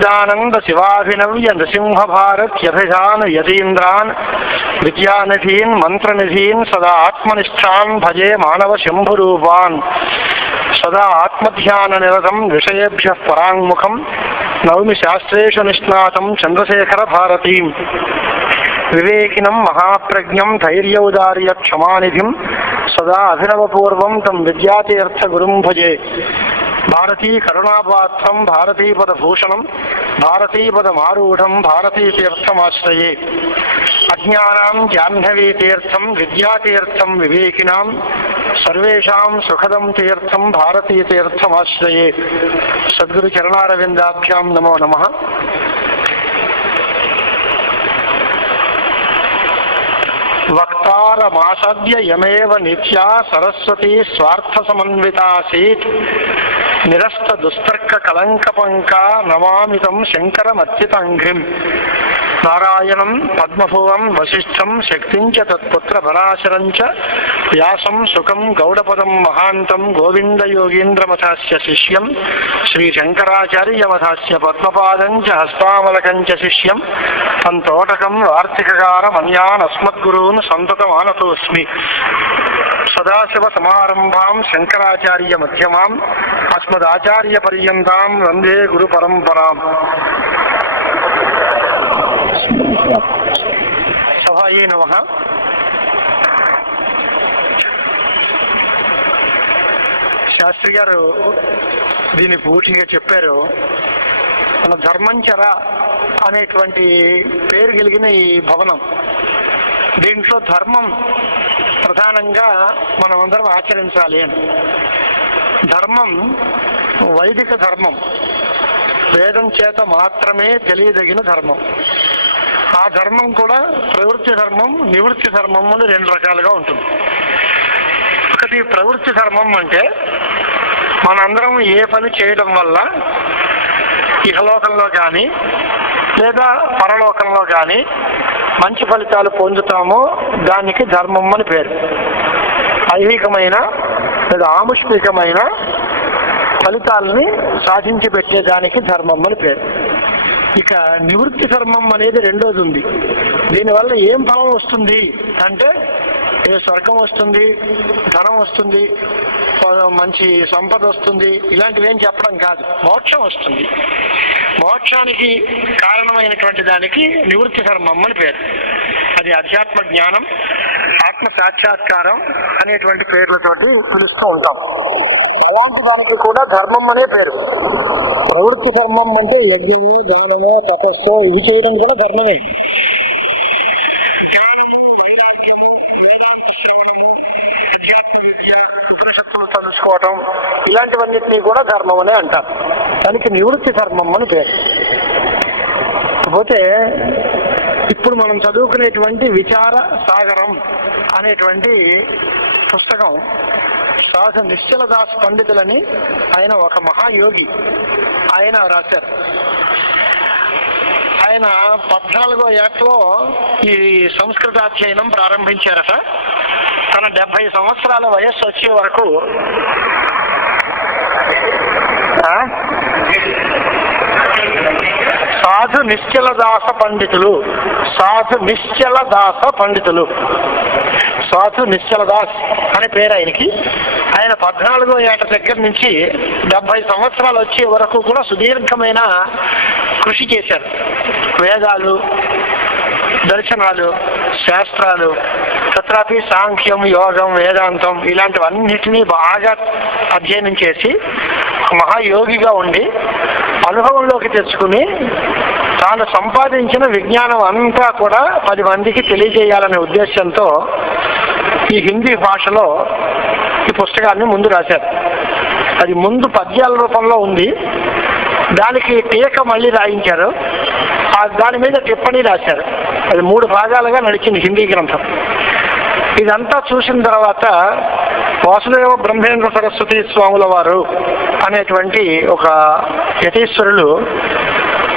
నంద శివాభినవ్య నృసింహ భారత్యభిధాన యతీంద్రాన్ విద్యానిధీన్ మంత్రనిధీన్ సదా ఆత్మనిష్టాన్ భజే మానవ శంభురూపాన్ సదా ఆత్మధ్యాన నిరతం విషయేభ్య పరాంగుఖం నౌమి శాస్త్రేషు నిష్ణాతం చంద్రశేఖర భారతీం వివేకినం మహాప్రజ్ఞం ధైర్యౌదార్య క్షమానిధిం సదా అభినవపూర్వం తం విద్యాతీర్థ గురుం భజే. భారతీ కరుణాపాత్రం భారతీపదభూషణం భారతీపదమారూఢం భారతీతీర్థమాశ్రయే. అజ్ఞానాం జాహ్నవీతీర్థం విద్యాతీర్థం వివేకినాం సర్వేషాం సుఖదం తీర్థం భారతీతీర్థమాశ్రయే. సద్గురు చరణారవిందాభ్యాం నమో నమః. వక్తారమాసాద్య యమేవ నిత్యా సరస్వతీ స్వార్థసమన్వితాసీత్ నిరస్త దుస్తర్క కళంకపంకా నమామితం శంకరమర్చితాంఘ్రిం. నారాయణం పద్మభువం వశిష్ఠం శక్తించ తత్పుత్ర బలాశరంచ వ్యాసం సుఖం గౌడపదం మహాంతం గోవిందయోగీంద్రమథాస్య శిష్యం శ్రీశంకరాచార్యమథాస్య పద్మపాదం చ హస్తామలకం చ శిష్యం సంతోటకం వార్తికకారమన్యాన్ అస్మద్గురూన్ సంతతమానతోస్మి. సదాశివసమారంభాం శంకరాచార్య మధ్యమాం అస్మదాచార్యపర్యంతాం వందే గురు పరంపరాం. సభాయే నమః. శాస్త్రి గారు దీన్ని పూర్తిగా చెప్పారు. మన ధర్మంచర అనేటువంటి పేరు కలిగిన ఈ భవనం, దీంట్లో ధర్మం ప్రధానంగా మనమందరం ఆచరించాలి అని. ధర్మం వైదిక ధర్మం, వేదం చేత మాత్రమే తెలియదగిన ధర్మం. ఆ ధర్మం కూడా ప్రవృత్తి ధర్మం, నివృత్తి ధర్మం అని రెండు రకాలుగా ఉంటుంది. ఒకటి ప్రవృత్తి ధర్మం అంటే మనందరం ఏ పని చేయడం వల్ల ఇహలోకంలో కానీ లేదా పరలోకంలో కానీ మంచి ఫలితాలు పొందుతామో దానికి ధర్మం అని పేరు. ఐహికమైన లేదా ఆముష్మికమైన ఫలితాలని సాధించి పెట్టేదానికి ధర్మం అని పేరు. ఇక నివృత్తి ధర్మం అనేది రెండోది ఉంది. దీనివల్ల ఏం ఫలం వస్తుంది అంటే ఏ స్వర్గం వస్తుంది, ధనం వస్తుంది, మంచి సంపద వస్తుంది, ఇలాంటివి ఏం చెప్పడం కాదు. మోక్షం వస్తుంది. మోక్షానికి కారణమైనటువంటి దానికి నివృత్తి ధర్మం అని పేరు. అది అధ్యాత్మ జ్ఞానం, ఆత్మ సాక్షాత్కారం అనేటువంటి పేర్లతోటి పిలుస్తూ ఉంటాం. అలాంటి దానికి కూడా ధర్మం అనే పేరు. ప్రవృత్తి ధర్మం అంటే యజ్ఞము, దానము, తపస్సు ఇవి చేయడం కూడా ధర్మమే. తెలుసుకోవడం ఇలాంటివన్నిటినీ కూడా ధర్మం అనే అంటారు. దానికి నివృత్తి ధర్మం అని పేరు. కాకపోతే ఇప్పుడు మనం చదువుకునేటువంటి విచార సాగరం అనేటువంటి పుస్తకం సాధు నిశ్చలదాస్ పండితులని ఆయన ఒక మహాయోగి, ఆయన రాశారు. ఆయన 14వ ఏటలో ఈ సంస్కృతాధ్యయనం ప్రారంభించారట. తన 70 సంవత్సరాల వయస్సు వచ్చే వరకు సాధు నిశ్చలదాస పండితులు, సాధు నిశ్చలదాస పండితులు, సాధు నిశ్చలదాస్ అనే పేరు ఆయనకి. ఆయన 14వ ఏట దగ్గర నుంచి 70 సంవత్సరాలు వచ్చే వరకు కూడా సుదీర్ఘమైన కృషి చేశారు. వేదాలు, దర్శనాలు, శాస్త్రాలు, తత్రాపి సాంఖ్యం, యోగం, వేదాంతం ఇలాంటివన్నిటినీ బాగా అధ్యయనం చేసి మహాయోగిగా ఉండి అనుభవంలోకి తెచ్చుకుని తాను సంపాదించిన విజ్ఞానం అంతా కూడా 10 మందికి తెలియజేయాలనే ఉద్దేశంతో ఈ హిందీ భాషలో ఈ పుస్తకాన్ని ముందు రాశారు. అది ముందు పద్యాల రూపంలో ఉంది. దానికి టీక మళ్ళీ రాయించారు. దాని మీద టిప్పణి రాశారు. అది 3 భాగాలుగా నడిచింది హిందీ గ్రంథం. ఇదంతా చూసిన తర్వాత వాసుదేవ బ్రహ్మేంద్ర సరస్వతి స్వాముల వారు అనేటువంటి ఒక యతీశ్వరులు,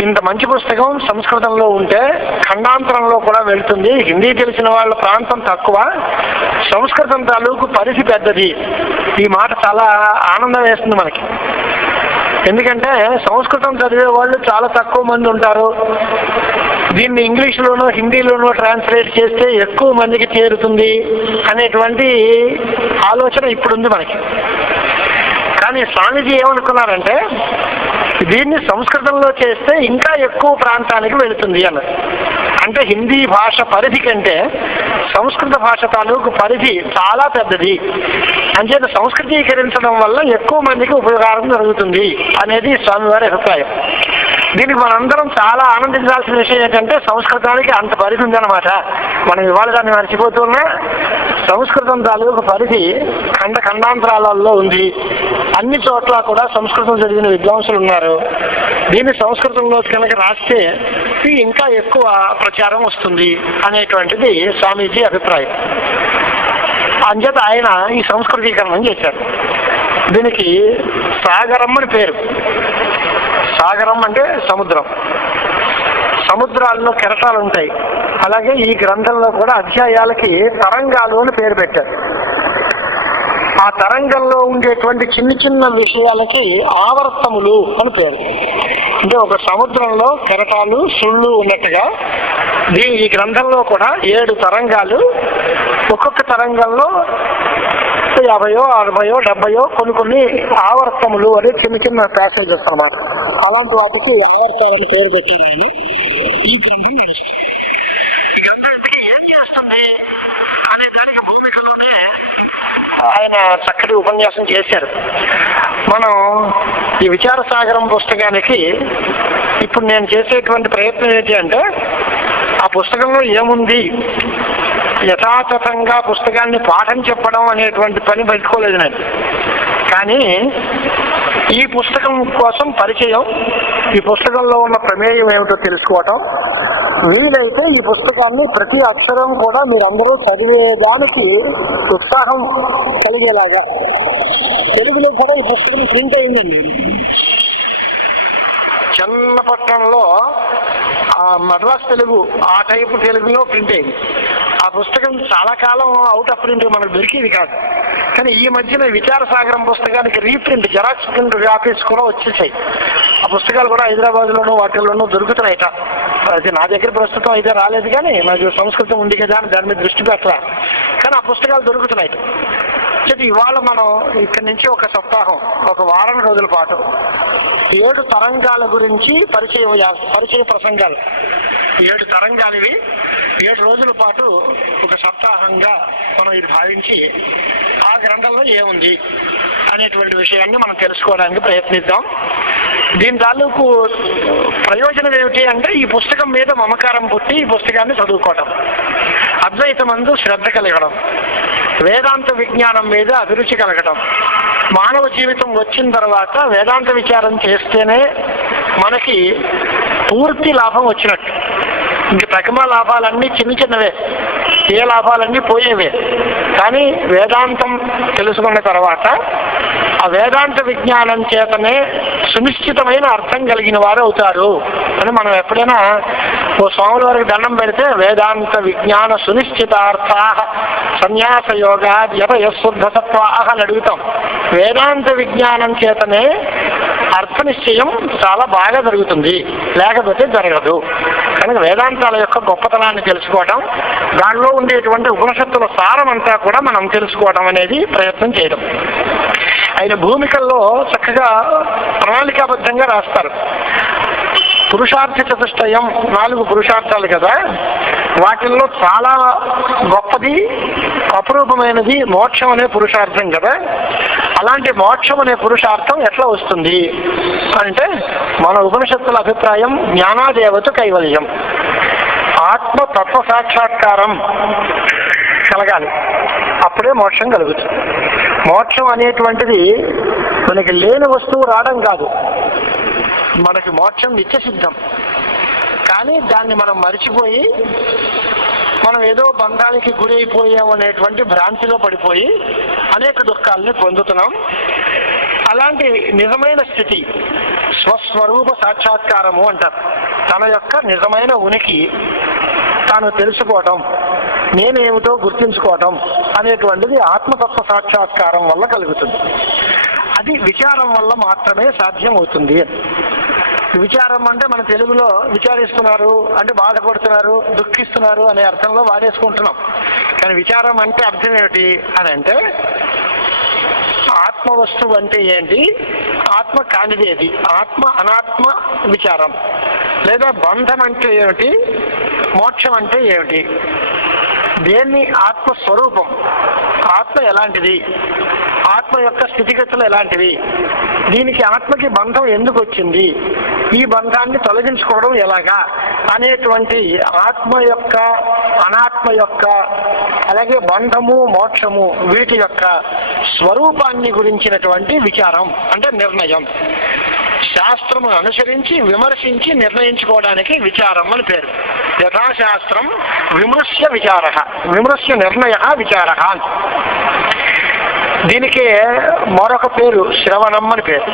ఇంత మంచి పుస్తకం సంస్కృతంలో ఉంటే ఖండాంతరంలో కూడా వెళ్తుంది, హిందీ తెలిసిన వాళ్ళ ప్రాంతం తక్కువ, సంస్కృతం తాలూకు పరిధి పెద్దది. ఈ మాట చాలా ఆనందం వేస్తుంది మనకి. ఎందుకంటే సంస్కృతం చదివే వాళ్ళు చాలా తక్కువ మంది ఉంటారు, దీన్ని ఇంగ్లీష్లోనో హిందీలోనో ట్రాన్స్లేట్ చేస్తే ఎక్కువ మందికి చేరుతుంది అనేటువంటి ఆలోచన ఇప్పుడుంది మనకి. కానీ స్వామీజీ ఏమనుకున్నారంటే దీన్ని సంస్కృతంలో చేస్తే ఇంకా ఎక్కువ ప్రాంతానికి వెళుతుంది అన్నది. అంటే హిందీ భాష పరిధి కంటే సంస్కృత భాష తాలూకు పరిధి చాలా పెద్దది, అంచేత సంస్కృతీకరించడం వల్ల ఎక్కువ మందికి ఉపయోగం జరుగుతుంది అనేది స్వామివారి అభిప్రాయం. దీనికి మనందరం చాలా ఆనందించాల్సిన విషయం ఏంటంటే సంస్కృతానికి అంత పరిధి ఉందన్నమాట. మనం ఇవాళ దాన్ని మర్చిపోతున్నా సంస్కృతం తాలూకు పరిధి ఖండాంతరాలలో ఉంది. అన్ని చోట్ల కూడా సంస్కృతం చదివిన విద్వాంసులు ఉన్నారు. దీన్ని సంస్కృతంలో కనుక రాస్తే ఇంకా ఎక్కువ ప్రచారం వస్తుంది అనేటువంటిది స్వామీజీ అభిప్రాయం. అంచేత ఆయన ఈ సంస్కృతీకరణం చేశారు. దీనికి సాగరం అని పేరు. సాగరం అంటే సముద్రం, సముద్రాల్లో కెరటాలు ఉంటాయి. అలాగే ఈ గ్రంథంలో కూడా అధ్యాయాలకి తరంగాలు అని పేరు పెట్టారు. ఆ తరంగంలో ఉండేటువంటి చిన్న చిన్న విషయాలకి ఆవర్తములు అని పేరు. అంటే ఒక సముద్రంలో కెరటాలు సుళ్ళు ఉన్నట్టుగా ఈ గ్రంథంలో కూడా 7 తరంగాలు, ఒక్కొక్క తరంగంలో 50, 60, 70 కొన్ని ఆవర్తములు అనే చిన్న చిన్న ప్యాసేజెస్ అన్నమాట. అలాంటి వాటికి ఆవర్తాలని పేరు పెట్టాలని ఈ గ్రంథానికి ఏం చేస్తుంది అనే దానికి భూమికలోనే ఆయన చక్కటి ఉపన్యాసం చేశారు. మనం ఈ విచార సాగరం పుస్తకానికి ఇప్పుడు నేను చేసేటువంటి ప్రయత్నం ఏంటి అంటే ఆ పుస్తకంలో ఏముంది యథాతథంగా పుస్తకాన్ని పాఠం చెప్పడం అనేటువంటి పని పెట్టుకోలేదు నేను. కానీ ఈ పుస్తకం కోసం పరిచయం, ఈ పుస్తకంలో ఉన్న ప్రమేయం ఏమిటో తెలుసుకోవటం, వీలైతే ఈ పుస్తకాన్ని ప్రతి అక్షరం కూడా మీరందరూ చదివేదానికి ఉత్సాహం కలిగేలాగా తెలుగులో కూడా ఈ పుస్తకం ప్రింట్ అయిందండి. చన్నపట్నంలో మద్రాస్ తెలుగు ఆ టైపు తెలుగులో ప్రింట్ అయింది. ఆ పుస్తకం చాలా కాలం అవుట్ ఆఫ్ ప్రింట్ మనకు దొరికేది కాదు. కానీ ఈ మధ్యన విచార సాగరం పుస్తకానికి రీప్రింట్, జెరాక్స్ ప్రింట్ కాపీస్ కూడా వచ్చేసాయి. ఆ పుస్తకాలు కూడా హైదరాబాద్లోనూ వాటిల్లోనూ దొరుకుతున్నాయట. అది నా దగ్గర ప్రస్తుతం అయితే రాలేదు, కానీ నాకు సంస్కృతం ఉంది కదా అని దాని మీద దృష్టి పెట్టాలి. కానీ ఆ పుస్తకాలు దొరుకుతున్నాయి. ఇవాళ మనం ఇక్కడి నుంచి ఒక సప్తాహం, ఒక వారం రోజుల పాటు 7 తరంగాల గురించి పరిచయ ప్రసంగాలు, 7 తరంగాలు ఇవి 7 రోజుల పాటు ఒక సప్తాహంగా మనం ఇది భావించి ఆ గ్రంథంలో ఏముంది అనేటువంటి విషయాన్ని మనం తెలుసుకోవడానికి ప్రయత్నిద్దాం. దీని తాలూకు ప్రయోజనం ఏమిటి అంటే ఈ పుస్తకం మీద మమకారం పుట్టి ఈ పుస్తకాన్ని చదువుకోవటం, అద్వైతమందు శ్రద్ధ కలగడం, వేదాంత విజ్ఞానం మీద అభిరుచి కలగడం. మానవ జీవితం వచ్చిన తర్వాత వేదాంత విచారం చేస్తేనే మనకి పూర్తి లాభం వచ్చినట్టు. ఇంక ప్రథమ లాభాలన్నీ చిన్న చిన్నవే, ఏ లాభాలన్నీ పోయేవే. కానీ వేదాంతం తెలుసుకున్న తర్వాత ఆ వేదాంత విజ్ఞానం చేతనే సునిశ్చితమైన అర్థం కలిగిన వారు అవుతారు అని మనం ఎప్పుడైనా ఓ స్వాముల వారికి దండం పెడితే వేదాంత విజ్ఞాన సునిశ్చితార్థా సన్యాస యోగా యశుద్ధ సత్వాహ అని అడుగుతాం. వేదాంత విజ్ఞానం చేతనే అర్థ నిశ్చయం చాలా బాగా జరుగుతుంది, లేకపోతే జరగదు. కనుక వేదాంతాల యొక్క గొప్పతనాన్ని తెలుసుకోవటం, దానిలో ఉండేటువంటి ఉపనిషత్తుల సారం అంతా కూడా మనం తెలుసుకోవడం అనేది ప్రయత్నం చేయడం. ఆయన భూమికల్లో చక్కగా ప్రణాళికాబద్ధంగా రాస్తారు. పురుషార్థ చతుష్టయం 4 పురుషార్థాలు కదా, వాటిల్లో చాలా గొప్పది అపురూపమైనది మోక్షం అనే పురుషార్థం కదా. అలాంటి మోక్షం అనే పురుషార్థం ఎట్లా వస్తుంది అంటే మన ఉపనిషత్తుల అభిప్రాయం జ్ఞానాదేవత కైవల్యం, ఆత్మ తత్వ సాక్షాత్కారం కలగాలి, అప్పుడే మోక్షం కలుగుతుంది. మోక్షం అనేటువంటిది మనకి లేని వస్తువు రావడం కాదు, మనకి మోక్షం నిత్యసిద్ధం. కానీ దాన్ని మనం మరిచిపోయి మనం ఏదో బంధానికి గురైపోయాం అనేటువంటి భ్రాంతిలో పడిపోయి అనేక దుఃఖాలని పొందుతున్నాం. అలాంటి నిజమైన స్థితి స్వస్వరూప సాక్షాత్కారము అంటారు. తన యొక్క నిజమైన ఉనికి తాను తెలుసుకోవటం, నేనేమిటో గుర్తించుకోవటం అనేటువంటిది ఆత్మతత్వ సాక్షాత్కారం వల్ల కలుగుతుంది. అది విచారం వల్ల మాత్రమే సాధ్యం అవుతుంది. విచారం అంటే మన తెలుగులో విచారిస్తున్నారు అంటే బాధపడుతున్నారు, దుఃఖిస్తున్నారు అనే అర్థంలో వాడేసుకుంటున్నాం. కానీ విచారం అంటే అర్థం ఏమిటి అని అంటే ఆత్మ వస్తువు అంటే ఏంటి, ఆత్మ కానిదేది, ఆత్మ అనాత్మ విచారం. లేదా బంధం అంటే ఏమిటి, మోక్షం అంటే ఏమిటి, దేన్ని ఆత్మస్వరూపం, ఆత్మ ఎలాంటిది, ఆత్మ యొక్క స్థితిగతులు ఎలాంటివి, దీనికి ఆత్మకి బంధం ఎందుకు వచ్చింది, ఈ బంధాన్ని తొలగించుకోవడం ఎలాగా అనేటువంటి ఆత్మ యొక్క అనాత్మ యొక్క అలాగే బంధము మోక్షము వీటి యొక్క స్వరూపాన్ని గురించినటువంటి విచారం అంటే నిర్ణయం. శాస్త్రమును అనుసరించి విమర్శించి నిర్ణయించుకోవడానికి విచారం అని పేరు. యథాశాస్త్రం విమృశ్య విచార, విమృశ్య నిర్ణయ విచార. దీనికి మరొక పేరు శ్రవణం అని పేరు.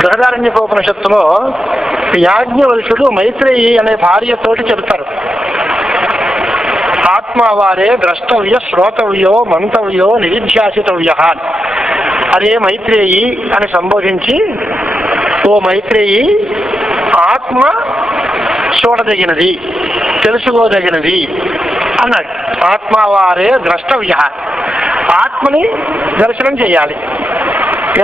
బృహదారణ్యకోపనిషత్తులో యాజ్ఞవల్క్యుడు మైత్రేయి అనే భార్యతోటి చెబుతారు, ఆత్మవారే ద్రష్టవ్య శ్రోతవ్యో మంతవ్యో నిధిధ్యాసితవ్య. అరే మైత్రేయి అని సంబోధించి, ఓ మైత్రేయి, ఆత్మ చూడదగినది, తెలుసుకోదగినది అన్నాడు. ఆత్మవారే ద్రష్టవ్య, ఆత్మని దర్శనం చేయాలి.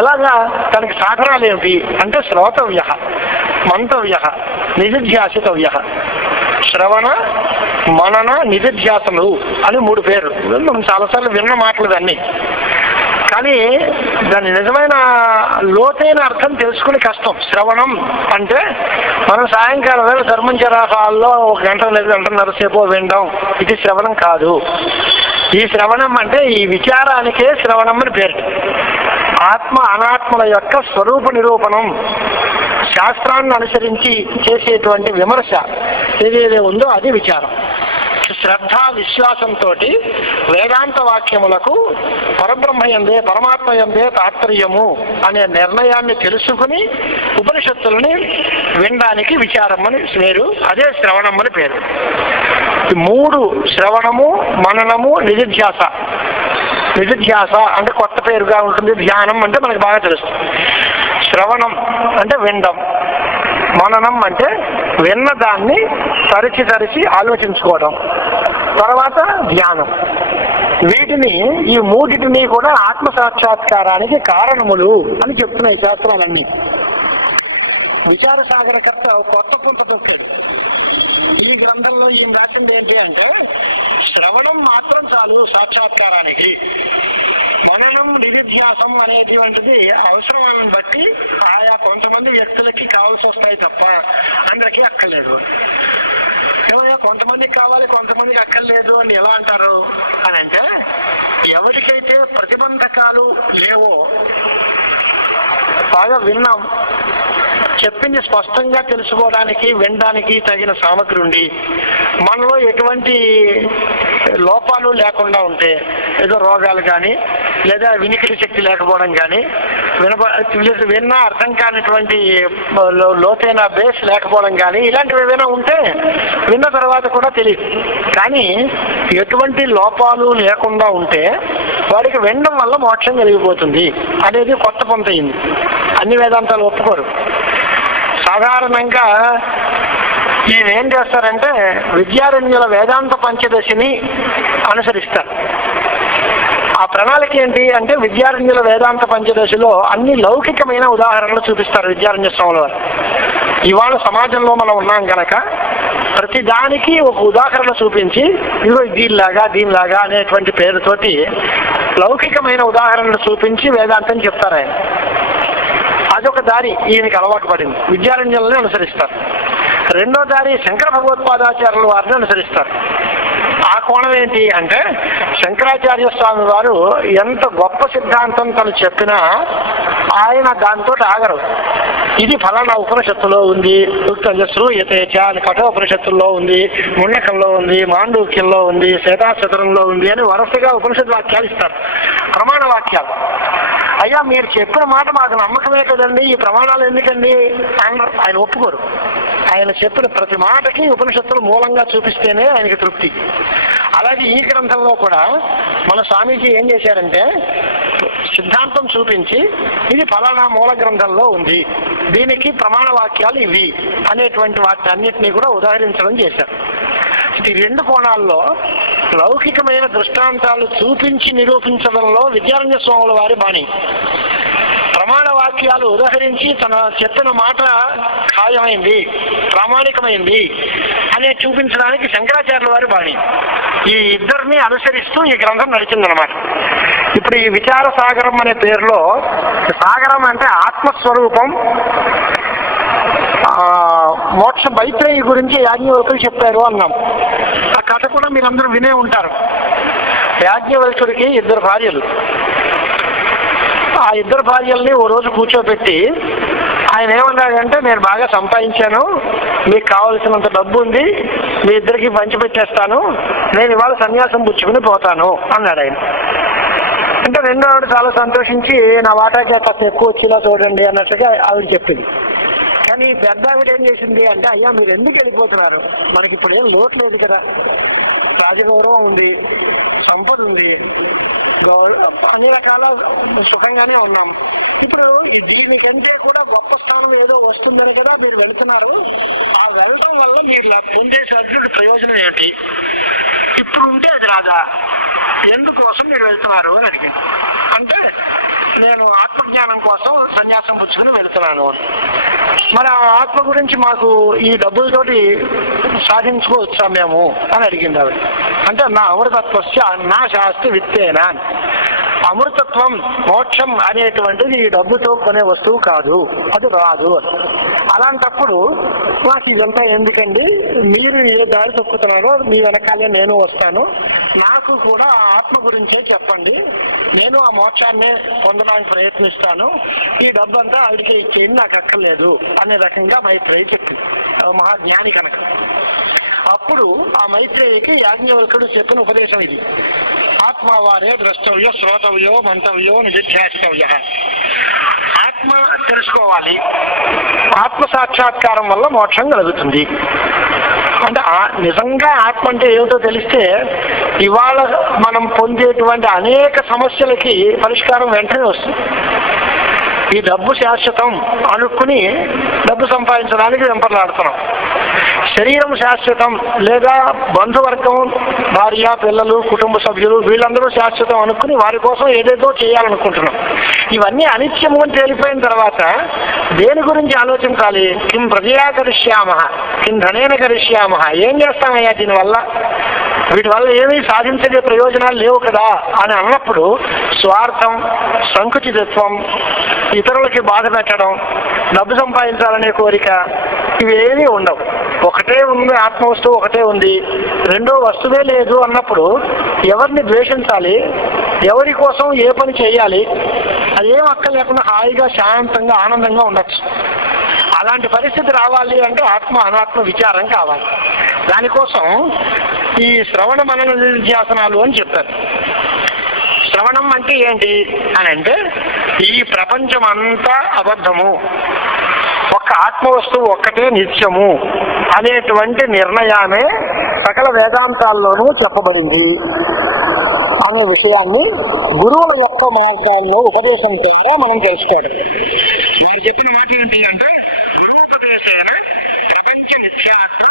ఎలాగా, దానికి సాధనాలు ఏమిటి అంటే శ్రోతవ్య, మంతవ్య, నిధిధ్యాసితవ్య. శ్రవణ మనన నిధిధ్యాసలు అని 3 పేర్లు. మనం చాలాసార్లు విన్న మాటలు దాన్ని, కానీ దాని నిజమైన లోతైన అర్థం తెలుసుకుని కష్టం. శ్రవణం అంటే మనం సాయంకాలం వేళ ధర్మంచరా హాల్లో 1 గంట లేదా గంటన్నర సేపు వినడం, ఇది శ్రవణం కాదు. ఈ శ్రవణం అంటే ఈ విచారానికే శ్రవణం అని పేరు. ఆత్మ అనాత్మల యొక్క స్వరూప నిరూపణం, శాస్త్రాన్ని అనుసరించి చేసేటువంటి విమర్శ ఏదేదో ఉందో అది విచారం. శ్రద్ధ విశ్వాసంతో వేదాంత వాక్యములకు పరబ్రహ్మయందే పరమాత్మయందే తాత్పర్యము అనే నిర్ణయాన్ని తెలుసుకుని ఉపనిషత్తులని వినడానికి విచారం అని పేరు. అదే శ్రవణం అని పేరు. 3 శ్రవణము, మననము, నిధిధ్యాస. నిధిధ్యాస అంటే కొత్త పేరుగా ఉంటుంది. ధ్యానం అంటే మనకు బాగా తెలుస్తుంది. శ్రవణం అంటే వినడం, మననం అంటే విన్న దాన్ని తరిచి తరిచి ఆలోచించుకోవడం, తర్వాత ధ్యానం. వీటిని ఈ 3 కూడా ఆత్మ సాక్షాత్కారానికి కారణములు అని చెప్తున్నాయి శాస్త్రాలన్నీ. విచార సాగరకర్త కొత్త పుంత తొక్కాడు. ఈ గ్రంథంలో ఈ రాసింది ఏంటి అంటే శ్రవణం మాత్రం చాలు సాక్షాత్కారానికి, మననం నిధిధ్యాసం అనేటువంటిది అవసరాలను బట్టి ఆయా కొంతమంది వ్యక్తులకి కావాల్సి వస్తాయి తప్ప అందరికీ అక్కర్లేదు. ఏమయ్యా కొంతమందికి కావాలి కొంతమందికి అక్కర్లేదు అని ఎలా అంటారు అని అంటే, ఎవరికైతే ప్రతిబంధకాలు లేవో, బాగా విన్నాం, చెప్పింది స్పష్టంగా తెలుసుకోవడానికి వినడానికి తగిన సామగ్రి ఉండి మనలో ఎటువంటి లోపాలు లేకుండా ఉంటే, ఏదో రోగాలు కానీ లేదా వినికిడి శక్తి లేకపోవడం కానీ విన్నా అర్థం కానిటువంటి లోతైన బేస్ లేకపోవడం కానీ ఇలాంటివి ఏమైనా ఉంటే విన్న తర్వాత కూడా తెలియదు. కానీ ఎటువంటి లోపాలు లేకుండా ఉంటే వాడికి వినడం వల్ల మోక్షం కలిగిపోతుంది అనేది కొత్త పొంత అయింది. అన్ని వేదాంతాలు ఒప్పుకోరు. సాధారణంగా ఈయన ఏం చేస్తారంటే విద్యారణ్యుల వేదాంత పంచదశిని అనుసరిస్తారు. ఆ ప్రణాళిక ఏంటి అంటే విద్యారణ్యుల వేదాంత పంచదశిలో అన్ని లౌకికమైన ఉదాహరణలు చూపిస్తారు విద్యారణ్య స్వాముల వారు. ఇవాళ సమాజంలో మనం ఉన్నాం కనుక ప్రతి దానికి ఒక ఉదాహరణ చూపించి ఇదిగో దీనిలాగా అనేటువంటి పేరుతోటి లౌకికమైన ఉదాహరణలు చూపించి వేదాంతం చెప్తారు ఆయన. అదొక దారి ఈయనకి అలవాటు పడింది, విద్యారణ్యులని అనుసరిస్తారు. రెండో దారి శంకర భగవత్పాదాచార్యుల వారిని అనుసరిస్తారు. ఆ కోణం ఏంటి అంటే శంకరాచార్య స్వామి వారు ఎంత గొప్ప సిద్ధాంతం తను చెప్పినా ఆయన దాంతో ఆగరు. ఇది ఫలానా ఉపనిషత్తులో ఉంది, శ్రూయతేచ అని కఠోపనిషత్తుల్లో ఉంది, ముణ్యకంలో ఉంది, మాండూక్యంలో ఉంది, శ్వేతాశతరంలో ఉంది అని వరుసగా ఉపనిషత్ వాక్యాలు ఇస్తారు, ప్రమాణ వాక్యాలు. అయ్యా మీరు చెప్పిన మాట మాకు నమ్మకమే కదండి, ఈ ప్రమాణాలు ఎందుకండి ఆయన ఒప్పుకోరు. ఆయన చెప్పిన ప్రతి మాటకి ఉపనిషత్తులు మూలంగా చూపిస్తేనే ఆయనకి తృప్తి. అలాగే ఈ గ్రంథంలో కూడా మన స్వామీజీ ఏం చేశారంటే సిద్ధాంతం చూపించి ఇది ఫలానా మూల గ్రంథంలో ఉంది, దీనికి ప్రమాణ వాక్యాలు ఇవి అనేటువంటి వాటి అన్నిటినీ కూడా ఉదాహరించడం చేశారు. ఈ రెండు కోణాల్లో లౌకికమైన దృష్టాంతాలు చూపించి నిరూపించడంలో విద్యారణ్య స్వాముల వారి బాణి, ప్రమాణ వాక్యాలు ఉదాహరించి తన చెప్పిన మాట ఖాయమైంది ప్రామాణికమైంది అనే చూపించడానికి శంకరాచార్యుల వారి బాణి. ఈ ఇద్దరిని అనుసరిస్తూ ఈ గ్రంథం నడిచిందనమాట. ఇప్పుడు ఈ విచార సాగరం అనే పేరులో, సాగరం అంటే ఆత్మస్వరూపం, మోక్ష మైత్రేయి గురించి యాజ్ఞవల్కులు చెప్పారు అన్నాం. ఆ కథ కూడా మీరందరూ వినే ఉంటారు. యాజ్ఞవల్కుడికి 2 భార్యలు. ఆ 2 భార్యల్ని ఓ రోజు కూర్చోబెట్టి ఆయన ఏమన్నాడంటే, నేను బాగా సంపాదించాను, మీకు కావలసినంత డబ్బు ఉంది, మీ ఇద్దరికి పంచిపెట్టేస్తాను, నేను ఇవాళ సన్యాసం పుచ్చుకుని పోతాను అన్నాడు ఆయన. అంటే రెండో ఆవిడ చాలా సంతోషించి నా వాటాకి కాస్త ఎక్కువ వచ్చేలా చూడండి అన్నట్టుగా ఆవిడ చెప్పింది. కానీ పెద్ద ఆవిడ ఏం చేసింది అంటే, అయ్యా మీరు ఎందుకు వెళ్ళిపోతున్నారు, మనకి ఇప్పుడు ఏం లోటు లేదు కదా, రాజగౌరవం ఉంది, సంపద ఉంది, అన్ని రకాల సుఖంగానే ఉన్నాం, ఇప్పుడు దీనికంటే కూడా గొప్ప స్థానం ఏదో వస్తుందని కదా మీరు వెళుతున్నారు, ఆ వెళ్ళడం వల్ల మీరు పొందే సభ్యుడి ప్రయోజనం ఏమిటి, ఇప్పుడు ఉంటే అది రాదా, ఎందుకోసం మీరు వెళ్తున్నారు అని అడిగింది. అంటే నేను ఆత్మజ్ఞానం కోసం సన్యాసం పుచ్చుకుని వెళ్తున్నాను. మరి ఆ ఆత్మ గురించి మాకు ఈ డబ్బులతోటి సాధించుకోవచ్చా మేము అని అడిగింది ఆవిడ. అంటే నా అమృతత్వస్య నా శాస్త్రి విత్తేనా, అమృతత్వం మోక్షం అనేటువంటిది ఈ డబ్బుతో కొనే వస్తువు కాదు, అది రాదు. అలాంటప్పుడు నాకు ఇదంతా ఎందుకండి, మీరు ఏ దారి తొక్కుతున్నారో మీ వెనకాలే నేను వస్తాను, నాకు కూడా ఆ ఆత్మ గురించే చెప్పండి, నేను ఆ మోక్షాన్ని పొందడానికి ప్రయత్నిస్తాను, ఈ డబ్బు అంతా ఆవిడికే ఇచ్చేయండి, నాకు అక్కర్లేదు అనే రకంగా మైత్రేయి చెప్పింది. మహాజ్ఞాని కనుక. అప్పుడు ఆ మైత్రేయికి యాజ్ఞవల్కుడు చెప్పిన ఉపదేశం ఇది. ఆత్మవారే ద్రష్టవ్యో శ్రోతవ్యో మంతవ్యో నిధిధ్యాసితవ్య. ఆత్మ తెలుసుకోవాలి, ఆత్మ సాక్షాత్కారం వల్ల మోక్షం కలుగుతుంది. అంటే నిజంగా ఆత్మ అంటే ఏమిటో తెలిస్తే ఇవాళ మనం పొందేటువంటి అనేక సమస్యలకి పరిష్కారం వెంటనే వస్తుంది. ఈ డబ్బు శాశ్వతం అనుకుని డబ్బు సంపాదించడానికి వెంపర్లాడుతున్నాం. శరీరం శాశ్వతం లేదా బంధువర్గం, భార్య పిల్లలు కుటుంబ సభ్యులు వీళ్ళందరూ శాశ్వతం అనుకుని వారి కోసం ఏదేదో చేయాలనుకుంటున్నాం. ఇవన్నీ అనిత్యము అని తేలిపోయిన తర్వాత దేని గురించి ఆలోచించాలి? కిం ప్రజయా కరిష్యామ, కిం ధనేన కరిష్యామ, ఏం చేస్తామయ్యా దీనివల్ల, వీటి వల్ల ఏమీ సాధించే ప్రయోజనాలు లేవు కదా అని అన్నప్పుడు స్వార్థం, సంకుచితత్వం, ఇతరులకి బాధ పెట్టడం, డబ్బు సంపాదించాలనే కోరిక ఇవేమీ ఉండవు. ఒకటే ఉంది, ఆత్మ వస్తువు ఒకటే ఉంది, రెండో వస్తువే లేదు అన్నప్పుడు ఎవరిని ద్వేషించాలి, ఎవరి కోసం ఏ పని చేయాలి, అదేం అక్కర్ లేకుండా హాయిగా శాంతంగా ఆనందంగా ఉండొచ్చు. అలాంటి పరిస్థితి రావాలి అంటే ఆత్మ అనాత్మ విచారం కావాలి. దానికోసం ఈ శ్రవణ మనన నిధ్యాసనాలు అని చెప్పారు. శ్రవణం అంటే ఏంటి అని అంటే, ఈ ప్రపంచం అంతా అబద్ధము, ఒక్క ఆత్మ వస్తువు ఒక్కటే నిత్యము అనేటువంటి నిర్ణయాన్ని సకల వేదాంతాల్లోనూ చెప్పబడింది అనే విషయాన్ని గురువుల యొక్క మార్గాల్లో ఉపదేశం ద్వారా మనం తెలుసుకోవడం. నేను చెప్పిన మాట ఏంటి అంటే, ప్రపంచ నిత్యాత్మ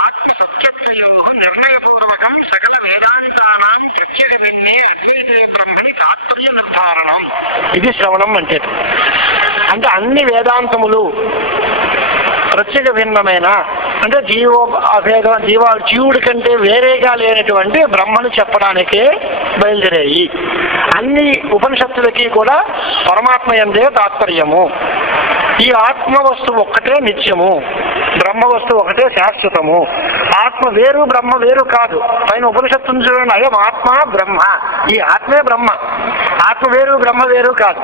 ఆత్మ సత్యత్రయో నిర్ణయపూర్వకం సకల వేదాంతానాం ప్రత్యేకమే అద్వైత బ్రహ్మని తాత్పర్య నిర్ధారణం. ఇది శ్రవణం అంటే. అంటే అన్ని వేదాంతములు ప్రత్యేక భిన్నమైన, అంటే జీవుడి కంటే వేరేగా లేనటువంటి బ్రహ్మను చెప్పడానికే బయలుదేరాయి. అన్ని ఉపనిషత్తులకి కూడా పరమాత్మ యందే తాత్పర్యము. ఈ ఆత్మ వస్తువు ఒక్కటే నిత్యము, బ్రహ్మ వస్తువు ఒకటే శాశ్వతము. ఆత్మ వేరు బ్రహ్మ వేరు కాదు. పైన ఉపనిషత్తును చూడండి, అయం ఆత్మ బ్రహ్మ, ఈ ఆత్మే బ్రహ్మ. ఆత్మ వేరు బ్రహ్మ వేరు కాదు.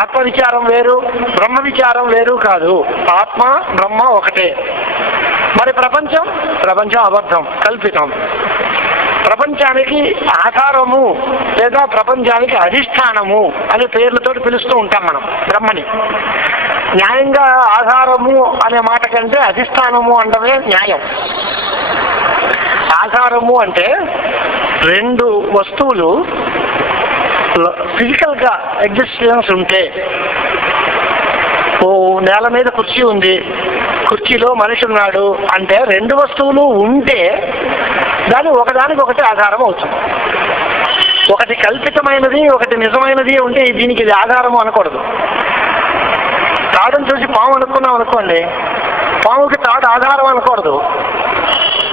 ఆత్మ విచారం వేరు బ్రహ్మ విచారం వేరు కాదు. ఆత్మ బ్రహ్మ ఒకటే. మరి ప్రపంచం అబద్ధం, కల్పితం. ప్రపంచానికి ఆధారము లేదా ప్రపంచానికి అధిష్టానము అనే పేర్లతో పిలుస్తూ ఉంటాం మనం బ్రహ్మని. న్యాయంగా ఆధారము అనే మాట కంటే అధిష్టానము అనడమే న్యాయం. ఆధారము అంటే రెండు వస్తువులు ఫిజికల్ గా ఎగ్జిస్టెన్స్ ఉంటే, ఓ నేల మీద కుర్చీ ఉంది, కుర్చీలో మనిషి ఉన్నాడు అంటే రెండు వస్తువులు ఉంటే దాని ఒకదానికి ఒకటి ఆధారం అవుతుంది. ఒకటి కల్పితమైనది ఒకటి నిజమైనది ఉంటే దీనికి ఇది ఆధారము అనకూడదు. తాడును చూసి పాము అనుకున్నాం అనుకోండి, పాముకి తాడు ఆధారం అనకూడదు.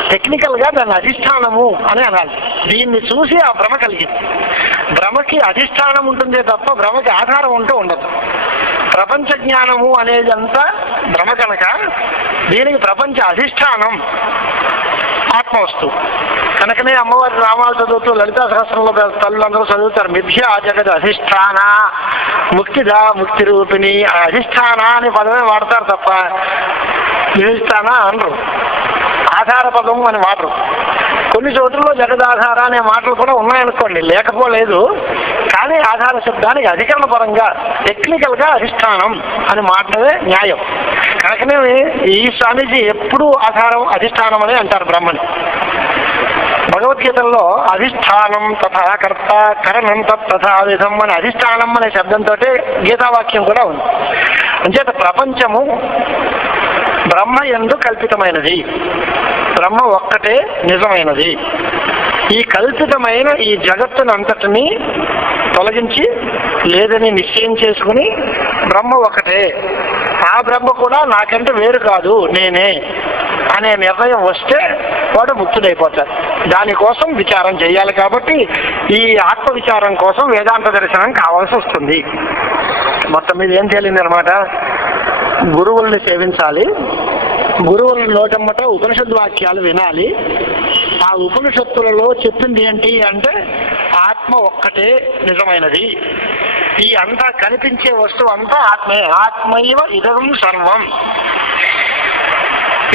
టెక్నికల్ గా దాన్ని అధిష్టానము అని అనాలి. దీన్ని చూసి ఆ భ్రమ కలిగింది. భ్రమకి అధిష్టానం ఉంటుందే తప్ప భ్రమకి ఆధారం ఉంటూ ఉండదు. ప్రపంచ జ్ఞానము అనేది అంతా భ్రమ కనుక దీనికి ప్రపంచ అధిష్టానం ఆత్మవస్తువు కనుకనే అమ్మవారి నామాలు చదువుతూ లలితా సహస్రంలో తల్లులందరూ చదువుతారు. మిథ్యా జగత్ అధిష్టాన ముక్తిదా ముక్తి రూపిణి. అధిష్టాన అనే పదమే వాడతారు తప్ప అధిష్టాన అనరు. ఆధార పదము అని వాడరు. కొన్ని చోట్లలో జగదాధార అనే మాటలు కూడా ఉన్నాయనుకోండి, లేకపోలేదు. కానీ ఆధార శబ్దానికి అధికరణ పరంగా టెక్నికల్ గా అధిష్టానం అని మాటలే న్యాయం. కనుకనే ఈ స్వామీజీ ఎప్పుడూ ఆధారం అధిష్టానం అని అంటారు బ్రహ్మని. భగవద్గీతల్లో అధిష్టానం తథా కర్త కరణం తథా విధం అని అధిష్టానం అనే శబ్దంతో గీతావాక్యం కూడా ఉంది. అంచేత ప్రపంచము బ్రహ్మ యందు కల్పితమైనది, బ్రహ్మ ఒక్కటే నిజమైనది. ఈ కల్పితమైన ఈ జగత్తును అంతటినీ తొలగించి లేదని నిశ్చయం చేసుకుని బ్రహ్మ ఒకటే, ఆ బ్రహ్మ కూడా నాకంటే వేరు కాదు నేనే అనే నిర్ణయం వస్తే వాడు ముక్తుడైపోతాడు. దానికోసం విచారం చేయాలి. కాబట్టి ఈ ఆత్మ విచారం కోసం వేదాంత దర్శనం కావాల్సి వస్తుంది. మొత్తం మీద ఏం తేలింది అనమాట, గురువుల్ని సేవించాలి, గురువుల నోటమ్మట ఉపనిషద్ వాక్యాలు వినాలి. ఆ ఉపనిషత్తులలో చెప్పింది ఏంటి అంటే ఆత్మ ఒక్కటే నిజమైనది. ఈ అంతా కనిపించే వస్తువు అంతా ఆత్మే. ఆత్మైవ ఇదం సర్వం,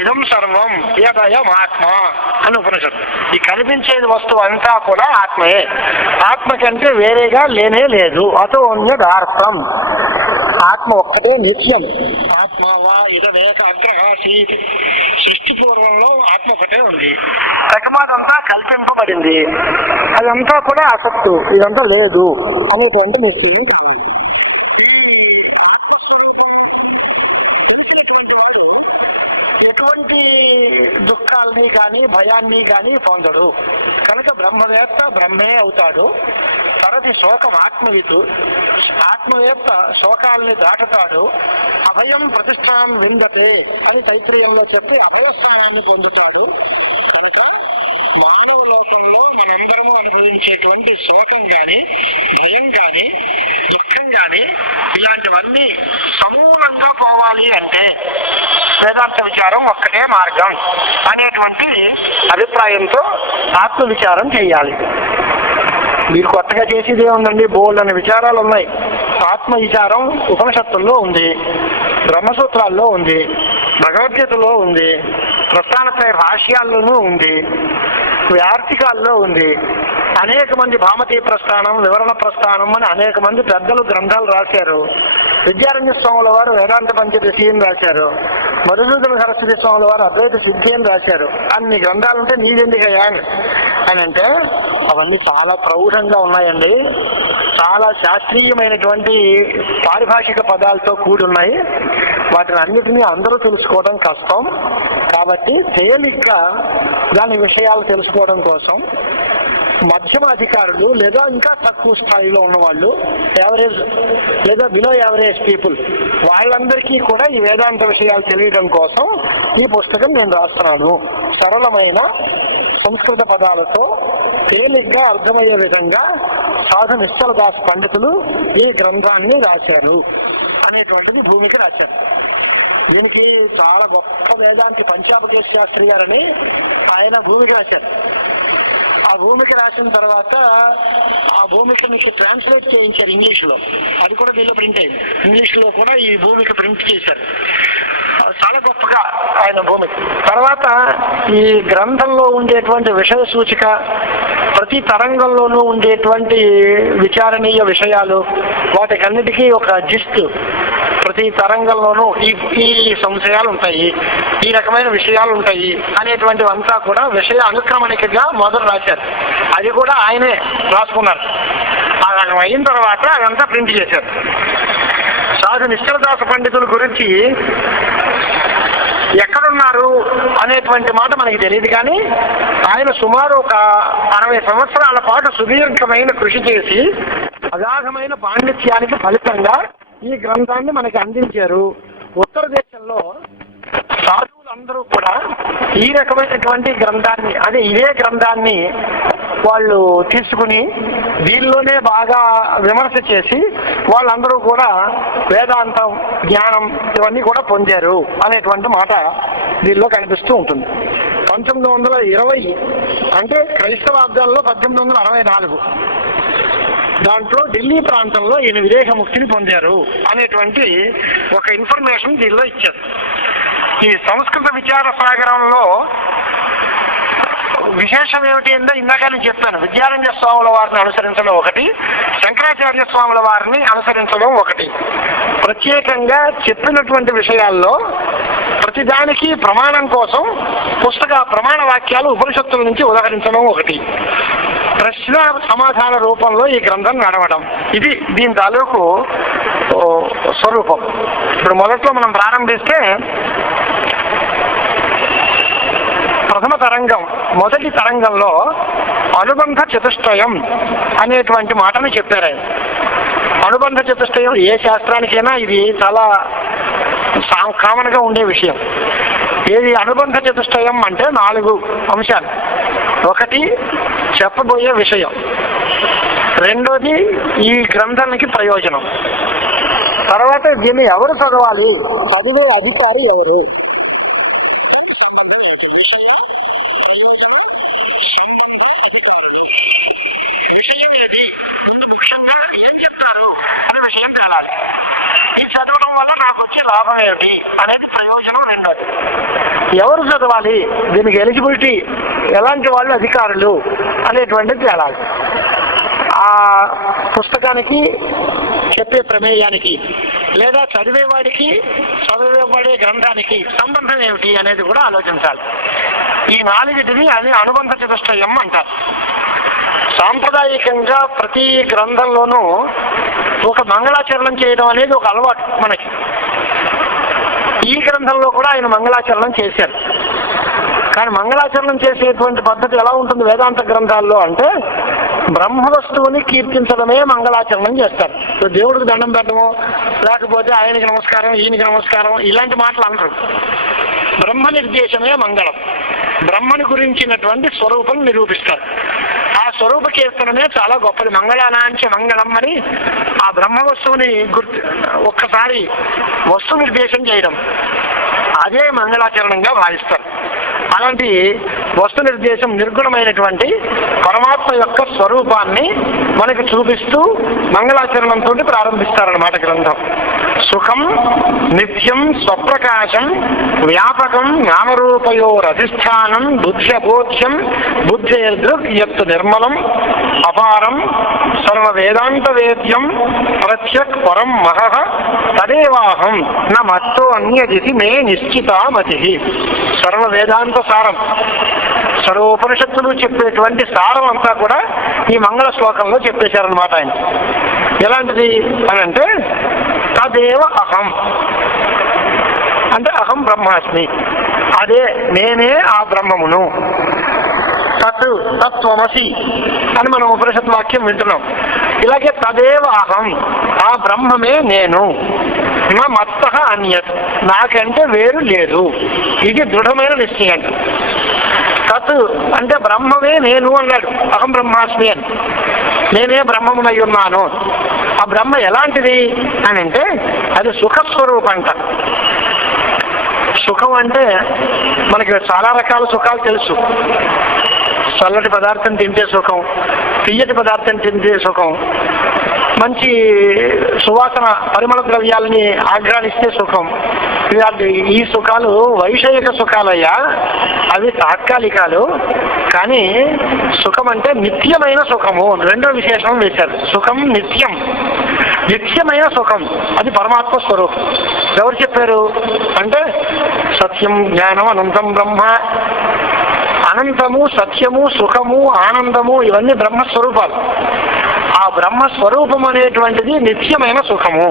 ఇదం సర్వం యదయం ఆత్మ అని ఉపనిషత్తు. ఈ కనిపించేది వస్తువు అంతా కూడా ఆత్మే. ఆత్మ కంటే వేరేగా లేనే లేదు. అతో అన్యదార్థం. ఆత్మ ఒక్కటే నిత్యం. ఆత్మ వా ఇదవేక అగ్రహాసి. సృష్టి పూర్వంలో ఆత్మ ఒకటే ఉంది, ప్రకమాదంతా కల్పింపబడింది. అదంతా కూడా అసత్తు, ఇదంతా లేదు అనేటువంటి నిశ్చయం. ఎటువంటి దుఃఖాలని కానీ భయాన్ని కానీ పొందడు. కనుక బ్రహ్మవేత్త బ్రహ్మే అవుతాడు. తరది శోకం ఆత్మవితు, ఆత్మవేత్త శోకాల్ని దాటుతాడు. అభయం ప్రతిష్టానం విందతే అని తైత్రీయంలో చెప్పి అభయస్థానాన్ని పొందుతాడు. కనుక మానవ లోకంలో మనందరము అనుభవించేటువంటి శోకం కానీ భయం కానీ దుఃఖం కానీ ఇలాంటివన్నీ సమూలంగా పోవాలి అంటే వేదాంత విచారం ఒక్కటే మార్గం అనేటువంటి అభిప్రాయంతో ఆత్మ విచారం చేయాలి. మీరు కొత్తగా చేసేదే ఉందండి, బోల్డ్ అనే విచారాలు ఉన్నాయి. ఆత్మ విచారం ఉపనిషత్తుల్లో ఉంది, బ్రహ్మసూత్రాల్లో ఉంది, భగవద్గీతలో ఉంది, ప్రస్థానత్రయ భాష్యాల్లోనూ ఉంది, వార్తికాల్లో ఉంది. అనేక మంది భామతీ ప్రస్థానం, వివరణ ప్రస్థానం అని అనేక మంది పెద్దలు గ్రంథాలు రాశారు. విద్యారణ్య స్వాముల వారు వేదాంత పంచదశి అని రాశారు. మధుసూదన సరస్వతి స్వాముల వారు అద్వైత సిద్ధి అని రాశారు. అన్ని గ్రంథాలుంటే నీదెందుకయ్యా అని అంటే అవన్నీ చాలా ప్రౌఢంగా ఉన్నాయండి. చాలా శాస్త్రీయమైనటువంటి పారిభాషిక పదాలతో కూడి ఉన్నాయి. వాటిని అన్నిటినీ అందరూ తెలుసుకోవడం కష్టం. కాబట్టి తేలిగ్గా దాని విషయాలు తెలుసుకోవడం కోసం మధ్యమ అధికారులు లేదా ఇంకా తక్కువ స్థాయిలో ఉన్నవాళ్ళు, యావరేజ్ లేదా బిలో యావరేజ్ పీపుల్, వాళ్ళందరికీ కూడా ఈ వేదాంత విషయాలు తెలియడం కోసం ఈ పుస్తకం నేను రాస్తున్నాను. సరళమైన సంస్కృత పదాలతో తేలిగ్గా అర్థమయ్యే విధంగా సాధు నిశ్చల దాస్ పండితులు ఈ గ్రంథాన్ని రాశారు అనేటువంటిది భూమికి రాశారు. దీనికి చాలా గొప్ప వేదాంతి పంచాపకేశ శాస్త్రి గారని ఆయన భూమికి రాశారు. ఆ భూమికి రాసిన తర్వాత ఆ భూమికి మీకు ట్రాన్స్లేట్ చేయించారు ఇంగ్లీష్లో. అది కూడా దీనిలో ప్రింట్ అయింది. ఇంగ్లీష్లో కూడా ఈ భూమికి ప్రింట్ చేశారు. చాలా గొప్పగా ఆయన భూమికి. తర్వాత ఈ గ్రంథంలో ఉండేటువంటి విషయ సూచిక, ప్రతి తరంగంలోనూ ఉండేటువంటి విచారణీయ విషయాలు, వాటికన్నిటికీ ఒక జిస్ట్, ప్రతి తరంగంలోనూ ఈ సంశయాలు ఉంటాయి, ఈ రకమైన విషయాలు ఉంటాయి అనేటువంటివంతా కూడా విషయ అనుక్రమణికగా మొదలు రాశారు. అది కూడా ఆయనే రాసుకున్నారు. అది అయిన తర్వాత అదంతా ప్రింట్ చేశారు. సాధు నిశ్చలదాస పండితుల గురించి ఎక్కడున్నారు అనేటువంటి మాట మనకి తెలియదు, కానీ ఆయన సుమారు ఒక 60 సంవత్సరాల పాటు సుదీర్ఘమైన కృషి చేసి అగాధమైన పాండిత్యానికి ఫలితంగా ఈ గ్రంథాన్ని మనకి అందించారు. ఉత్తర దేశంలో సాధువులందరూ కూడా ఈ రకమైనటువంటి గ్రంథాన్ని, అదే ఇదే గ్రంథాన్ని వాళ్ళు తీసుకుని దీనిలోనే బాగా విమర్శ చేసి వాళ్ళందరూ కూడా వేదాంతం, జ్ఞానం ఇవన్నీ కూడా పొందారు అనేటువంటి మాట దీనిలో కనిపిస్తూ ఉంటుంది. 1920 అంటే క్రైస్తవాబ్దాల్లో 1864 దాంట్లో ఢిల్లీ ప్రాంతంలో ఈయన విదేహ ముక్తిని పొందారు అనేటువంటి ఒక ఇన్ఫర్మేషన్ దీనిలో ఇచ్చారు. ఈ సంస్కృత విచార సాగరంలో విశేషం ఏమిటి అందో ఇందాక నేను చెప్పాను. విద్యారణ్య స్వాముల వారిని అనుసరించడం ఒకటి, శంకరాచార్య స్వాముల వారిని అనుసరించడం ఒకటి. ప్రత్యేకంగా చెప్పినటువంటి విషయాల్లో ప్రతిదానికి ప్రమాణం కోసం ప్రమాణ వాక్యాలు ఉపనిషత్తుల నుంచి ఉదహరించడం ఒకటి, ప్రశ్న సమాధాన రూపంలో ఈ గ్రంథం నడవడం, ఇది దీని తాలూకు స్వరూపం. ఇప్పుడు మొదట్లో మనం ప్రారంభిస్తే ప్రథమ తరంగం, మొదటి తరంగంలో అనుబంధ చతుష్టయం అనేటువంటి మాటను చెప్పారు ఆయన. అనుబంధ చతుష్టయం ఏ శాస్త్రానికైనా ఇది చాలా కామన్ గా ఉండే విషయం. ఏది అనుబంధ చతుష్టయం అంటే 4 అంశాలు. ఒకటి చెప్పబోయే విషయం, రెండోది ఈ గ్రంథానికి ప్రయోజనం, తర్వాత దీన్ని ఎవరు చదవాలి, చదివే అధికారి ఎవరు, విషయం ఏది, ముఖ్యంగా ఏం చెప్తారు అనే విషయం తేలాలి. ఈ చదవడం వల్ల నాకు వచ్చే లాభం ఏమిటి అనేది ప్రయోజనం రెండోది. ఎవరు చదవాలి, దీనికి ఎలిజిబిలిటీ, ఎలాంటి వాళ్ళు అధికారులు అనేటువంటిది తేలాలి. ఆ పుస్తకానికి చెప్పే ప్రమేయానికి లేదా చదివేవాడికి చదివేవాడే గ్రంథానికి సంబంధం ఏమిటి అనేది కూడా ఆలోచించాలి. ఈ 4టిని అని అనుబంధ చతుష్టయం అంటారు. సాంప్రదాయకంగా ప్రతి గ్రంథంలోనూ ఒక మంగళాచరణం చేయడం అనేది ఒక అలవాటు మనకి. ఈ గ్రంథంలో కూడా ఆయన మంగళాచరణం చేశారు. కానీ మంగళాచరణం చేసేటువంటి పద్ధతి ఎలా ఉంటుంది వేదాంత గ్రంథాల్లో అంటే, బ్రహ్మ వస్తువుని కీర్తించడమే మంగళాచరణం చేస్తారు. దేవుడికి దండం పెట్టడము, లేకపోతే ఆయనకి నమస్కారం, ఈయనకి నమస్కారం, ఇలాంటి మాటలు అనరు. బ్రహ్మ నిర్దేశమే మంగళం. బ్రహ్మని గురించినటువంటి స్వరూపం నిరూపిస్తారు. ఆ స్వరూప కీర్తనమే చాలా గొప్పది. మంగళానాంచ మంగళం అని ఆ బ్రహ్మ వస్తువుని ఒక్కసారి వస్తు నిర్దేశం చేయడం, అదే మంగళాచరణంగా భావిస్తారు. అలాంటి వస్తు నిర్దేశం నిర్గుణమైనటువంటి పరమాత్మ యొక్క స్వరూపాన్ని మనకు చూపిస్తూ మంగళాచరణంతో ప్రారంభిస్తారన్నమాట గ్రంథం. సుఖం నిత్యం స్వప్రకాశం వ్యాపకం నామరూపయోరధిష్టానం బుద్ధ్యబోధ్యం బుద్ధేర్దృక్ యత్ నిర్మలం అపారం సర్వ వేదాంత వేద్యం ప్రత్యక్ పరం మహః తదేవాహం న మత్తో అన్యదితి మే నిశ్చితా మతి. సర్వ వేదాంత సారం, సర్వోపనిషత్తులు చెప్పేటువంటి సారం అంతా కూడా ఈ మంగళ శ్లోకంలో చెప్పేశారనమాట ఆయన. ఎలాంటిది అని అంటే, తదేవ అహం అంటే అహం బ్రహ్మాస్మి, అదే నేనే ఆ బ్రహ్మమును. తత్వమసి అని మనం ఉపనిషత్ వాక్యం వింటున్నాం. ఇలాగే తదేవ అహం, ఆ బ్రహ్మమే నేను, నా మత్తః అన్యత్, నాకంటే వేరు లేదు. ఇది దృఢమైన నిశ్చయం. తత్ అంటే బ్రహ్మమే నేను అన్నాడు, అహం బ్రహ్మాస్మి అని, నేనే బ్రహ్మమునై ఉన్నాను. ఆ బ్రహ్మ ఎలాంటిది అని అంటే, అది సుఖస్వరూపంట. సుఖం అంటే మనకి చాలా రకాల సుఖాలు తెలుసు. చల్లటి పదార్థం తింటే సుఖం, తియ్యటి పదార్థం తింటే సుఖం, మంచి సువాసన పరిమళ ద్రవ్యాలని ఆగ్రానిస్తే సుఖం, ఈ సుఖాలు వైషయిక సుఖాలయ్యా, అవి తాత్కాలికాలు. కానీ సుఖం అంటే నిత్యమైన సుఖము. రెండో విశేషం వేశారు, సుఖం నిత్యం, నిత్యమైన సుఖం, అది పరమాత్మ స్వరూపం. ఎవరు చెప్పారు అంటే సత్యం జ్ఞానం అనంతం బ్రహ్మ. అనంతము, సత్యము, సుఖము, ఆనందము ఇవన్నీ బ్రహ్మస్వరూపాలు. ఆ బ్రహ్మస్వరూపం అనేటువంటిది నిత్యమైన సుఖము.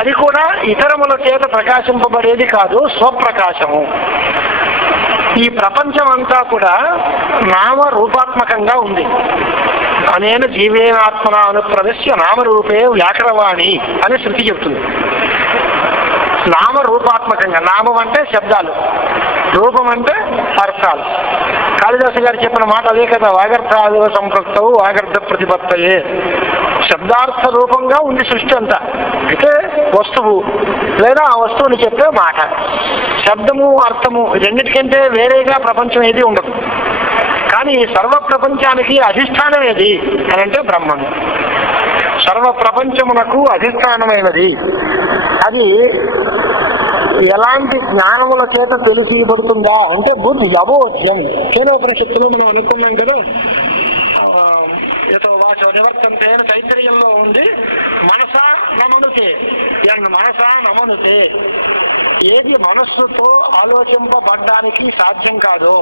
అది కూడా ఇతరముల చేత ప్రకాశింపబడేది కాదు, స్వప్రకాశము. ఈ ప్రపంచం అంతా కూడా నామరూపాత్మకంగా ఉంది. అనేన జీవేనాత్మన అనుప్రవేశ్య నామరూపే వ్యాకరవాణి అని శృతి చెప్తుంది. నామరూపాత్మకంగా, నామం అంటే శబ్దాలు, రూపం అంటే అర్థాలు. కాళిదాసు గారు చెప్పిన మాట అదే కదా, వాగర్థాలు సంపృక్తవు వాగర్థ ప్రతిపత్తయే. శబ్దార్థ రూపంగా ఉంది సృష్టి అంతా. అయితే వస్తువు లేదా ఆ వస్తువుని చెప్పే మాట, శబ్దము అర్థము రెండింటికంటే వేరేగా ప్రపంచం ఏది ఉండదు. కానీ సర్వ ప్రపంచానికి అధిష్టానం ఏది అని అంటే బ్రహ్మము. సర్వ ప్రపంచమునకు అధిష్టానమైనది. అది ఎలాంటి జ్ఞానముల చేత తెలిసిపడుతుందా అంటే బుద్ధి అబోధ్యం. కేనోపనిషత్తులో మనం అనుకున్నాం కదా, ఏదో వాచో నివర్తంతే తైత్రీయంలో ఉంది, మనసా నమనుతే, మనసా నమనుతే. ఏది మనస్సుతో ఆలోచింపబడ్డానికి సాధ్యం కాదో,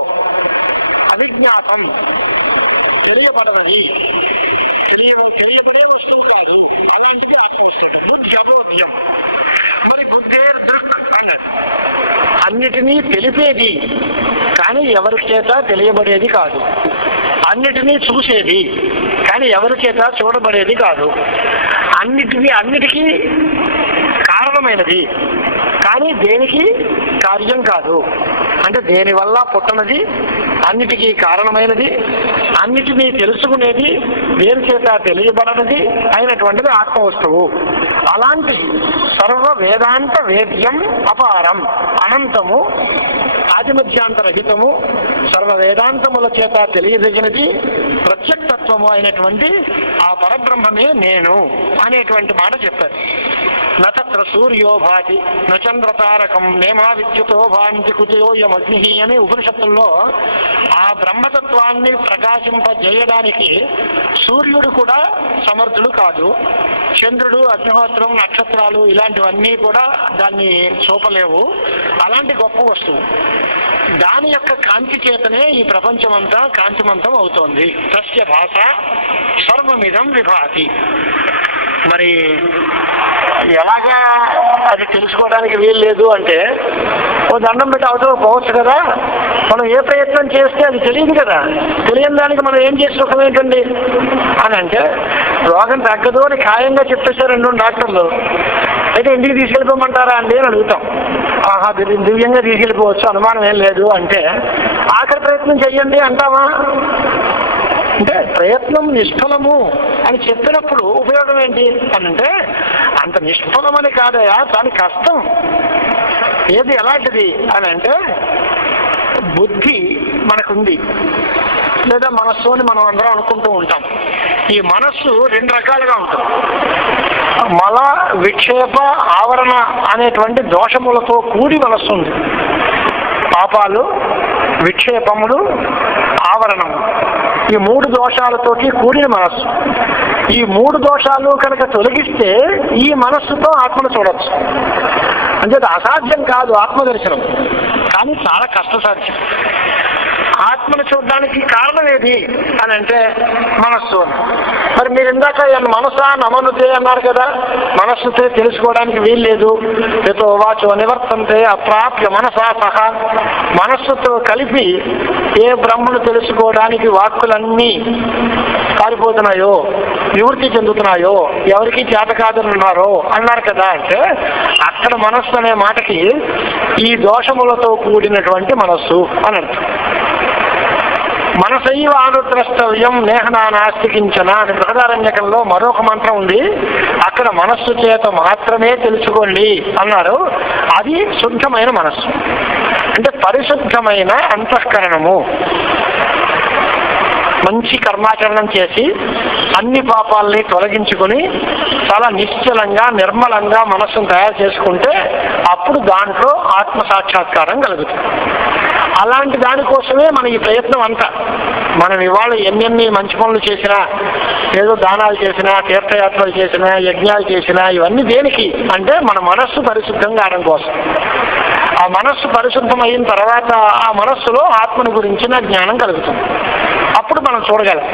అవిజ్ఞాతం, తెలియబడవది, తెలియబడే వస్తువు కాదు, అలాంటిది ఆత్మవస్తువు. బుద్ధి అబోధ్యం. మరి బుద్ధే దృక్ అన్నది అన్నిటినీ తెలిపేది, కానీ ఎవరి చేత తెలియబడేది కాదు. అన్నిటినీ చూసేది, కానీ ఎవరి చేత చూడబడేది కాదు. అన్నిటికీ కారణమైనది, కానీ దేనికి కార్యం కాదు. అంటే దేని వల్ల పుట్టనది, అన్నిటికీ కారణమైనది, అన్నిటినీ తెలుసుకునేది, దేని చేత తెలియబడనది అయినటువంటిది ఆత్మవస్తువు. అలాంటి సర్వ వేదాంత వేద్యం అపారం, అనంతము, ఆదిమధ్యాంతరహితము, సర్వ వేదాంతముల చేత తెలియదగినది, ప్రత్యక్షత్వము అయినటువంటి ఆ పరబ్రహ్మమే నేను అనేటువంటి మాట చెప్పారు. నత్ర సూర్యో భాతి నచంద్రతారకం నేమా విద్యుతో భాంతి కుతయోయమగ్ని అని ఉపనిషత్తుల్లో ఆ బ్రహ్మతత్వాన్ని ప్రకాశింపజేయడానికి సూర్యుడు కూడా సమర్థుడు కాదు. చంద్రుడు, అగ్నిహోత్రం, నక్షత్రాలు ఇలాంటివన్నీ కూడా దాన్ని చూపలేవు. అలాంటి గొప్ప వస్తువు, దాని యొక్క కాంతి చేతనే ఈ ప్రపంచమంతా కాంతిమంతం అవుతోంది. తస్య భాష సర్వమిదం విభాతి. మరి ఎలాగా అది తెలుసుకోవడానికి వీలు లేదు అంటే, ఓ దండం పెట్టి అవతల పోవచ్చు కదా. మనం ఏ ప్రయత్నం చేస్తే అది తెలియదు కదా. తెలియని దానికి మనం ఏం చేసి సుఖం ఏంటండి అని అంటే, రోగం తగ్గదు అని ఖాయంగా చెప్పేశారు రెండు డాక్టర్లు. అయితే ఇంటికి తీసుకెళ్ళిపోమంటారా అండి అని అడుగుతాం. ఆహా, దివ్యంగా తీసుకెళ్ళిపోవచ్చు, అనుమానం ఏం లేదు అంటే, ఆఖరి ప్రయత్నం చెయ్యండి అంటావా? అంటే ప్రయత్నం నిష్ఫలము అని చెప్పినప్పుడు ఉపయోగం ఏంటి అని అంటే, అంత నిష్ఫలమని కాదయా, దాని కష్టం. ఏది ఎలాంటిది అని అంటే, బుద్ధి మనకుంది, లేదా మనస్సు అని మనం అందరం అనుకుంటూ ఉంటాం. ఈ మనస్సు రెండు రకాలుగా ఉంటుంది. మల, విక్షేప, ఆవరణ అనేటువంటి దోషములతో కూడి మనస్సు ఉంది. పాపాలు, విక్షేపములు, ఆవరణము, ఈ మూడు దోషాలతోటి కూడిన మనస్సు. ఈ మూడు దోషాలు కనుక తొలగిస్తే ఈ మనస్సుతో ఆత్మను చూడొచ్చు. అంటే అసాధ్యం కాదు ఆత్మదర్శనం, కానీ చాలా కష్టసాధ్యం. ఆత్మను చూడడానికి కారణం ఏది అని అంటే మనస్సు. మరి మీరు ఇందాక మనసా నమనుతే అన్నారు కదా, మనస్సుతో తెలుసుకోవడానికి వీలు లేదు. ఏతో వాచో నివర్తంతే అప్రాప్య మనసా సహా. మనస్సుతో కలిపి ఏ బ్రహ్మను తెలుసుకోవడానికి వాక్కులన్నీ కారిపోతున్నాయో, నివృత్తి చెందుతున్నాయో, ఎవరికి చేత కాదన్నారో అన్నారు కదా. అంటే అక్కడ మనస్సు అనే మాటకి ఈ దోషములతో కూడినటువంటి మనస్సు అని అర్థం. మనసైవ అనుద్రష్టవ్యం నేహనా నాస్తి కించన అని బృహదారణ్యకంలో మరొక మంత్రం ఉంది. అక్కడ మనస్సు చేత మాత్రమే తెలుసుకోండి అన్నారు. అది శుద్ధమైన మనస్సు, అంటే పరిశుద్ధమైన అంతఃకరణము. మంచి కర్మాచరణం చేసి అన్ని పాపాలని తొలగించుకొని చాలా నిశ్చలంగా నిర్మలంగా మనస్సును తయారు చేసుకుంటే అప్పుడు దాంట్లో ఆత్మ సాక్షాత్కారం కలుగుతుంది. అలాంటి దానికోసమే మన ఈ ప్రయత్నం అంతా. మనం ఇవాళ ఎన్నెన్ని మంచి పనులు చేసినా, ఏదో దానాలు చేసినా, తీర్థయాత్రలు చేసినా, యజ్ఞాలు చేసినా, ఇవన్నీ దేనికి అంటే మన మనస్సు పరిశుద్ధం కావడం కోసం. ఆ మనస్సు పరిశుద్ధం అయిన తర్వాత ఆ మనస్సులో ఆత్మను గురించిన జ్ఞానం కలుగుతుంది. అప్పుడు మనం చూడగలం.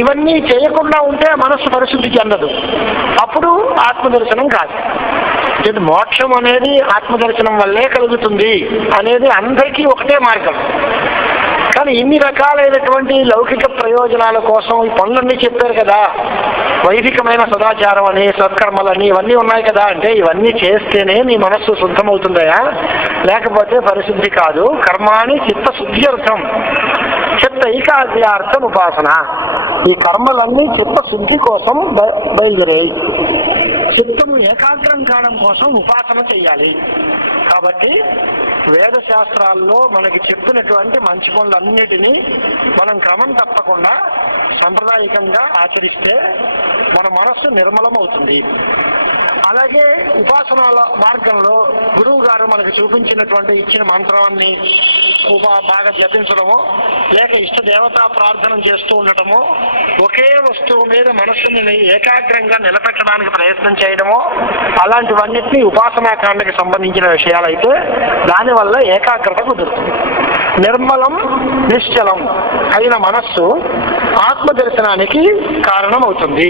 ఇవన్నీ చేయకుండా ఉంటే మనస్సు పరిశుద్ధి చెందదు, అప్పుడు ఆత్మదర్శనం కాదు. మోక్షం అనేది ఆత్మదర్శనం వల్లే కలుగుతుంది అనేది అందరికీ ఒకటే మార్గం. కానీ ఇన్ని రకాలైనటువంటి లౌకిక ప్రయోజనాల కోసం ఈ పనులన్నీ చెప్పారు కదా, వైదికమైన సదాచారం అని, సత్కర్మలని, ఇవన్నీ ఉన్నాయి కదా. అంటే ఇవన్నీ చేస్తేనే నీ మనస్సు శుద్ధమవుతుందయా, లేకపోతే పరిశుద్ధి కాదు. కర్మాణి చిత్త శుద్ధ్యర్థం చిత్త ఏకాగ్ర్యార్థం ఉపాసన. ఈ కర్మలన్నీ చిత్త శుద్ధి కోసం బయలుదేరాయి. చిత్తము ఏకాగ్రం కావడం కోసం ఉపాసన చెయ్యాలి. కాబట్టి వేద శాస్త్రాల్లో మనకి చెప్పినటువంటి మంచి పనులన్నిటినీ మనం క్రమం తప్పకుండా సాంప్రదాయికంగా ఆచరిస్తే మన మనస్సు నిర్మలమవుతుంది. అలాగే ఉపాసనాల మార్గంలో గురువు గారు మనకు చూపించినటువంటి ఇచ్చిన మంత్రాన్ని బాగా జపించడమో, లేక ఇష్ట దేవతా ప్రార్థన చేస్తూ ఉండటమో, ఒకే వస్తువు మీద మనస్సుని ఏకాగ్రంగా నిలబెట్టడానికి ప్రయత్నం చేయడమో, అలాంటివన్నిటినీ ఉపాసనాకాండకి సంబంధించిన విషయాలైతే దానివల్ల ఏకాగ్రత కుదురుతుంది. నిర్మలం నిశ్చలం అయిన మనస్సు ఆత్మదర్శనానికి కారణమవుతుంది.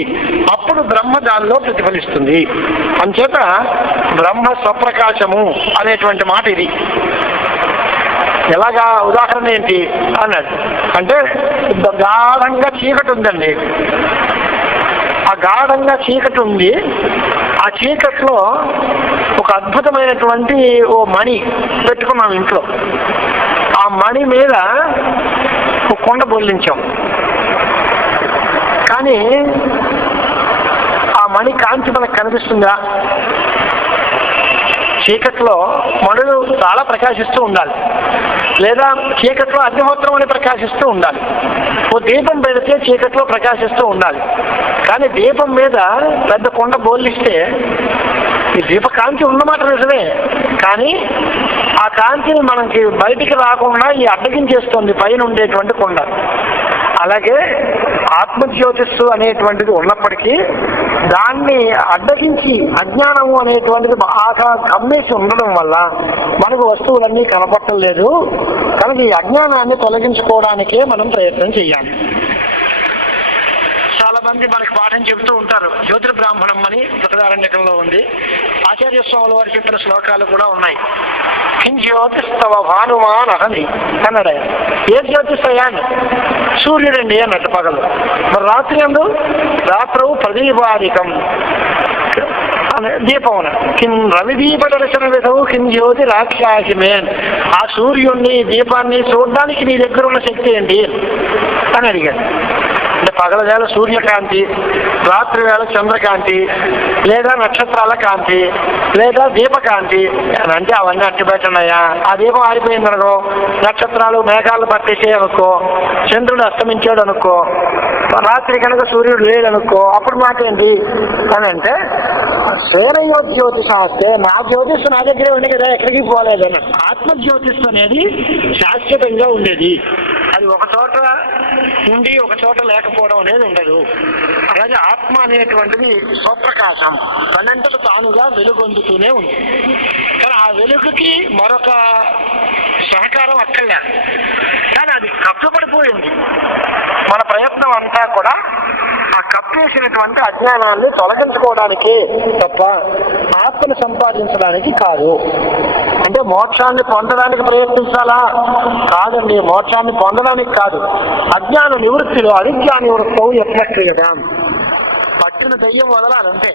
అప్పుడు బ్రహ్మ దానిలో ప్రతిఫలిస్తుంది. అంచేత బ్రహ్మ స్వప్రకాశము అనేటువంటి మాట ఇది. ఎలాగా? ఉదాహరణ ఏంటి అన్నాడు అంటే, గాఢంగా చీకటి ఉందండి. ఆ గాఢంగా చీకటి ఉంది. ఆ చీకట్లో ఒక అద్భుతమైనటువంటి ఓ మణి పెట్టుకున్నాం ఇంట్లో. ఆ మణి మీద ఒక కొండ బొల్లించాం. కానీ ఆ మణి కాంతి మనకు కనిపిస్తుందా? చీకట్లో మణులు చాలా ప్రకాశిస్తూ ఉండాలి, లేదా చీకట్లో అగ్నిహోత్రం అని ప్రకాశిస్తూ ఉండాలి. ఓ దీపం పెడితే చీకట్లో ప్రకాశిస్తూ ఉండాలి. కానీ దీపం మీద పెద్ద కొండ బోల్లిస్తే ఈ దీప కాంతి ఉన్నమాట నిజమే, కానీ ఆ కాంతిని మనకి బయటికి రాకుండా ఈ అడ్డగించేస్తుంది పైన ఉండేటువంటి కొండ. అలాగే ఆత్మజ్యోతిస్సు అనేటువంటిది ఉన్నప్పటికీ దాన్ని అడ్డగించి అజ్ఞానము అనేటువంటిది బాగా కమ్మేసి ఉండడం వల్ల మనకు వస్తువులన్నీ కనపడటం లేదు. కనుక ఈ అజ్ఞానాన్ని తొలగించుకోవడానికే మనం ప్రయత్నం చేయాలి. చాలా మంది మనకి పాఠం చెబుతూ ఉంటారు. జ్యోతిర్బ్రాహ్మణం అని బృహదారణ్యకంలో ఉంది. ఆచార్య స్వాముల వారు చెప్పిన శ్లోకాలు కూడా ఉన్నాయి. కిం జ్యోతిస్తవ భానుమాన్ అహని అన్నాడు. ఏ జ్యోతిస్తయాన్ని? సూర్యుడండి అన్నట్టు పగలు. మరి రాత్రి అందు రాత్రవు ప్రదీపాధికం దీపమున కిం రవిదీప దర్శన విధవు కిం జ్యోతి రాక్షాసిమేన్. ఆ సూర్యుడిని దీపాన్ని చూడడానికి నీ దగ్గర ఉన్న శక్తి ఏంటి అని అడిగాడు. అంటే పగల వేళ సూర్యకాంతి, రాత్రి వేళ చంద్రకాంతి, లేదా నక్షత్రాల కాంతి, లేదా దీపకాంతి అని అంటే అవన్నీ అట్టి పెట్టినాయా? ఆ దీపం ఆరిపోయింది అనుకో, నక్షత్రాలు మేఘాలు పట్టేసాయి అనుకో, చంద్రుడు అస్తమించాడు అనుకో, రాత్రి కనుక సూర్యుడు లేడు అనుకో, అప్పుడు మాట ఏంటి అని అంటే, శ్రేణయో జ్యోతిషాస్తే నా జ్యోతిష్ నా దగ్గరే ఉంది కదా, ఎక్కడికి పోలేదన్న. ఆత్మజ్యోతిష్ అనేది శాశ్వతంగా ఉండేది. అది ఒక చోట ఉండి ఒక చోట లేకపోవడం అనేది ఉండదు. అలాగే ఆత్మ అనేటువంటిది స్వప్రకాశం, తనంతట తానుగా వెలుగొందుతూనే ఉంది. కానీ ఆ వెలుగుకి మరొక సహకారం అక్కర్లే. కానీ అది కప్పుపడిపోయింది. మన ప్రయత్నం అంతా కూడా ఆ కప్పేసినటువంటి అజ్ఞానాన్ని తొలగించుకోవడానికి తప్ప ఆత్మను సంపాదించడానికి కాదు. అంటే మోక్షాన్ని పొందడానికి ప్రయత్నించాలా? కాదండి, మోక్షాన్ని పొందడానికి కాదు. అజ్ఞాన నివృత్తిలో అవిద్యా నివృత్తం యత్నక్రియత. పట్టిన దయ్యం వదలాలంటే.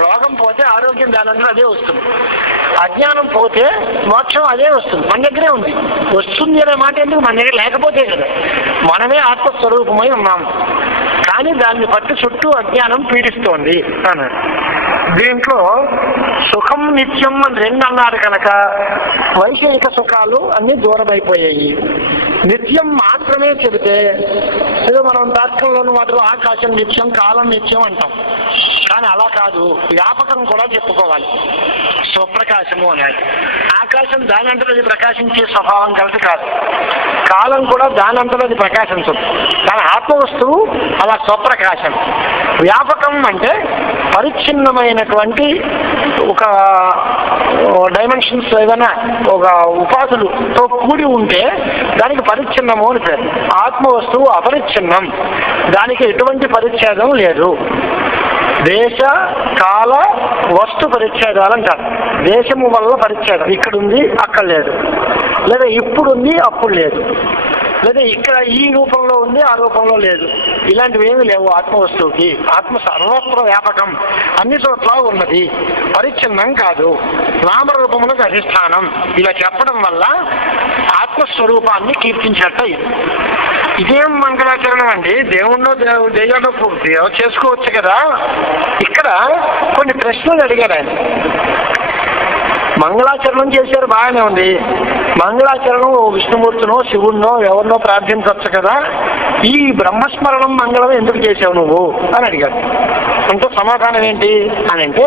రోగం పోతే ఆరోగ్యం దానంతా అదే వస్తుంది. అజ్ఞానం పోతే మోక్షం అదే వస్తుంది. మన దగ్గరే ఉంది. వస్తుంది అనే మాట ఎందుకు? మన దగ్గర లేకపోతే కదా. మనమే ఆత్మస్వరూపమై ఉన్నాం, కానీ దాన్ని బట్టి చుట్టూ అజ్ఞానం పీడిస్తోంది అన్నాడు. దీంట్లో సుఖం నిత్యం అని రెండు అన్నాడు కనుక వైషయిక సుఖాలు అన్ని దూరం అయిపోయాయి. నిత్యం మాత్రమే చెబితే ఏదో మనం తాత్కంలోనూ మాత్రం ఆకాశం నిత్యం, కాలం నిత్యం అంటాం. కానీ అలా కాదు, వ్యాపకం కూడా చెప్పుకోవాలి. స్వప్రకాశము అనేది ఆకాశం దానంతలో అది ప్రకాశించే స్వభావం కలిసి కాదు, కాలం కూడా దానంతలో అది ప్రకాశించదు. కానీ ఆత్మవస్తువు అలా స్వప్రకాశం. వ్యాపకం అంటే పరిచ్ఛిన్నమైనటువంటి ఒక డైమెన్షన్స్ ఏదైనా ఒక ఉపాధులతో కూడి ఉంటే దానికి పరిచ్ఛిన్నము అని పేరు. ఆత్మవస్తువు అపరిచ్ఛిన్నం, దానికి ఎటువంటి పరిచ్ఛేదం లేదు. దేశ కాల వస్తు పరిచ్ఛేదాలు అంటారు. దేశము వల్ల పరిచ్ఛేదం, ఇక్కడ ఉంది అక్కడ లేదు, లేదా ఇప్పుడు ఉంది అప్పుడు లేదు, లేదా ఇక్కడ ఈ రూపంలో ఉంది ఆ రూపంలో లేదు. ఇలాంటివి ఏమీ లేవు ఆత్మవస్తువుకి. ఆత్మ సర్వత్ర వ్యాపకం, అన్ని చోట్ల ఉన్నది, పరిచ్ఛిన్నం కాదు, నామరూపములకు అధిష్టానం. ఇలా చెప్పడం వల్ల ఆత్మస్వరూపాన్ని కీర్తించట. ఇదేం మంగళాచరణం అండి? దేవుణ్ణో దెయ్యాలో చేసుకోవచ్చు కదా. ఇక్కడ కొన్ని ప్రశ్నలు అడిగారు ఆయన. మంగళాచరణం చేశారు, బాగానే ఉంది. మంగళాచరణం విష్ణుమూర్తినో శివుణ్ణో ఎవరినో ప్రార్థించవచ్చు కదా, ఈ బ్రహ్మస్మరణం మంగళం ఎందుకు చేసావు నువ్వు అని అడిగాడు. అంటే సమాధానం ఏంటి అని అంటే,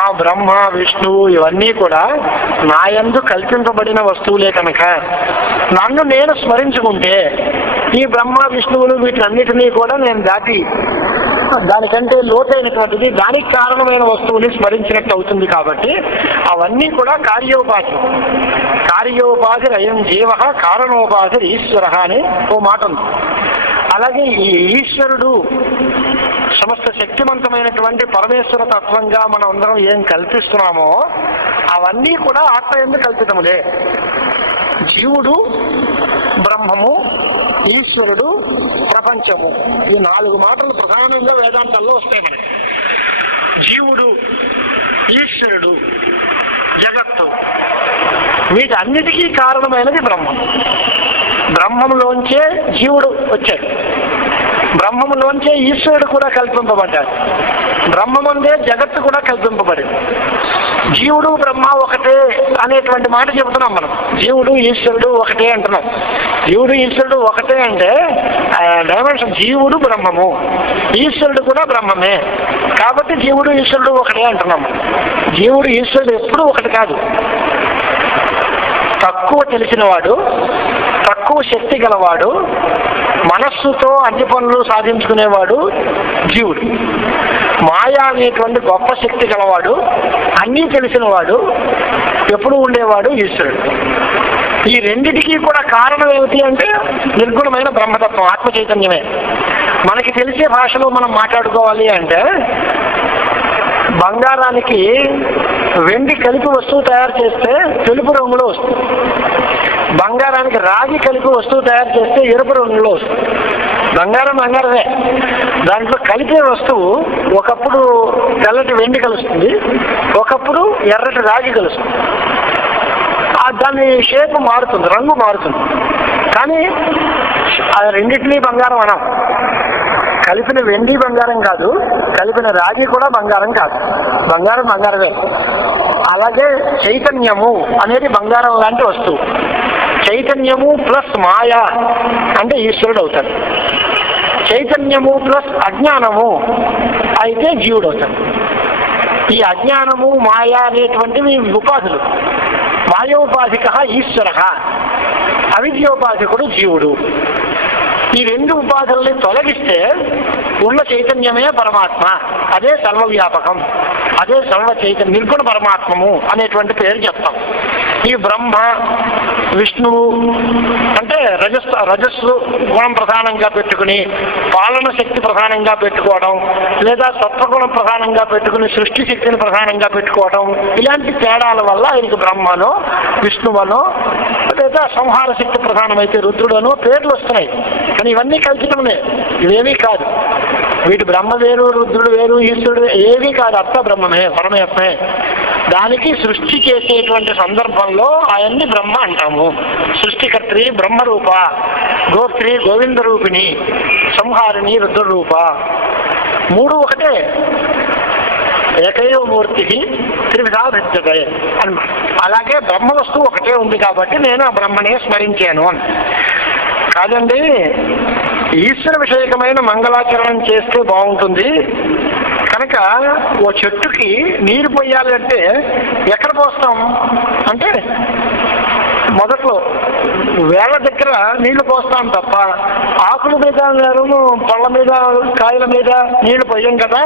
ఆ బ్రహ్మ విష్ణువు ఇవన్నీ కూడా నా యందు కల్పింపబడిన వస్తువులే కనుక నన్ను నేను స్మరించుకుంటే ఈ బ్రహ్మ విష్ణువులు వీటినన్నిటినీ కూడా నేను దాటి దానికంటే లోతైనటువంటిది, దానికి కారణమైన వస్తువుని స్మరించినట్టు అవుతుంది. కాబట్టి అవన్నీ కూడా కార్యోపాధి. కార్యోపాధి అయం జీవ, కారణోపాధి ఈశ్వర అని ఓ మాట ఉంది. అలాగే ఈ ఈశ్వరుడు సమస్త శక్తివంతమైనటువంటి పరమేశ్వర తత్వంగా మనం అందరం ఏం కల్పిస్తున్నామో అవన్నీ కూడా ఆత్మ యందు కల్పితములే. జీవుడు బ్రహ్మము, ఈశ్వరుడు ప్రపంచము, ఈ 4 మాటలు ప్రధానంగా వేదాంతాల్లో వస్తాయి మనకి. జీవుడు, ఈశ్వరుడు, జగత్తు, వీటన్నిటికీ కారణమైనది బ్రహ్మం. బ్రహ్మంలోంచే జీవుడు వచ్చాడు, బ్రహ్మంలోంచే ఈశ్వరుడు కూడా కల్పింపబడ్డాడు, బ్రహ్మమందే జగత్తు కూడా కల్పింపబడింది. జీవుడు బ్రహ్మ ఒకటే అనేటువంటి మాట చెబుతున్నాం మనం. జీవుడు ఈశ్వరుడు ఒకటే అంటున్నాం. జీవుడు ఈశ్వరుడు ఒకటే అంటే డైమెన్షన్ జీవుడు బ్రహ్మము, ఈశ్వరుడు కూడా బ్రహ్మమే. కాబట్టి జీవుడు ఈశ్వరుడు ఒకటే అంటున్నాం. జీవుడు ఈశ్వరుడు ఎప్పుడూ ఒకటి కాదు. తక్కువ తెలిసినవాడు, తక్కువ శక్తి గలవాడు, మనస్సుతో అన్ని పనులు సాధించుకునేవాడు జీవుడు. మాయ అనేటువంటి గొప్ప శక్తి గలవాడు, అన్నీ తెలిసినవాడు, ఎప్పుడు ఉండేవాడు ఈశ్వరుడు. ఈ రెండిటికీ కూడా కారణం ఏమిటి అంటే నిర్గుణమైన బ్రహ్మతత్వం, ఆత్మ చైతన్యమే. మనకి తెలిసే భాషలో మనం మాట్లాడుకోవాలి అంటే, బంగారానికి వెండి కలిపి వస్తువు తయారు చేస్తే తెలుపు రంగులో వస్తుంది, బంగారానికి రాగి కలిపి వస్తువు తయారు చేస్తే ఎరుపు రంగులో వస్తుంది. బంగారం బంగారమే, దాంట్లో కలిపే వస్తువు ఒకప్పుడు తెల్లటి వెండి కలుస్తుంది, ఒకప్పుడు ఎర్రటి రాగి కలుస్తుంది. దాని షేప్ మారుతుంది, రంగు మారుతుంది. కానీ అది రెండింటినీ బంగారం అనం. కలిపిన వెండి బంగారం కాదు, కలిపిన రాగి కూడా బంగారం కాదు, బంగారం బంగారమే. అలాగే చైతన్యము అనేది బంగారం లాంటి వస్తువు. చైతన్యము ప్లస్ మాయ అంటే ఈశ్వరుడు అవుతాడు. చైతన్యము ప్లస్ అజ్ఞానము అయితే జీవుడు అవుతాడు. ఈ అజ్ఞానము మాయ అనేటువంటివి ఉపాధులు. మాయోపాధిక ఈశ్వర, అవిద్యోపాధికుడు జీవుడు. ఈ 2 ఉపాధుల్ని తొలగిస్తే ఉన్న చైతన్యమే పరమాత్మ, అదే సర్వవ్యాపకం, అదే సర్వ చైతన్య నిర్గుణ పరమాత్మము అనేటువంటి పేరు చెప్తాం. ఈ బ్రహ్మ విష్ణువు అంటే రజస్సు గుణం ప్రధానంగా పెట్టుకుని పాలన శక్తి ప్రధానంగా పెట్టుకోవడం, లేదా సత్వగుణం ప్రధానంగా పెట్టుకుని సృష్టి శక్తిని ప్రధానంగా పెట్టుకోవడం, ఇలాంటి తేడాల వల్ల ఆయనకి బ్రహ్మనో విష్ణువనో లేదా సంహార శక్తి ప్రధానమైతే రుద్రుడనో పేర్లు వస్తున్నాయి. కానీ ఇవన్నీ కల్పితమే, ఇవేమీ కాదు. వీటి బ్రహ్మ వేరు, రుద్రుడు వేరు, ఈశ్వరుడు ఏమీ కాదు, అత్త బ్రహ్మమే, పరమాత్మే. దానికి సృష్టి చేసేటువంటి సందర్భంలో ఆయన్ని బ్రహ్మ అంటాము. సృష్టికర్త్రి బ్రహ్మరూప, గోత్రి గోవింద రూపిణి, సంహారిణి రుద్రరూప. 3 ఒకటే. ఏకైవ మూర్తికి త్రివిధా భిద్యతే అని. అలాగే బ్రహ్మ వస్తువు ఒకటే ఉంది కాబట్టి నేను ఆ బ్రహ్మనే స్మరించాను అని. కాదండి, ఈశ్వర విషయకమైన మంగళాచరణం చేస్తే బాగుంటుంది కనుక ఓ చెట్టుకి నీరు పోయాలి అంటే ఎక్కడ పోస్తాం అంటే మొదట్లో వేళ్ల దగ్గర నీళ్లు పోస్తాం తప్ప ఆకుల మీద పళ్ళ మీద కాయల మీద నీళ్లు పోయాం కదా.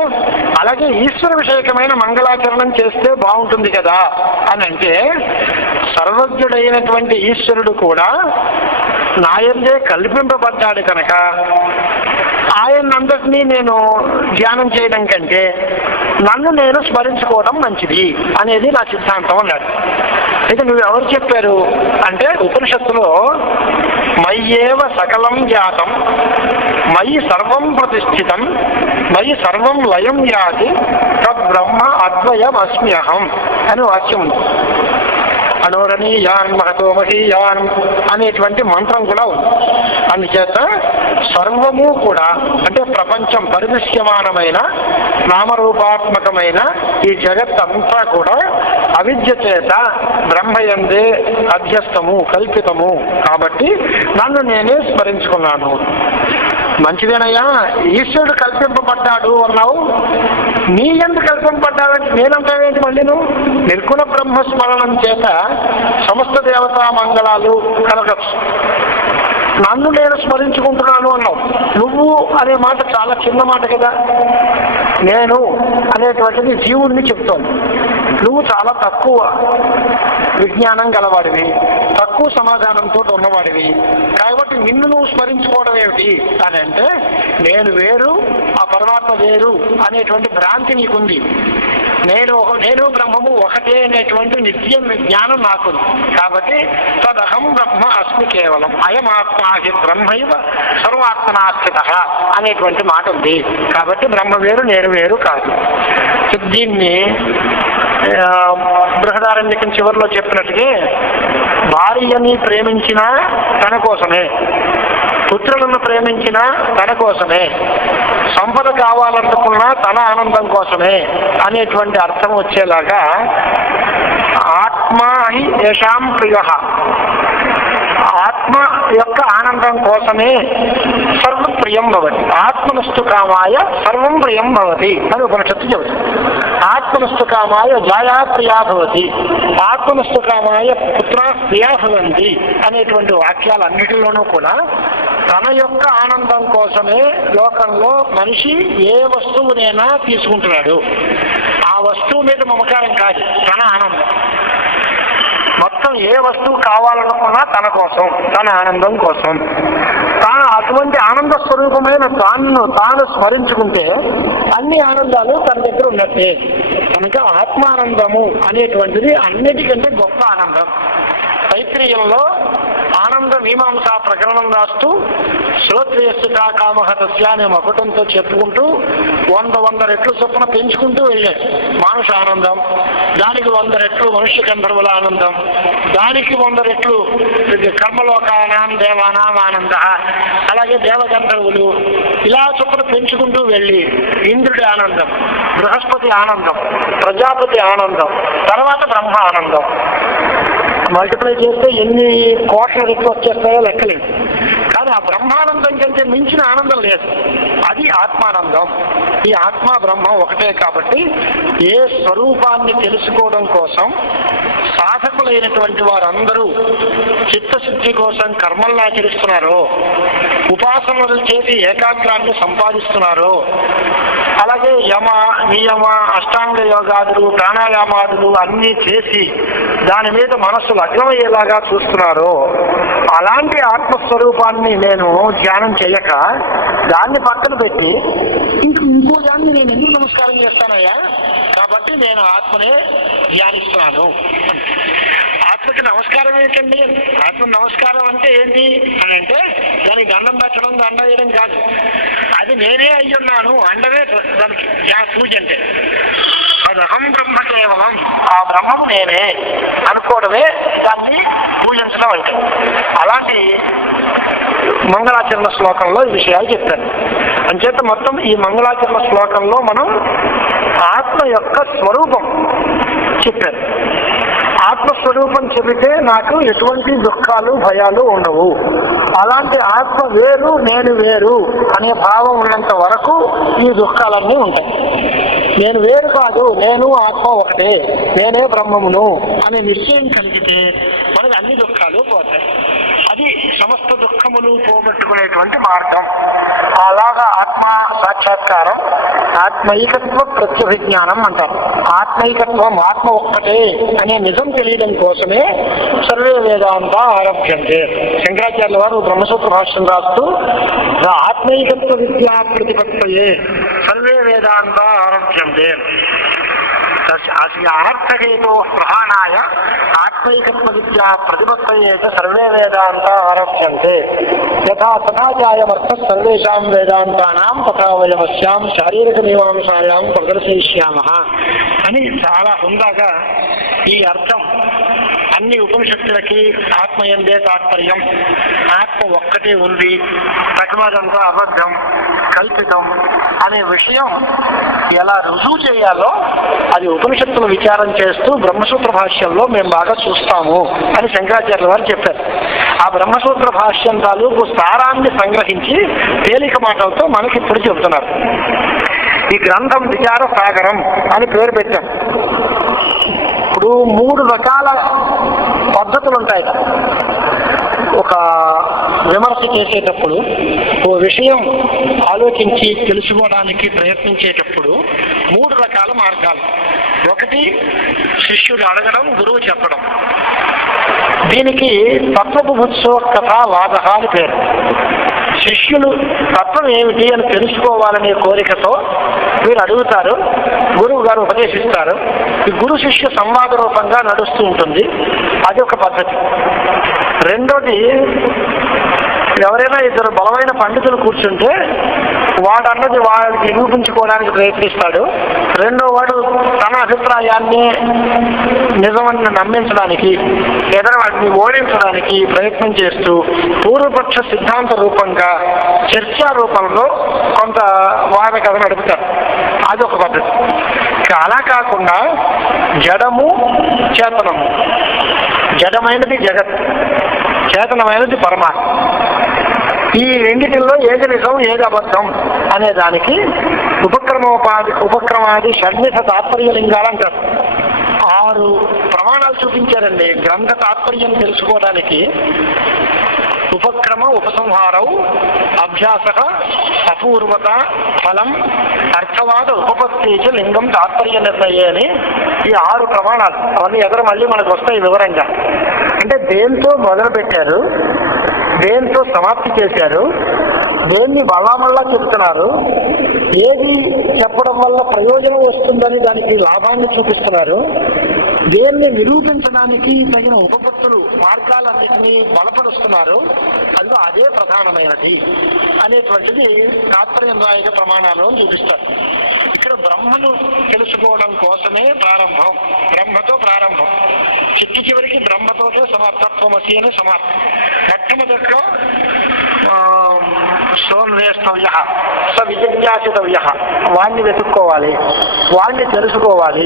అలాగే ఈశ్వర విషయకమైన మంగళాచరణం చేస్తే బాగుంటుంది కదా అని అంటే సర్వజ్ఞుడైనటువంటి ఈశ్వరుడు కూడా నాయందే కల్పింపబడ్డాడు కనుక ఆయనందరినీ నేను ధ్యానం చేయడం కంటే నన్ను నేను స్మరించుకోవడం మంచిది అనేది నా సిద్ధాంతం అన్నాడు. అయితే నువ్వు ఎవరు చెప్పారు అంటే ఉపనిషత్తులో మయ్యేవ సకలం జాతం మయి సర్వం ప్రతిష్ఠితం మయి సర్వం లయం యాతి తద్బ్రహ్మ అద్వయం అస్మ్యహం అని వాక్యం ఉంది. అనోరణీయాన్ మహతో మహీయాన్ అనేటువంటి మంత్రం కూడా ఉంది. అందుచేత సర్వము కూడా అంటే ప్రపంచం పరిదృశ్యమానమైన నామరూపాత్మకమైన ఈ జగత్తంతా కూడా అవిద్య చేత బ్రహ్మయందే అధ్యస్థము కల్పితము కాబట్టి నన్ను నేనే స్మరించుకున్నాను. మంచిదేనయ్యా, ఈశ్వరుడు కల్పింపబడ్డాడు అన్నావు, నీ ఎందుకు కల్పింపబడ్డావంటే నేనంటావేంటి మళ్ళీ నువ్వు నిర్గుణ బ్రహ్మస్మరణం చేత సమస్త దేవతా మంగళాలు కలగచ్చు. నన్ను నేను స్మరించుకుంటున్నాను అన్నావు. నువ్వు అనే మాట చాలా చిన్న మాట కదా. నేను అనేటువంటిది జీవుడిని చెప్తోంది. నువ్వు చాలా తక్కువ విజ్ఞానం గలవాడివి, తక్కువ సమాధానంతో ఉన్నవాడివి కాబట్టి నిన్ను నువ్వు స్మరించుకోవడం ఏమిటి అని అంటే నేను వేరు ఆ పరమాత్మ వేరు అనేటువంటి భ్రాంతి నీకుంది. నేను బ్రహ్మము ఒకటే అనేటువంటి నిత్య జ్ఞానం నాకుంది కాబట్టి తదహం బ్రహ్మ అస్మి కేవలం అయమాత్మాహి బ్రహ్మైవ సర్వాత్మనాస్థిత అనేటువంటి మాట ఉంది. కాబట్టి బ్రహ్మ వేరు నేను వేరు కాదు. దీన్ని బృహదారణ్యకం చివరిలో చెప్పినట్టుగా భార్యని ప్రేమించినా తన కోసమే, పుత్రులను ప్రేమించినా తన కోసమే, సంపద కావాలనుకున్నా తన ఆనందం కోసమే అనేటువంటి అర్థం వచ్చేలాగా ఆత్మా హి యశాం ప్రియ, ఆత్మ యొక్క ఆనందం కోసమే సర్వం ప్రియం భవతి, ఆత్మనస్తు కామాయ సర్వం ప్రియం భవతి అని ఉపనిషత్తు చెబుతుంది. ఆత్మనస్తు కామాయ జాయా ప్రియా భవతి, ఆత్మనస్తు కామాయ పుత్రా ప్రియా భవంతి అనేటువంటి వాక్యాలన్నిటిలోనూ కూడా తన యొక్క ఆనందం కోసమే లోకంలో మనిషి ఏ వస్తువునైనా తీసుకుంటున్నాడు. ఆ వస్తువు మీద మమకారం కాదు, తన ఆనందం. మొత్తం ఏ వస్తువు కావాలనుకున్నా తన కోసం, తన ఆనందం కోసం. తాను అటువంటి ఆనంద స్వరూపమైన తాను స్మరించుకుంటే అన్ని ఆనందాలు తన దగ్గర ఉన్నట్టే. కనుక ఆత్మానందము అనేటువంటిది అన్నిటికంటే గొప్ప ఆనందం. తైత్రీయంలో ఆనంద మీమాంసా ప్రకరణం రాస్తూ శ్రోత్రియస్సుగా కామహతస్య అనే మకుటంతో చెప్పుకుంటూ 100 రెట్లు చొప్పున పెంచుకుంటూ వెళ్ళాడు. మానుష ఆనందం, దానికి 100 రెట్లు మనుష్య గంధర్వుల ఆనందం, దానికి 100 రెట్లు కర్మలోకానాం దేవానాం ఆనంద, అలాగే దేవగంధర్వులు, ఇలా చొప్పున పెంచుకుంటూ వెళ్ళి ఇంద్రుడి ఆనందం, బృహస్పతి ఆనందం, ప్రజాపతి ఆనందం, తర్వాత బ్రహ్మ ఆనందం. మల్టిప్లై చేస్తే ఎన్ని కోట్ల రెట్లు వచ్చేస్తాయో లెక్కలేదు. కానీ ఆ బ్రహ్మానందం కంటే మించిన ఆనందం లేదు, అది ఆత్మానందం. ఈ ఆత్మ బ్రహ్మ ఒకటే కాబట్టి ఏ స్వరూపాన్ని తెలుసుకోవడం కోసం సాధకులైనటువంటి వారందరూ చిత్తశుద్ధి కోసం కర్మల్ని ఆచరిస్తున్నారో, ఉపాసనలు చేసి ఏకాగ్రాన్ని సంపాదిస్తున్నారో, అలాగే యమ నియమ అష్టాంగ యోగాదులు ప్రాణాయామాదులు అన్నీ చేసి దాని మీద మనస్సు లగ్నమయ్యేలాగా చూస్తున్నారో, అలాంటి ఆత్మస్వరూపాన్ని నేను ధ్యానం చేయక దాన్ని పక్కన పెట్టి ఇంకో దాన్ని నేను ఎందుకు నమస్కారం చేస్తానయ్యా, కాబట్టి నేను ఆత్మనే ధ్యానిస్తున్నాను. ఆత్మకి నమస్కారం ఏంటండి? ఆత్మ నమస్కారం అంటే ఏంటి అని అంటే దానికి దండం పెట్టడం, దండ వేయడం కాదు. అది నేనే అయ్యున్నాను అండమే దానికి పూజ అంటే. తదహం బ్రహ్మ కేవలం, ఆ బ్రహ్మము నేనే అనుకోవడమే దాన్ని పూజించడం అంటే. అలాంటి మంగళాచరణ శ్లోకంలో ఈ విషయాలు చెప్పారు. అంచేత మొత్తం ఈ మంగళాచరణ శ్లోకంలో మనం ఆత్మ యొక్క స్వరూపం చెప్పారు. ఆత్మస్వరూపం చెబితే నాకు ఎటువంటి దుఃఖాలు భయాలు ఉండవు. అలాంటి ఆత్మ వేరు నేను వేరు అనే భావం ఉన్నంత వరకు ఈ దుఃఖాలన్నీ ఉంటాయి. నేను వేరు కాదు, నేను ఆత్మ ఒకటే, నేనే బ్రహ్మమును అనే నిశ్చయం కలిగితే మనకి అన్ని దుఃఖాలు పోతాయి. అది సమస్త దుఃఖములు పోగొట్టుకునేటువంటి మార్గం. అలాగా ఆత్మ సాక్షాత్కారం ఆత్మైకత్వ ప్రత్యభిజ్ఞానం అంటారు. ఆత్మైకత్వం, ఆత్మ ఒక్కటే అనే నిజం తెలియడం కోసమే సర్వే వేదాంత ఆరభ్యంతే. శంకరాచార్యుల వారు బ్రహ్మసూత్ర భాష్యం రాస్తూ ఆత్మైకత్వ విద్యా ప్రతిపత్తయే సర్వే వేదాంత ఆరభ్యంతే. అనర్థహేతో ప్రహాణాయ ఆత్మైకత్వ విద్యా ప్రతిపత్తయే సర్వే వేదాంత ఆరభ్యంతే. యథా సదాచాయమర్థ సర్వేషాం వేదాంతానాం తథా వయమస్యాం శారీరక మీమాంసాయాం ప్రదర్శయిష్యామః అని చాలా హుందాగా ఈ అర్థం అన్ని ఉపనిషత్తులకి ఆత్మయందే తాత్పర్యం, ఆత్మ ఒక్కటే ఉంది, ప్రతిమదంతా అబద్ధం కల్పితం అనే విషయం ఎలా రుజువు చేయాలో అది ఉపనిషత్తులు విచారం చేస్తూ బ్రహ్మసూత్ర భాష్యంలో మేము బాగా చూస్తాము అని శంకరాచార్యుల వారు చెప్పారు. ఆ బ్రహ్మసూత్ర భాష్యం తాలూకు సారాన్ని సంగ్రహించి తేలిక మాటలతో మనకి ఇప్పుడు చెబుతున్నారు. ఈ గ్రంథం విచార సాగరం అని పేరు పెట్టాం. ఇప్పుడు 3 రకాల పద్ధతులు ఉంటాయి. ఒక విమర్శ చేసేటప్పుడు, ఓ విషయం ఆలోచించి తెలుసుకోవడానికి ప్రయత్నించేటప్పుడు 3 రకాల మార్గాలు. ఒకటి శిష్యుడు అడగడం, గురువు చెప్పడం. దీనికి తత్వబుభుత్సో కథా వాద అని పేరు. శిష్యులు తత్వం ఏమిటి అని తెలుసుకోవాలనే కోరికతో మీరు అడుగుతారు, గురువు గారు ఉపదేశిస్తారు. ఈ గురు శిష్య సంవాద రూపంగా నడుస్తూ ఉంటుంది. అది ఒక పద్ధతి. రెండోది, ఎవరైనా 2 బలమైన పండితులు కూర్చుంటే వాడన్నది వాడికి నిరూపించుకోవడానికి ప్రయత్నిస్తాడు. రెండో వాడు తన అభిప్రాయాన్ని నిజమని నమ్మించడానికి లేదా వాటిని ఓడించడానికి ప్రయత్నం చేస్తూ పూర్వపక్ష సిద్ధాంత రూపంగా చర్చా రూపంలో కొంత వాద కథ నడుపుతారు. అదొక పద్ధతి. అలా కాకుండా జడము చేతనము, జడమైనది జగత్, చేతనమైనది పరమాత్మ, ఈ రెండిటిల్లో ఏది నిజం ఏది అబద్ధం అనే దానికి ఉపక్రమాది షడ్మిథ తాత్పర్యలింగాలు అంటారు. 6 ప్రమాణాలు చూపించారండి గ్రంథ తాత్పర్యం తెలుసుకోవడానికి. ఉపక్రమ, ఉపసంహారం, అభ్యాస, అపూర్వత, ఫలం, అర్థవాద, ఉపపత్తి, లింగం, తాత్పర్య నిర్ణయ అని ఈ 6 ప్రమాణాలు. అవన్నీ ఎదురు మళ్ళీ మనకు వస్తాయి వివరంగా. అంటే దేంతో మొదలు పెట్టారు, దేంతో సమాప్తి చేశారు, దేన్ని మళ్ళా చెప్తున్నారు, ఏది చెప్పడం వల్ల ప్రయోజనం వస్తుందని దానికి లాభాన్ని చూపిస్తున్నారు, దేన్ని నిరూపించడానికి తగిన ఉపపత్తులు మార్గాలన్నింటినీ బలపరుస్తున్నారు, అదిగో అదే ప్రధానమైనది అనేటువంటిది తాత్పర్యదాయక ప్రమాణాలను చూపిస్తారు. ఇక్కడ బ్రహ్మను తెలుసుకోవడం కోసమే ప్రారంభం, బ్రహ్మతో ప్రారంభం, చివరికి బ్రహ్మతోటే సమాప్తత్వమసి అని సమాప్తం. మొట్టమొదట్లో సోన్వేస్తవ్య స విజిజ్ఞాసితవ్య, వాణ్ణి వెతుక్కోవాలి, వాణ్ణి తెలుసుకోవాలి,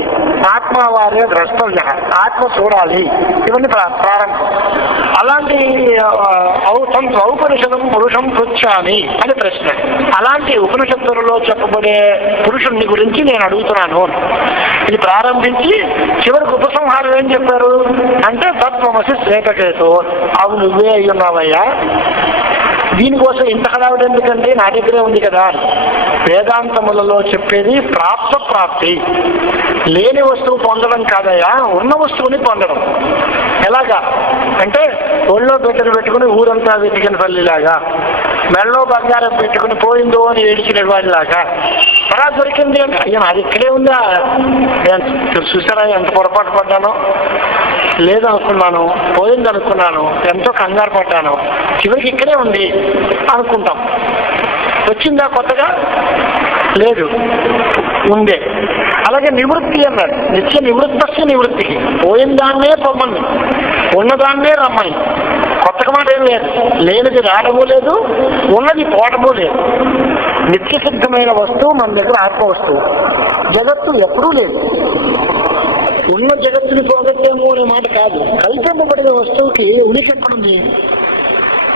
ఆత్మవారే ద్రష్టవ్య, ఆత్మ చూడాలి, ఇవన్నీ ప్రారంభం. అలాంటి ఔపనిషదం పురుషం పృచ్ఛామి అని ప్రశ్న. అలాంటి ఉపనిషత్తులలో చెప్పబడే పురుషుణ్ణి గురించి నేను అడుగుతున్నాను. ఇది ప్రారంభించి చివరికి ఉపసంహారం ఏం చెప్పారు అంటే తత్వమసి శ్వేతకేతో, అవు నువ్వే అయ్యున్నావయ్యా, దీనికోసం ఇంత హడావిడి ఎందుకంటే నా దగ్గరే ఉంది కదా. వేదాంతములలో చెప్పేది ప్రాప్తి, లేని వస్తువు పొందడం కాదయ్యా, ఉన్న వస్తువుని పొందడం. ఎలాగా అంటే ఒళ్ళో పెట్టుకుని ఊరంతా వెతికిన పల్లిలాగా, మెళ్ళలో బంగారం పెట్టుకుని పోయిందో అని ఏడిచిన వాడిలాగా, అలా దొరికింది అంటే అయ్యా నాది ఇక్కడే ఉందా, నేను చూసారా ఎంత పొరపాటు పడ్డానో, లేదనుకున్నాను, పోయిందనుకున్నాను, ఎంతో కంగారు పడ్డాను, చివరికి ఇక్కడే ఉంది అనుకుంటాం. వచ్చిందా కొత్తగా? లేదు, ఉందే. అలాగే నివృత్తి అన్నాడు, నిత్య నివృత్తస్య నివృత్తికి. పోయిన దాన్నే పొమ్మని, ఉన్నదాన్నే రమ్మని. కొత్తగా మాట ఏం లేదు. లేనిది రావడము లేదు, ఉన్నది పోవడము లేదు. నిత్య సిద్ధమైన వస్తువు మన దగ్గర ఆత్మ వస్తువు. జగత్తు ఎప్పుడూ లేదు. ఉన్న జగత్తుని పోగొట్టేమో అనే మాట కాదు. కల్పింపబడిన వస్తువుకి ఉనికి ఎక్కడుంది?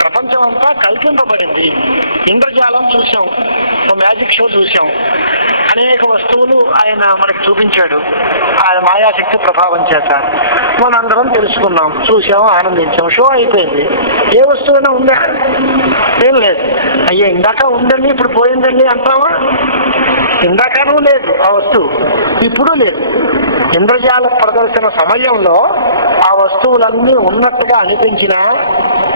ప్రపంచం అంతా కల్పింపబడింది. ఇంద్రజాలం చూసాం, మ్యాజిక్ షో చూసాం, అనేక వస్తువులు ఆయన మనకు చూపించాడు. ఆయన మాయాశక్తి ప్రభావం చేత మనందరం తెలుసుకున్నాం, చూసాం, ఆనందించాం. షో అయిపోయింది. ఏ వస్తువైనా ఉందా? ఏం లేదు. అయ్యా ఇందాక ఉందండి ఇప్పుడు పోయిందండి అంటావా? ఇందాకనూ లేదు ఆ వస్తువు, ఇప్పుడు లేదు. ఇంద్రజాల ప్రదర్శన సమయంలో ఆ వస్తువులన్నీ ఉన్నట్టుగా అనిపించినా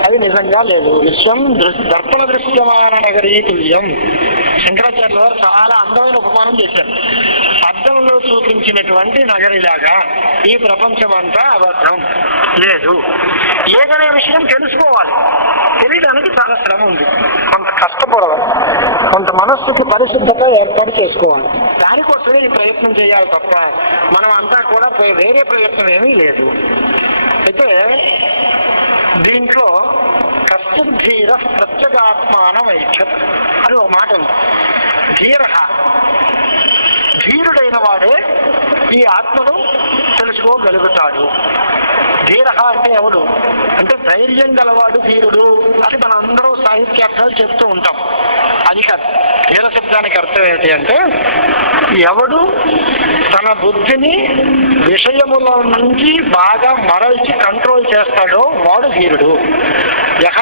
అవి నిజంగా లేదు. విశ్వం దర్పణ దృశ్యమాన నగరీ తుల్యం. శంకరాచార్యుల వారు చాలా అందమైన ఉపమానం చేశారు. అద్దంలో చూపించినటువంటి నగరిలాగా ఈ ప్రపంచం అంతా అబద్ధం, లేదు. ఏదనే విషయం తెలుసుకోవాలి. తెలియడానికి చాలా శ్రమ ఉంది, కొంత కష్టపడాలి, కొంత మనస్సుకి పరిశుద్ధత ఏర్పాటు చేసుకోవాలి. దానికోసమే ఈ ప్రయత్నం చేయాలి తప్ప మనం అంతా కూడా వేరే ప్రయత్నం ఏమీ లేదు. అయితే దీంట్లో కశ్చిద్ధీర ప్రత్యేగాత్మానం ఐక్యత్ అని ఒక మాట ఉంది. ధీరుడైన వాడే ఈ ఆత్మను తెలుసుకోగలుగుతాడు. ధీర అంటే ఎవడు అంటే ధైర్యం గలవాడు ధీరుడు అని మనం అందరూ సాహిత్యార్థాలు చెప్తూ ఉంటాం. అది కాదు. ధీర శబ్దానికి అర్థం ఏంటి అంటే ఎవడు తన బుద్ధిని విషయముల నుంచి బాగా మరల్చి కంట్రోల్ చేస్తాడో వాడు ధీరుడు. యహ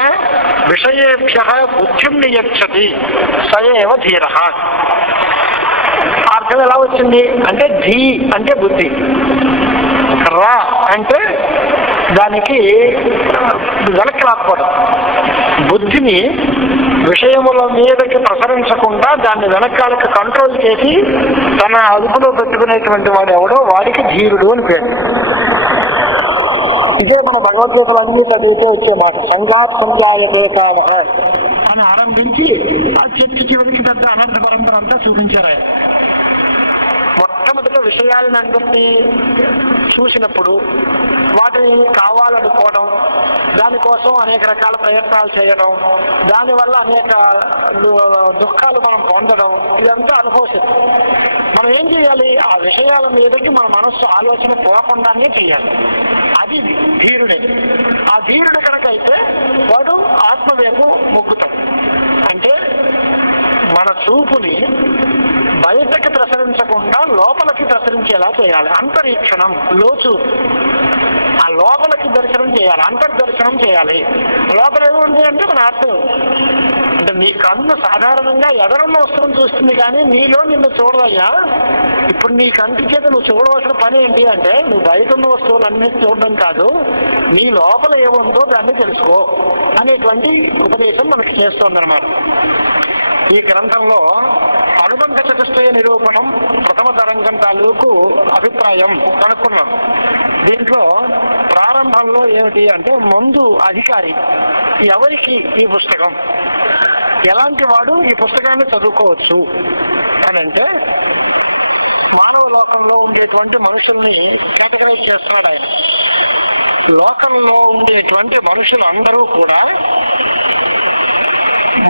విషయేభ్య బుద్ధిం నియచ్చతి సయేవ ధీర. అర్థం ఎలా వచ్చింది అంటే ధీ అంటే బుద్ధి, రా అంటే దానికి వెనక్కి రాకపోవడం. బుద్ధిని విషయముల మీదకి ప్రసరించకుండా దాన్ని వెనకాలకి కంట్రోల్ చేసి తన అదుపులో పెట్టుకునేటువంటి వాడు ఎవడో వాడికి ధీరుడు అని పేరు. ఇదే మన భగవద్గీతలు అన్ని చదివితే వచ్చే మాట. సంఘాత్ సంజాయతే కావహ అని ఆరంభించి ఆ చర్చ చివరికి పెద్ద అనంత పరంపర అంతా చూపించారు ఆయన. మొట్టమొదటి విషయాలను అందరినీ చూసినప్పుడు వాటిని కావాలనుకోవడం, దానికోసం అనేక రకాల ప్రయత్నాలు చేయడం, దానివల్ల అనేక దుఃఖాలు మనం పొందడం, ఇదంతా అనుభవిస్తుంది. మనం ఏం చేయాలి? ఆ విషయాల మీదకి మన మనస్సు ఆలోచన పోకుండానే చేయాలి. అది ధీరుడే. ఆ ధీరుడు కనుక అయితే వాడు ఆత్మవైపు మొగ్గుతాడు. అంటే మన చూపుని బయటకి ప్రసరించకుండా లోపలికి ప్రసరించేలా చేయాలి. అంతరీక్షణం, లోచు. ఆ లోపలికి దర్శనం చేయాలి, అంతర్దర్శనం చేయాలి. లోపల ఏముంది అంటే మన ఆత్మ. అంటే నీ కన్ను సాధారణంగా ఎదరున్న వస్తువును చూస్తుంది కానీ నీలో నిన్ను చూడదయ్యా. ఇప్పుడు నీ కంటి చేత నువ్వు చూడవలసిన పని ఏంటి అంటే నువ్వు బయట ఉన్న వస్తువులన్నీ చూడడం కాదు, నీ లోపల ఏముందో దాన్ని తెలుసుకో అనేటువంటి ఉపదేశం మనకి చేస్తుందన్నమాట. ఈ గ్రంథంలో అనుబంధ చతుష్టయ నిరూపణం ప్రథమ తరంగం తాలూకు అభిప్రాయం కనుక్కున్నాం. దీంట్లో ప్రారంభంలో ఏమిటి అంటే ముందు అధికారి ఎవరికి ఈ పుస్తకం, ఎలాంటి వాడు ఈ పుస్తకాన్ని చదువుకోవచ్చు అని అంటే మానవ లోకంలో ఉండేటువంటి మనుషుల్ని కేటగరైజ్ చేస్తున్నాడు ఆయన. లోకంలో ఉండేటువంటి మనుషులు అందరూ కూడా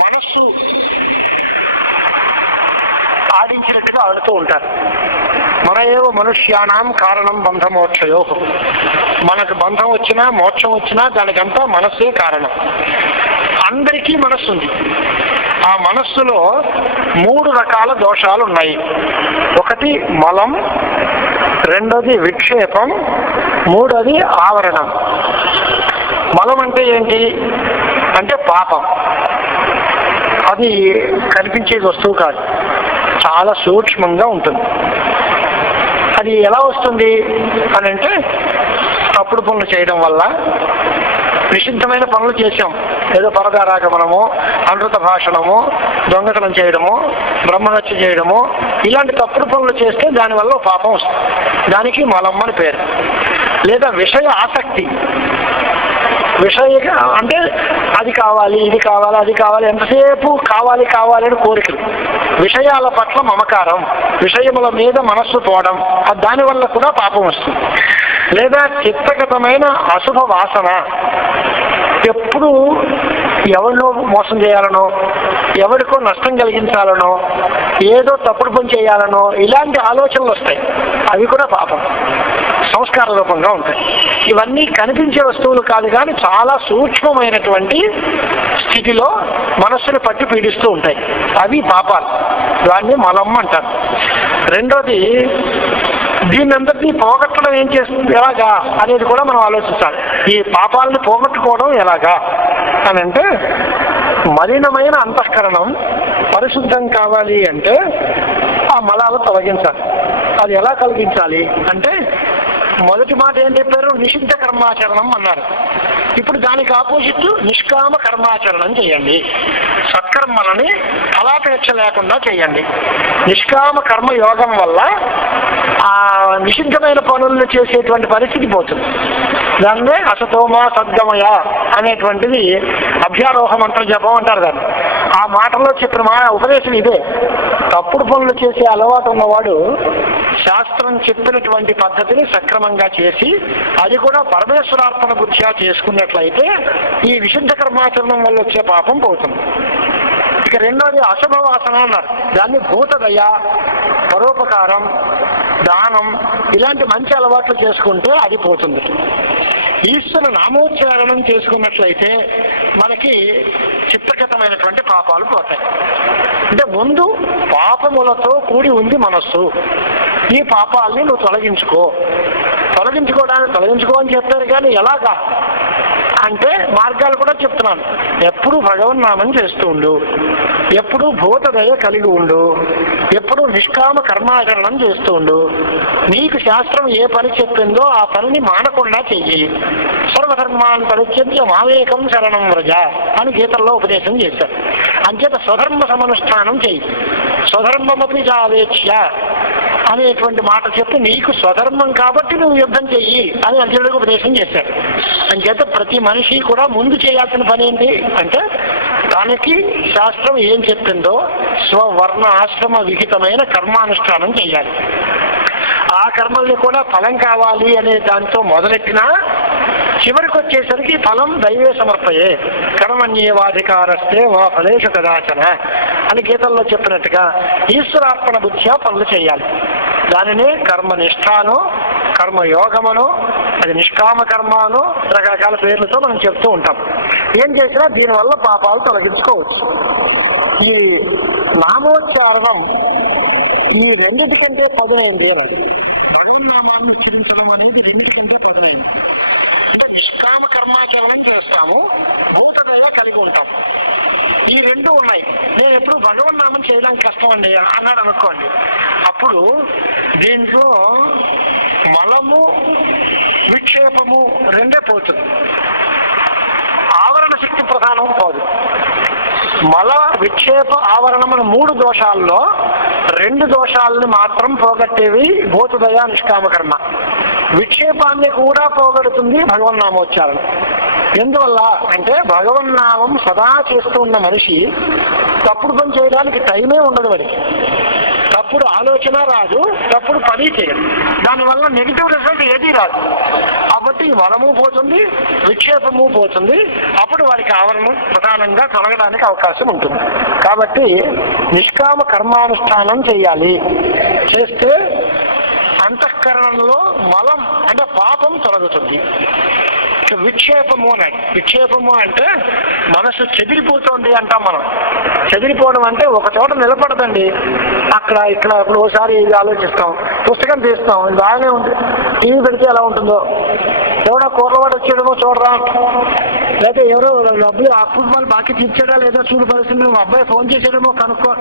మనస్సు ఆడించినట్టుగా ఆడుతూ ఉంటారు. మన ఏవో మనుష్యానాం కారణం బంధమోక్షయో. మనకు బంధం వచ్చినా మోక్షం వచ్చినా దానికంతా మనస్సే కారణం. అందరికీ మనస్సు ఉంది. ఆ మనస్సులో 3 రకాల దోషాలు ఉన్నాయి. ఒకటి మలం, రెండోది విక్షేపం, మూడోది ఆవరణం. మలం అంటే ఏంటి అంటే పాపం. అది కనిపించే వస్తువు కాదు, చాలా సూక్ష్మంగా ఉంటుంది. అది ఎలా వస్తుంది అని అంటే తప్పుడు పనులు చేయడం వల్ల. నిషిద్ధమైన పనులు చేసాం, ఏదో పరదారాగమనము, అనృత భాషణము, దొంగతనం చేయడము, బ్రహ్మహత్య చేయడము, ఇలాంటి తప్పుడు పనులు చేస్తే దానివల్ల పాపం వస్తుంది. దానికి మలం అని పేరు. లేదా విషయ ఆసక్తి. అంటే అది కావాలి, ఇది కావాలి, అది కావాలి, ఎంతసేపు కావాలి కావాలి అని కోరికలు, విషయాల పట్ల మమకారం, విషయముల మీద మనస్సు పోవడం, దానివల్ల కూడా పాపం వస్తుంది. లేదా చిత్తగతమైన అశుభ వాసన, ఎప్పుడు ఎవరినో మోసం చేయాలనో, ఎవరికో నష్టం కలిగించాలనో, ఏదో తప్పుడు పని చేయాలనో ఇలాంటి ఆలోచనలు వస్తాయి. అవి కూడా పాపం, సంస్కార రూపంగా ఉంటాయి. ఇవన్నీ కనిపించే వస్తువులు కాదు, కానీ చాలా సూక్ష్మమైనటువంటి స్థితిలో మనస్సును పట్టి పీడిస్తూ ఉంటాయి. అవి పాపాలు, దాన్ని మలం అంటారు. రెండోది, దీన్నందరినీ పోగొట్టడం ఏం చేస్తుంది, ఎలాగా అనేది కూడా మనం ఆలోచించాలి. ఈ పాపాలను పోగొట్టుకోవడం ఎలాగా అని అంటే, మలినమైన అంతఃకరణం పరిశుద్ధం కావాలి అంటే ఆ మలాలు తొలగించాలి. అది ఎలా కలిగించాలి అంటే, మొదటి మాట ఏం చెప్పారు, నిషిద్ధ కర్మాచరణం అన్నారు. ఇప్పుడు దానికి ఆపోజిట్ నిష్కామ కర్మాచరణం చేయండి. సత్కర్మలని ఫలాపేక్ష లేకుండా చేయండి. నిష్కామ కర్మ యోగం వల్ల ఆ నిషిద్ధమైన పనులను చేసేటువంటి పరిస్థితి పోతుంది. దాన్నే అసతోమ సద్గమయ అనేటువంటిది అభ్యారోహ మంత్ర జపం అంటారు. దాన్ని ఆ మాటలో చెప్పిన ఉపదేశం ఇదే. తప్పుడు పనులు చేసే అలవాటు ఉన్నవాడు శాస్త్రం చెప్పినటువంటి పద్ధతిని సక్రమంగా చేసి అది కూడా పరమేశ్వరార్పణ బుద్ధిగా చేసుకున్నట్లయితే ఈ విశుద్ధ కర్మాచరణం వల్ల వచ్చే పాపం పోతుంది. ఇక రెండోది అశుభ వాసన అన్నారు. దాన్ని భూతదయ, పరోపకారం, దానం ఇలాంటి మంచి అలవాట్లు చేసుకుంటే అది పోతుంది. ఈశ్వర నామోచ్చారణం చేసుకున్నట్లయితే మనకి చిత్తగతమైనటువంటి పాపాలు పోతాయి. అంటే ముందు పాపములతో కూడి ఉంది మనస్సు. ఈ పాపాలని నువ్వు తొలగించుకో అని చెప్తారు. కానీ ఎలాగా అంటే మార్గాలు కూడా చెప్తున్నాను. ఎప్పుడు భగవన్నామం చేస్తూ ఉండు, ఎప్పుడు భూతదయ కలిగి ఉండు, ఎప్పుడు నిష్కామ కర్మాచరణం చేస్తూ ఉండు. నీకు శాస్త్రం ఏ పని చెప్పిందో ఆ పనిని మానకుండా చెయ్యి. సర్వధర్మాన్ని పరిత్యజ్య మావేకం శరణం వ్రజ అని గీతల్లో ఉపదేశం చేశారు. అంచేత స్వధర్మ సమనుష్ఠానం చెయ్యి. స్వధర్మమపి చావేక్ష్య అనేటువంటి మాట చెప్పి నీకు స్వధర్మం కాబట్టి నువ్వు యుద్ధం చెయ్యి అని అర్జునుడికి ఉపదేశం చేశాడు. అంచేత ప్రతి మనిషి కూడా ముందు చేయాల్సిన పని ఏంటి అంటే, తనకి శాస్త్రం ఏం చెప్పిందో స్వవర్ణ ఆశ్రమ విహితమైన కర్మానుష్ఠానం చేయాలి. ఆ కర్మల్ని కూడా ఫలం కావాలి అనే దాంతో మొదలెట్టినా చివరికి వచ్చేసరికి ఫలం దైవే సమర్పయే, కర్మణ్యేవాధికారస్తే మా ఫలేషు కదాచన అని గీతల్లో చెప్పినట్టుగా ఈశ్వరార్పణ బుద్ధ్యా పనులు చేయాలి. దానినే కర్మనిష్టానో, కర్మయోగమనో, అది నిష్కామ కర్మనో రకరకాల పేర్లతో మనం చెప్తూ ఉంటాం. ఏం చేసినా దీనివల్ల పాపాలు తొలగించుకోవచ్చు. ఈ నామోచ్చారణం ఈ రెండింటికంటే పదునైంది అన్నది. భగవన్నామాన్ని ఉచ్చరించడం అనేది రెండింటికంటే పదునైంది. నిష్కామ కర్మాచరణం చేస్తాము, భౌతికంగా కలిగి ఉంటాము. ఈ రెండు ఉన్నాయి. నేను ఎప్పుడు భగవన్నామం చేయడానికి కష్టం అండి అన్నాడు అనుకోండి, అప్పుడు దీంట్లో మలము విక్షేపము రెండే పోతుంది. ఆవరణ శక్తి ప్రధానం పోదు. మల విక్షేప ఆవరణమున 3 దోషాల్లో 2 దోషాలను మాత్రం పోగొట్టేవి భూతదయ నిష్కామకర్మ. విక్షేపాన్ని కూడా పోగొడుతుంది భగవన్నామోచ్చారణ. ఎందువల్ల అంటే భగవన్నామం సదా చేస్తూ ఉన్న మనిషి తప్పుడు పని చేయడానికి టైమే ఉండదు. వాడికి తప్పుడు ఆలోచన రాదు, తప్పుడు పని చేయదు. దానివల్ల నెగిటివ్ రిజల్ట్ ఏదీ రాదు. కాబట్టి వరము పోతుంది, విక్షేపము పోతుంది. అప్పుడు వారికి ఆవరణం ప్రధానంగా తొలగడానికి అవకాశం ఉంటుంది. కాబట్టి నిష్కామ కర్మానుష్ఠానం చేయాలి. చేస్తే అంతఃకరణంలో మలం అంటే పాపం తొలగుతుంది. విక్షేపము అనేది, విక్షేపము అంటే మనసు చెదిరిపోతుంది అంటాం మనం. చెదిరిపోవడం అంటే ఒక చోట నిలబడదండి, అక్కడ ఇక్కడ ఇప్పుడు ఒకసారి ఇది ఆలోచిస్తాం, పుస్తకం తీస్తాం, ఇది బాగానే ఉంది, టీవీ పెడితే ఎలా ఉంటుందో, ఎవడో కూరవాడు వచ్చేయడమో చూడరా, లేకపోతే ఎవరో డబ్బులు ఆ ఫుట్బాల్ బాకీ తీర్చాడా లేదా చూడు పరిస్థితి, మా అబ్బాయి ఫోన్ చేసేయడమో కనుక్కో.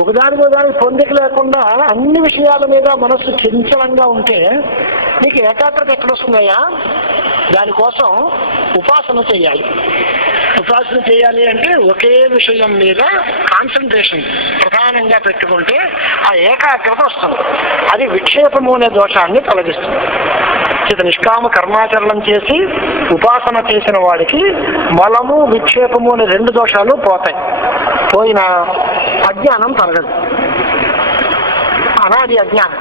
ఒకదానికి పొందిక లేకుండా అన్ని విషయాల మీద మనస్సు చంచలంగా ఉంటే నీకు ఏకాగ్రత ఎక్కడొస్తుందయ్యా? దానికోసం ఉపాసన చేయాలి. ఉపాసన చేయాలి అంటే ఒకే విషయం మీద కాన్సన్ట్రేషన్ ప్రధానంగా పెట్టుకుంటే ఆ ఏకాగ్రత వస్తుంది. అది విక్షేపము అనే దోషాన్ని తొలగిస్తుంది. నిష్కామ కర్మాచరణం చేసి ఉపాసన చేసిన వాడికి మలము విక్షేపము అనే 2 దోషాలు పోతాయి. పోయిన అజ్ఞానం తరగదు. అనాది అజ్ఞానం.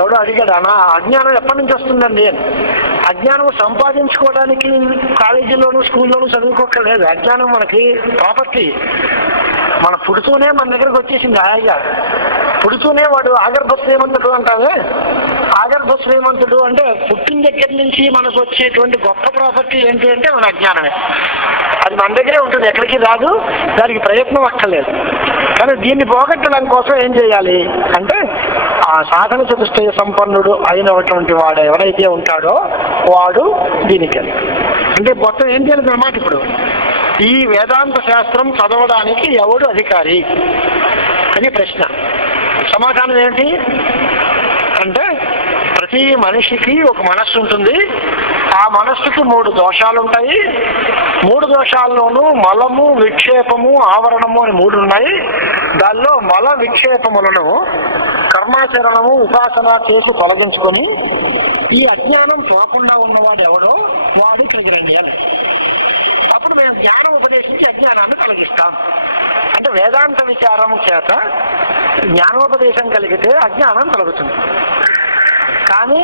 ఎవడో అడిగాడు, అజ్ఞానం ఎప్పటి నుంచి వస్తుందండి అని. అజ్ఞానం సంపాదించుకోవడానికి కాలేజీలోను స్కూల్లోనూ చదువుకోక్కర్లేదు. అజ్ఞానం మనకి ప్రాపర్టీ. మన పుడుతూనే మన దగ్గరకు వచ్చేసింది. హాయిగా పుడుతూనే వాడు ఆగర్భ శ్రీమంతుడు అంటావే. ఆగర్భ శ్రీమంతుడు అంటే పుట్టిన దగ్గర నుంచి మనకు వచ్చేటువంటి గొప్ప ప్రాపర్టీ ఏంటి అంటే మన అజ్ఞానమే. అది మన దగ్గరే ఉంటుంది, ఎక్కడికి రాదు, దానికి ప్రయత్నం అక్కర్లేదు. కానీ దీన్ని పోగొట్టడం కోసం ఏం చేయాలి అంటే ఆ సాధన చతుష్టయ సంపన్నుడు అయినటువంటి వాడు ఎవరైతే ఉంటాడో వాడు దీనికి అంటే మొత్తం ఏం చేయాలి అన్నమాట. ఇప్పుడు ఈ వేదాంత శాస్త్రం చదవడానికి ఎవడు అధికారి అని ప్రశ్న. సమాధానం ఏంటి అంటే ప్రతి మనిషికి ఒక మనస్సు ఉంటుంది. ఆ మనస్సుకి 3 దోషాలు ఉంటాయి. 3 దోషాల్లోనూ మలము విక్షేపము ఆవరణము అని 3 ఉన్నాయి. దానిలో మల విక్షేపములను కర్మాచరణము ఉపాసన చేసి తొలగించుకొని ఈ అజ్ఞానం పోకుండా ఉన్నవాడు ఎవడో వాడు ఇక్కడికి రండి. అప్పుడు మేము జ్ఞానం ఉపదేశించి అజ్ఞానాన్ని తొలగిస్తాం. అంటే వేదాంత విచారం చేత జ్ఞానోపదేశం కలిగితే అజ్ఞానం తొలగుతుంది. కానీ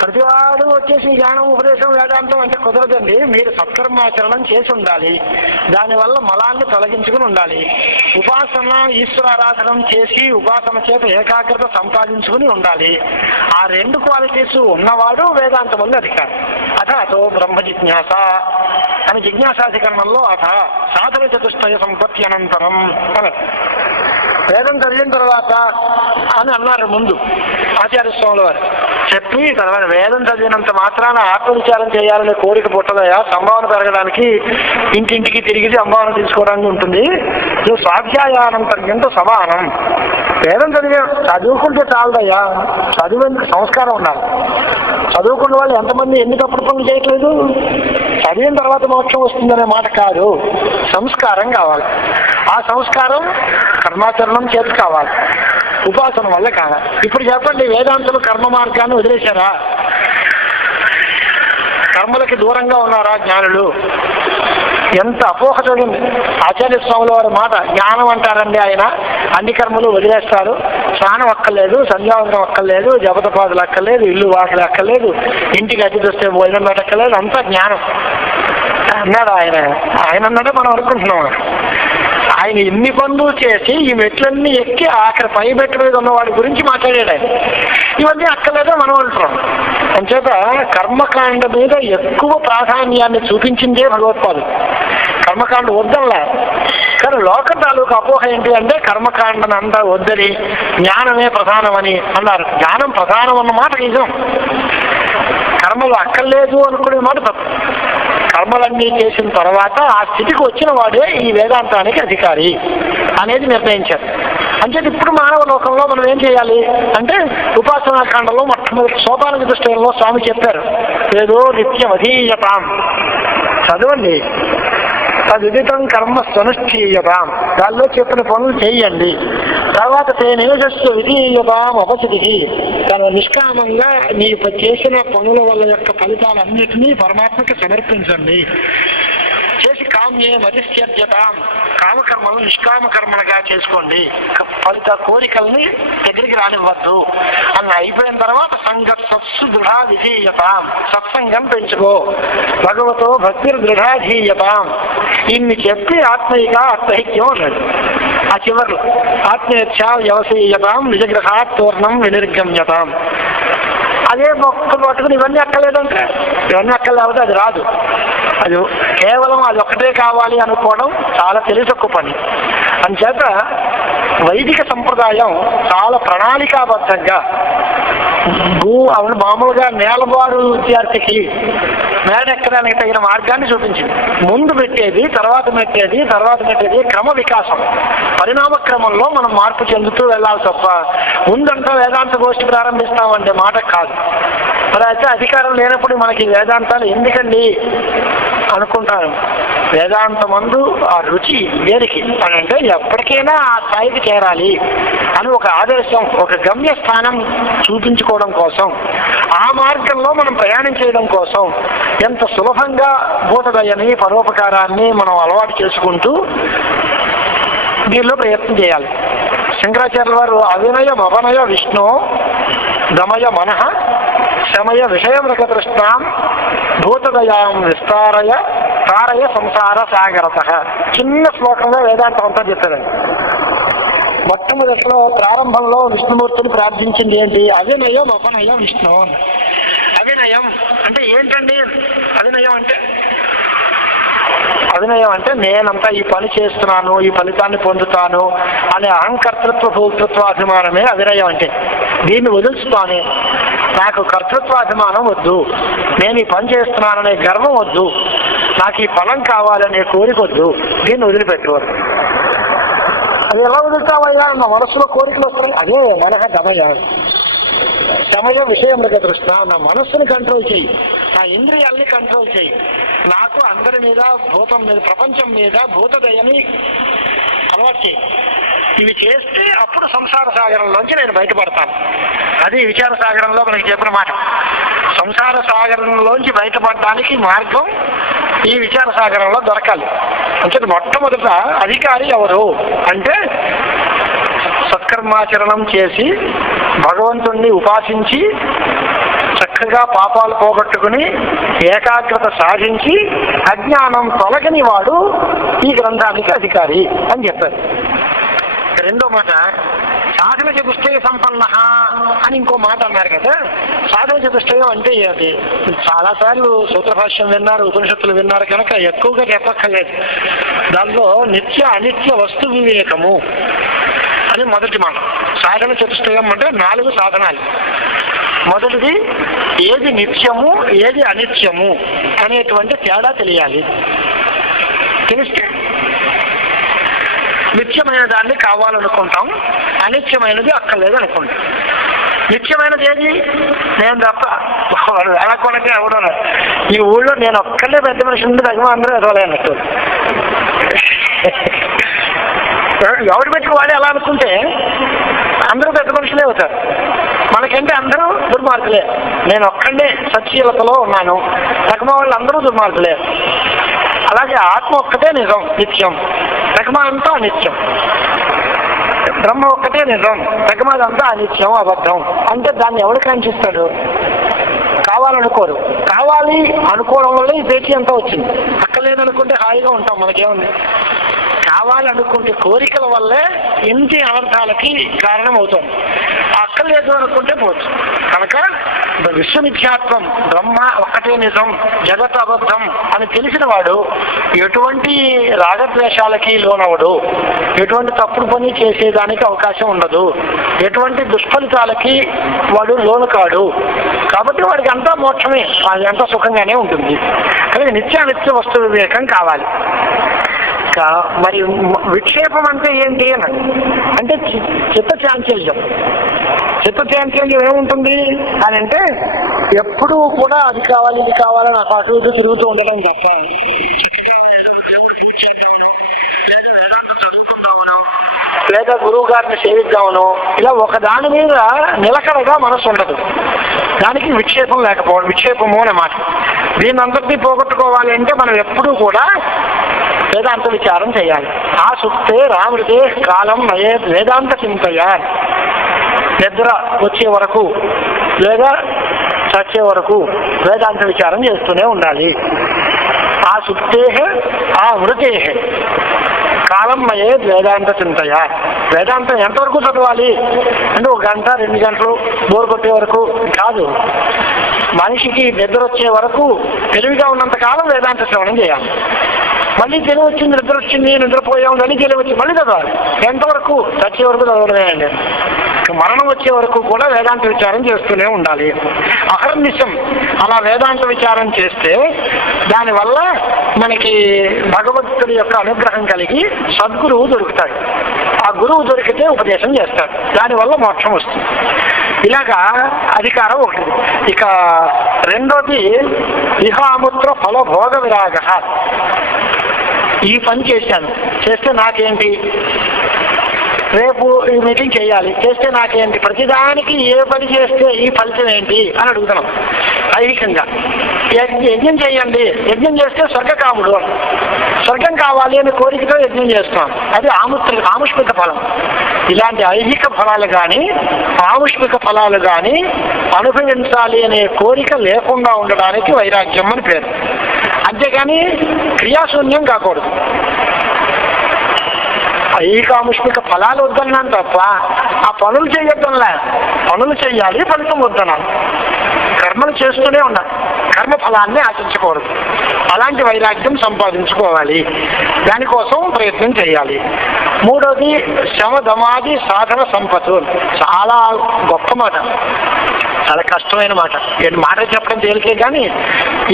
ప్రతివాడు వచ్చేసి జ్ఞానం ఉపదేశం వేదాంతం అంటే కుదరదండి. మీరు సత్కర్మాచరణం చేసి ఉండాలి, దానివల్ల మలాన్ని తొలగించుకుని ఉండాలి. ఉపాసన ఈశ్వరారాధనం చేసి ఉపాసన చేత ఏకాగ్రత సంపాదించుకుని ఉండాలి. ఆ 2 క్వాలిటీస్ ఉన్నవాడు వేదాంతం వల్ల అధికారం. అథో బ్రహ్మ జిజ్ఞాస అని జిజ్ఞాసాధికరణంలో అథ సాధన చతుష్టయ సంపత్తి అనంతరం వేదం చదివిన తర్వాత అని అన్నారు ముందు ఆచార్య స్వాముల వారు చెప్పి. తర్వాత వేదం చదివినంత మాత్రాన ఆత్మవిచారం చేయాలనే కోరిక పుట్టదయా, సంభావన పెరగడానికి ఇంటింటికి తిరిగి సంభావన తీసుకోవడానికి ఉంటుంది. నువ్వు స్వాధ్యాయానంతర్యంతో సమానం. వేదం చదువుకుంటే చాలదయ్యా, చదివేందుకు సంస్కారం ఉండాలి. చదువుకున్న వాళ్ళు ఎంతమంది ఎన్ని తప్పుడు పనులు చేయట్లేదు. చదివిన తర్వాత మోక్షం వస్తుందనే మాట కాదు, సంస్కారం కావాలి. ఆ సంస్కారం కర్మాచరణం చేతి కావాలి, ఉపాసన వల్ల కావాలి. ఇప్పుడు చెప్పండి, వేదాంతులు కర్మ మార్గాన్ని వదిలేశారా? కర్మలకి దూరంగా ఉన్నారా జ్ఞానులు? ఎంత అపోహ చదివింది. ఆచార్య స్వాముల వారి మాట జ్ఞానం అంటారండి ఆయన. అన్ని కర్మలు వదిలేస్తారు, స్నానం అక్కర్లేదు, సంధ్యావందనం అక్కర్లేదు, జపతపాదులు అక్కర్లేదు, ఇల్లు వాసులు అక్కర్లేదు, ఇంటికి అతిథి వస్తే భోజనం పెట్టక్కర్లేదు, అంతా జ్ఞానం అన్నాడు ఆయన. ఆయన అన్నాడే మనం అనుకుంటున్నాం. ఆయన ఇన్ని పనులు చేసి ఈ మెట్లన్నీ ఎక్కి ఆఖరి పై మెట్ల మీద ఉన్న వాడి గురించి మాట్లాడాడు ఆయన. ఇవన్నీ అక్కర్లేదో మనం అంటున్నాం. అంచేత కర్మకాండ మీద ఎక్కువ ప్రాధాన్యాన్ని చూపించిందే భగవత్పాదులు. కర్మకాండ వద్దల్లా. కానీ లోక తాలూకు అపోహ ఏంటి అంటే కర్మకాండను అంతా వద్దని జ్ఞానమే ప్రధానమని అన్నారు. జ్ఞానం ప్రధానం అన్నమాట నిజం, కర్మలు అక్కర్లేదు అనుకునే మాట తప్పు. కర్మలన్నీ చేసిన తర్వాత ఆ స్థితికి వచ్చిన వాడే ఈ వేదాంతానికి అధికారి అనేది నిర్ణయించారు. అంటే ఇప్పుడు మానవ లోకంలో మనం ఏం చేయాలి అంటే ఉపాసనా కాండలో మొట్టమొదటి సోపాన దృష్టిలో స్వామి చెప్పారు, ఏదో నిత్యం అధీయతాం, చదవండి. తదితం కర్మ స్వనుష్ఠీయతాం, దానిలో చెప్పిన పనులు చేయండి. తర్వాత తేనేజస్సు విధీయతాం అపసిద్ధి, తను నిష్కామంగా నీ చేసిన పనుల వల్ల యొక్క ఫలితాలన్నిటినీ పరమాత్మకి సమర్పించండి. చేసి కామ్యే మతిస్త్యజ్యతాం, కామకర్మలు నిష్కామకర్మలుగా చేసుకోండి, ఫలిత కోరికల్ని దగ్గరికి రానివ్వద్దు అని అయిపోయిన తర్వాత సంగత్సత్సు దృఢా విధీయతాం, సత్సంగం పెంచుకో, భగవతో భక్తి దృఢాధీయతాం. ఇన్ని చెప్పి ఆత్మయిగా ఆత్మహిత్యం అన్నాడు. ఆ చివరు ఆత్మేచ్ఛా వ్యవసీయతాం నిజగ్రహాత్తూర్ణం వినిర్గమ్యతాం. అదే మొక్కలు పట్టుకుని ఇవన్నీ అక్కర్లేదంటే ఇవన్నీ అక్కర్లేకపోతే అది రాదు. అది కేవలం అది ఒక్కటే కావాలి అనుకోవడం చాలా తెలిసొక్క పని. అందుచేత వైదిక సంప్రదాయం చాలా ప్రణాళికాబద్ధంగా మామూలుగా నేలబారు విద్యార్థికి మేడెక్కడానికి తగిన మార్గాన్ని చూపించింది. ముందు పెట్టేది, తర్వాత పెట్టేది, తర్వాత పెట్టేది క్రమ వికాసం, పరిణామ క్రమంలో మనం మార్పు చెందుతూ వెళ్ళాలి తప్ప ముందంతా వేదాంత గోష్ఠి ప్రారంభిస్తామంటే మాట కాదు. మరి అయితే అధికారం లేనప్పుడు మనకి వేదాంతాలు ఎందుకండి అనుకుంటాను. వేదాంతమందు ఆ రుచి దేనికి అని అంటే ఎప్పటికైనా ఆ స్థాయికి చేరాలి అని ఒక ఆదేశం, ఒక గమ్యస్థానం చూపించుకోవడం కోసం, ఆ మార్గంలో మనం ప్రయాణం చేయడం కోసం ఎంత సులభంగా భూతదయని పరోపకారాన్ని మనం అలవాటు చేసుకుంటూ దీనిలో ప్రయత్నం చేయాలి. శంకరాచార్యుల వారు అవినయం అవనయ విష్ణు దమయ మనః శమయ విషయమృగతృష్ణాం భూతదయాం విస్తారయ తారయ సంసార సాగరత. చిన్న శ్లోకంలో వేదాంతం అంతా చెప్పారండి. మొట్టమొదటిలో ప్రారంభంలో విష్ణుమూర్తిని ప్రార్థించింది ఏంటి? అవినయం అపనయ విష్ణు. అవినయం అంటే ఏంటండి? అవినయం అంటే నేనంతా ఈ పని చేస్తున్నాను, ఈ ఫలితాన్ని పొందుతాను అనే అహంకర్తృత్వ భోక్తృత్వాభిమానమే అవినయం అంటే. దీన్ని వదులుచుతాను, నాకు కర్తృత్వాభిమానం వద్దు, నేను ఈ పని చేస్తున్నాననే గర్వం వద్దు, నాకు ఈ ఫలం కావాలనే కోరిక వద్దు, దీన్ని వదిలిపెట్టేవారు. అది ఎలా వదులుతావయ్యా? నా మనసులో కోరికలు వస్తాయి. అదే మనహ గమయ సమయ విషయమృగ దృష్ట. నా మనస్సుని కంట్రోల్ చేయి, నా ఇంద్రియాల్ని కంట్రోల్ చేయి, నాకు అందరి మీద, భూతం మీద, ప్రపంచం మీద భూతదయని అలవాటు చేయి. ఇవి చేస్తే అప్పుడు సంసార సాగరంలోంచి నేను బయటపడతాను. అది విచార సాగరంలో మనకి చెప్పిన మాట. సంసార సాగరంలోంచి బయటపడడానికి మార్గం ఈ విచార సాగరంలో దొరకాలి. అంటే మొట్టమొదట అధికారి ఎవరు అంటే సత్కర్మాచరణం చేసి భగవంతుణ్ణి ఉపాసించి చక్కగా పాపాలు పోగొట్టుకుని ఏకాగ్రత సాధించి అజ్ఞానం తొలగని వాడు ఈ గ్రంథానికి అధికారి అని చెప్పారు. రెండో మాట సాధన చతుష్టయ సంపన్న అని ఇంకో మాట అన్నారు కదా. సాధన చతుష్టయం అంటే అది చాలాసార్లు సూత్రభాష్యం విన్నారు, ఉపనిషత్తులు విన్నారు కనుక ఎక్కువగా చెప్పక్కర్లేదు. దానిలో నిత్య అనిత్య వస్తు వివేకము అని మొదటి మాట. సాధన చతుష్టయం అంటే 4 సాధనాలు. మొదటిది ఏది నిత్యము ఏది అనిత్యము అనేటువంటి తేడా తెలియాలి. తెలిస్తే నిత్యమైన దాన్ని కావాలనుకుంటాం, అనిత్యమైనది అక్కర్లేదు అనుకుంటాం. నిత్యమైనది ఏది? నేను తప్ప వెళ్ళకొనకే ఎవడో ఈ ఊళ్ళో నేను ఒక్కళ్ళే పెద్ద మనిషి ఉంది, తగ్గ అందరూ ఎదవలేనట్టు. ఎవరు పెట్టుకు వాడే అలా అనుకుంటే అందరూ పెద్ద మనుషులే అవుతారు. మనకంటే అందరూ దుర్మార్గులే. నేను ఒక్కడే సత్యలతలో ఉన్నాను, తగ్గ వాళ్ళు అందరూ దుర్మార్గులే. అలాగే ఆత్మ ఒక్కటే నిజం నిత్యం, తగ్గమ అంతా అనిత్యం. బ్రహ్మ ఒక్కటే నిజం, తగ్గమదంతా అనిత్యం అబద్ధం. అంటే దాన్ని ఎవడు కాంక్షిస్తాడు? కావాలనుకోరు. కావాలి అనుకోవడం వల్ల ఈ పేచీ అంతా వచ్చింది. అక్కర్లేదనుకుంటే హాయిగా ఉంటాం, మనకేముంది. కావాలనుకుంటే కోరికల వల్లే ఇంటి అనర్థాలకి కారణం అవుతుంది. అక్కర్లేదు అనుకుంటే పోవచ్చు. కనుక విశ్వమిథ్యాత్వం, బ్రహ్మ ఒక్కటే నిజం, జగత్ అబద్ధం అని తెలిసిన వాడు ఎటువంటి రాగద్వేషాలకి లోనవడు, ఎటువంటి తప్పుడు పని చేసేదానికి అవకాశం ఉండదు, ఎటువంటి దుష్ఫలితాలకి వాడు లోను కాడు. కాబట్టి వాడికి అంతా మోక్షమే, అది అంతా సుఖంగానే ఉంటుంది. కానీ నిత్యానిత్య వస్తు వివేకం కావాలి. మరి విక్షేపం అంటే ఏంటి అని అంటే చిత్తచాంచల్యం. చిత్తచాంచల్యం ఏముంటుంది అని అంటే ఎప్పుడూ కూడా అది కావాలి ఇది కావాలని అటు ఇటు తిరుగుతూ ఉండడం తప్ప దేవుడు పూజ చేద్దామనో లేదా వేదాంతం చదువుకుందామనో లేదా గురువు గారిని సేవిద్దామనో ఇలా ఒక దాని మీద నిలకడగా మనసు ఉండదు. దానికి విక్షేపం లేకపోవడం, విక్షేపము అనే మాట. దీన్ని అందరినీ పోగొట్టుకోవాలి అంటే మనం ఎప్పుడూ కూడా వేదాంత విచారం చేయాలి. ఆ సుప్తే రామృతే కాలం నయే వేదాంత చింతయ. నిద్ర వచ్చే వరకు లేదా చచ్చే వరకు వేదాంత విచారం చేస్తూనే ఉండాలి. ఆ సుప్తే ఆ మృతే కాలం నయే వేదాంత చింతయ. వేదాంతం ఎంతవరకు చదవాలి అంటే 1 గంట 2 గంటలు బోరు కొట్టే వరకు కాదు. మనిషికి నిద్ర వచ్చే వరకు తెలివిగా ఉన్నంత కాలం వేదాంత శ్రవణం చేయాలి. మళ్ళీ తెలివి వచ్చింది, నిద్ర వచ్చింది, నిద్రపోయాం కానీ తెలివి వచ్చింది, మళ్ళీ చదవాలి. ఎంతవరకు? చచ్చే వరకు చదవడమే అండి. మరణం వచ్చే వరకు కూడా వేదాంత విచారం చేస్తూనే ఉండాలి. అహర్నిశం అలా వేదాంత విచారం చేస్తే దానివల్ల మనకి భగవంతుడి యొక్క అనుగ్రహం కలిగి సద్గురువు దొరుకుతాడు. ఆ గురువు దొరికితే ఉపదేశం చేస్తాడు, దానివల్ల మోక్షం వస్తుంది. ఇలాగా అధికారం ఒకటి. ఇక రెండోది ఇహాముత్ర ఫలభోగ విరాగ. ఈ పని చేశాను, చేస్తే నాకేంటి, రేపు ఈ మీటింగ్ చేయాలి, చేస్తే నాకేంటి, ప్రతిదానికి ఏ పని చేస్తే ఈ ఫలితం ఏంటి అని అడుగుతున్నాం ఐహికంగా. యజ్ఞం చేయండి, యజ్ఞం చేస్తే స్వర్గకాముడు, స్వర్గం కావాలి అని కోరికతో యజ్ఞం చేస్తాం, అది ఆముష్మిక ఫలం. ఇలాంటి ఐహిక ఫలాలు కానీ ఆముష్మిక ఫలాలు కానీ అనుభవించాలి అనే కోరిక లేకుండా ఉండడానికి వైరాగ్యం అని పేరు. అంతేగాని క్రియాశూన్యం కాకూడదు. ఐహికాముష్మిక ఫలాలు వద్దన్నాను తప్ప ఆ పనులు చేయొద్దనలే. పనులు చేయాలి, ఫలితం వద్దన్నాను. కర్మలు చేస్తూనే ఉన్నాను, కర్మ ఫలాన్ని ఆశించకూడదు. అలాంటి వైరాగ్యం సంపాదించుకోవాలి, దానికోసం ప్రయత్నం చేయాలి. మూడోది శమధమాది సాధన సంపత్తు. చాలా గొప్ప మాట, చాలా కష్టమైన మాట. నేను మాట చెప్పడం తేలికే కానీ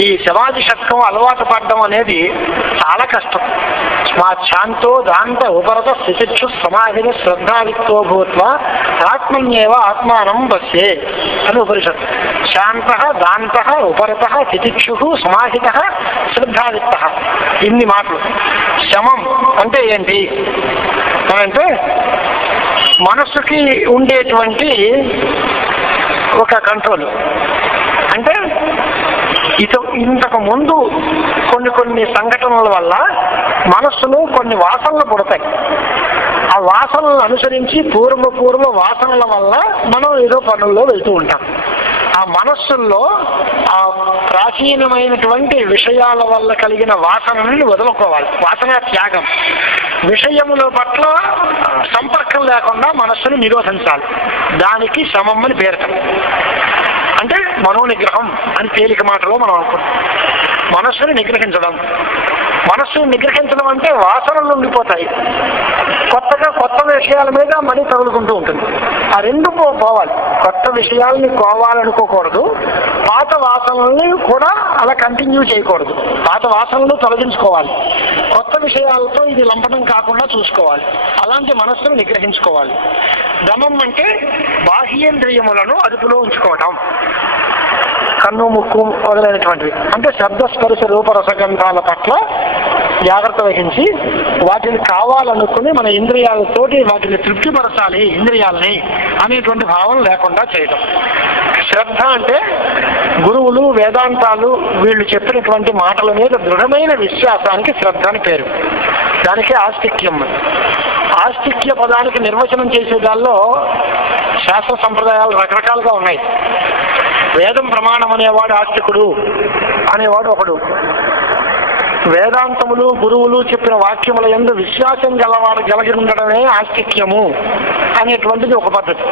ఈ శవాది షట్కం అలవాటు పడడం అనేది చాలా కష్టం. మా శాంతో దాంత ఉపరత స్థితిక్షు సమాహిత శ్రద్ధావిత్తో భూత్వ ఆత్మన్యేవ ఆత్మానం పశ్యే అని ఉపనిషత్. శాంత దాంత ఉపరత స్థితిక్షు సమాహిత శ్రద్ధావిత్త, ఇన్ని మాటలు. శమం అంటే ఏంటి అంటే మనస్సుకి ఉండేటువంటి ఒక కంట్రోల్. అంటే ఇంతకు ముందు కొన్ని సంఘటనల వల్ల మనస్సులో కొన్ని వాసనలు పుడతాయి. ఆ వాసనలను అనుసరించి పూర్వ వాసనల వల్ల మనం ఏదో పనుల్లో వెళ్తూ ఉంటాం. ఆ మనస్సుల్లో ఆ ప్రాచీనమైనటువంటి విషయాల వల్ల కలిగిన వాసనని వదులుకోవాలి. వాసన త్యాగం. విషయముల పట్ల సంపర్కం లేకుండా మనస్సును నిరోధించాలి. దానికి శమం అని పేరు. అంటే మనోనిగ్రహం అని తేలిక మాటలో మనం అనుకుంటాం. మనస్సుని నిగ్రహించడం. మనస్సుని నిగ్రహించడం అంటే వాసనలు ఉండిపోతాయి, కొత్త విషయాల మీద మనీ తగులుకుంటూ ఉంటుంది. ఆ రెండు పోవాలి. కొత్త విషయాలని కోవాలనుకోకూడదు, పాత వాసనల్ని కూడా అలా కంటిన్యూ చేయకూడదు. పాత వాసనలు తొలగించుకోవాలి, కొత్త విషయాలతో ఇది లంపటం కాకుండా చూసుకోవాలి. అలాంటి మనస్సును నిగ్రహించుకోవాలి. దమం అంటే బాహ్యేంద్రియములను అదుపులో ఉంచుకోవటం. కన్ను, ముక్కు మొదలైనటువంటివి. అంటే శబ్దస్పర్శ రూపరసగంధాల పట్ల జాగ్రత్త వహించి వాటిని కావాలనుకుని మన ఇంద్రియాలతోటి వాటిని తృప్తిపరచాలి ఇంద్రియాలని అనేటువంటి భావం లేకుండా చేయడం. శ్రద్ధ అంటే గురువులు, వేదాంతాలు వీళ్ళు చెప్పినటువంటి మాటల మీద దృఢమైన విశ్వాసానికి శ్రద్ధ అని పేరు. దానికి ఆస్తిక్యం. ఆస్తిక్య పదానికి నిర్వచనం చేసే దానిలో శాస్త్ర సంప్రదాయాలు రకరకాలుగా ఉన్నాయి. వేదం ప్రమాణం అనేవాడు ఆస్తికుడు అనేవాడు ఒకడు. వేదాంతములు, గురువులు చెప్పిన వాక్యముల యందు విశ్వాసం కలిగి ఉండడమే ఆస్తిక్యము అనేటువంటిది ఒక పద్ధతి.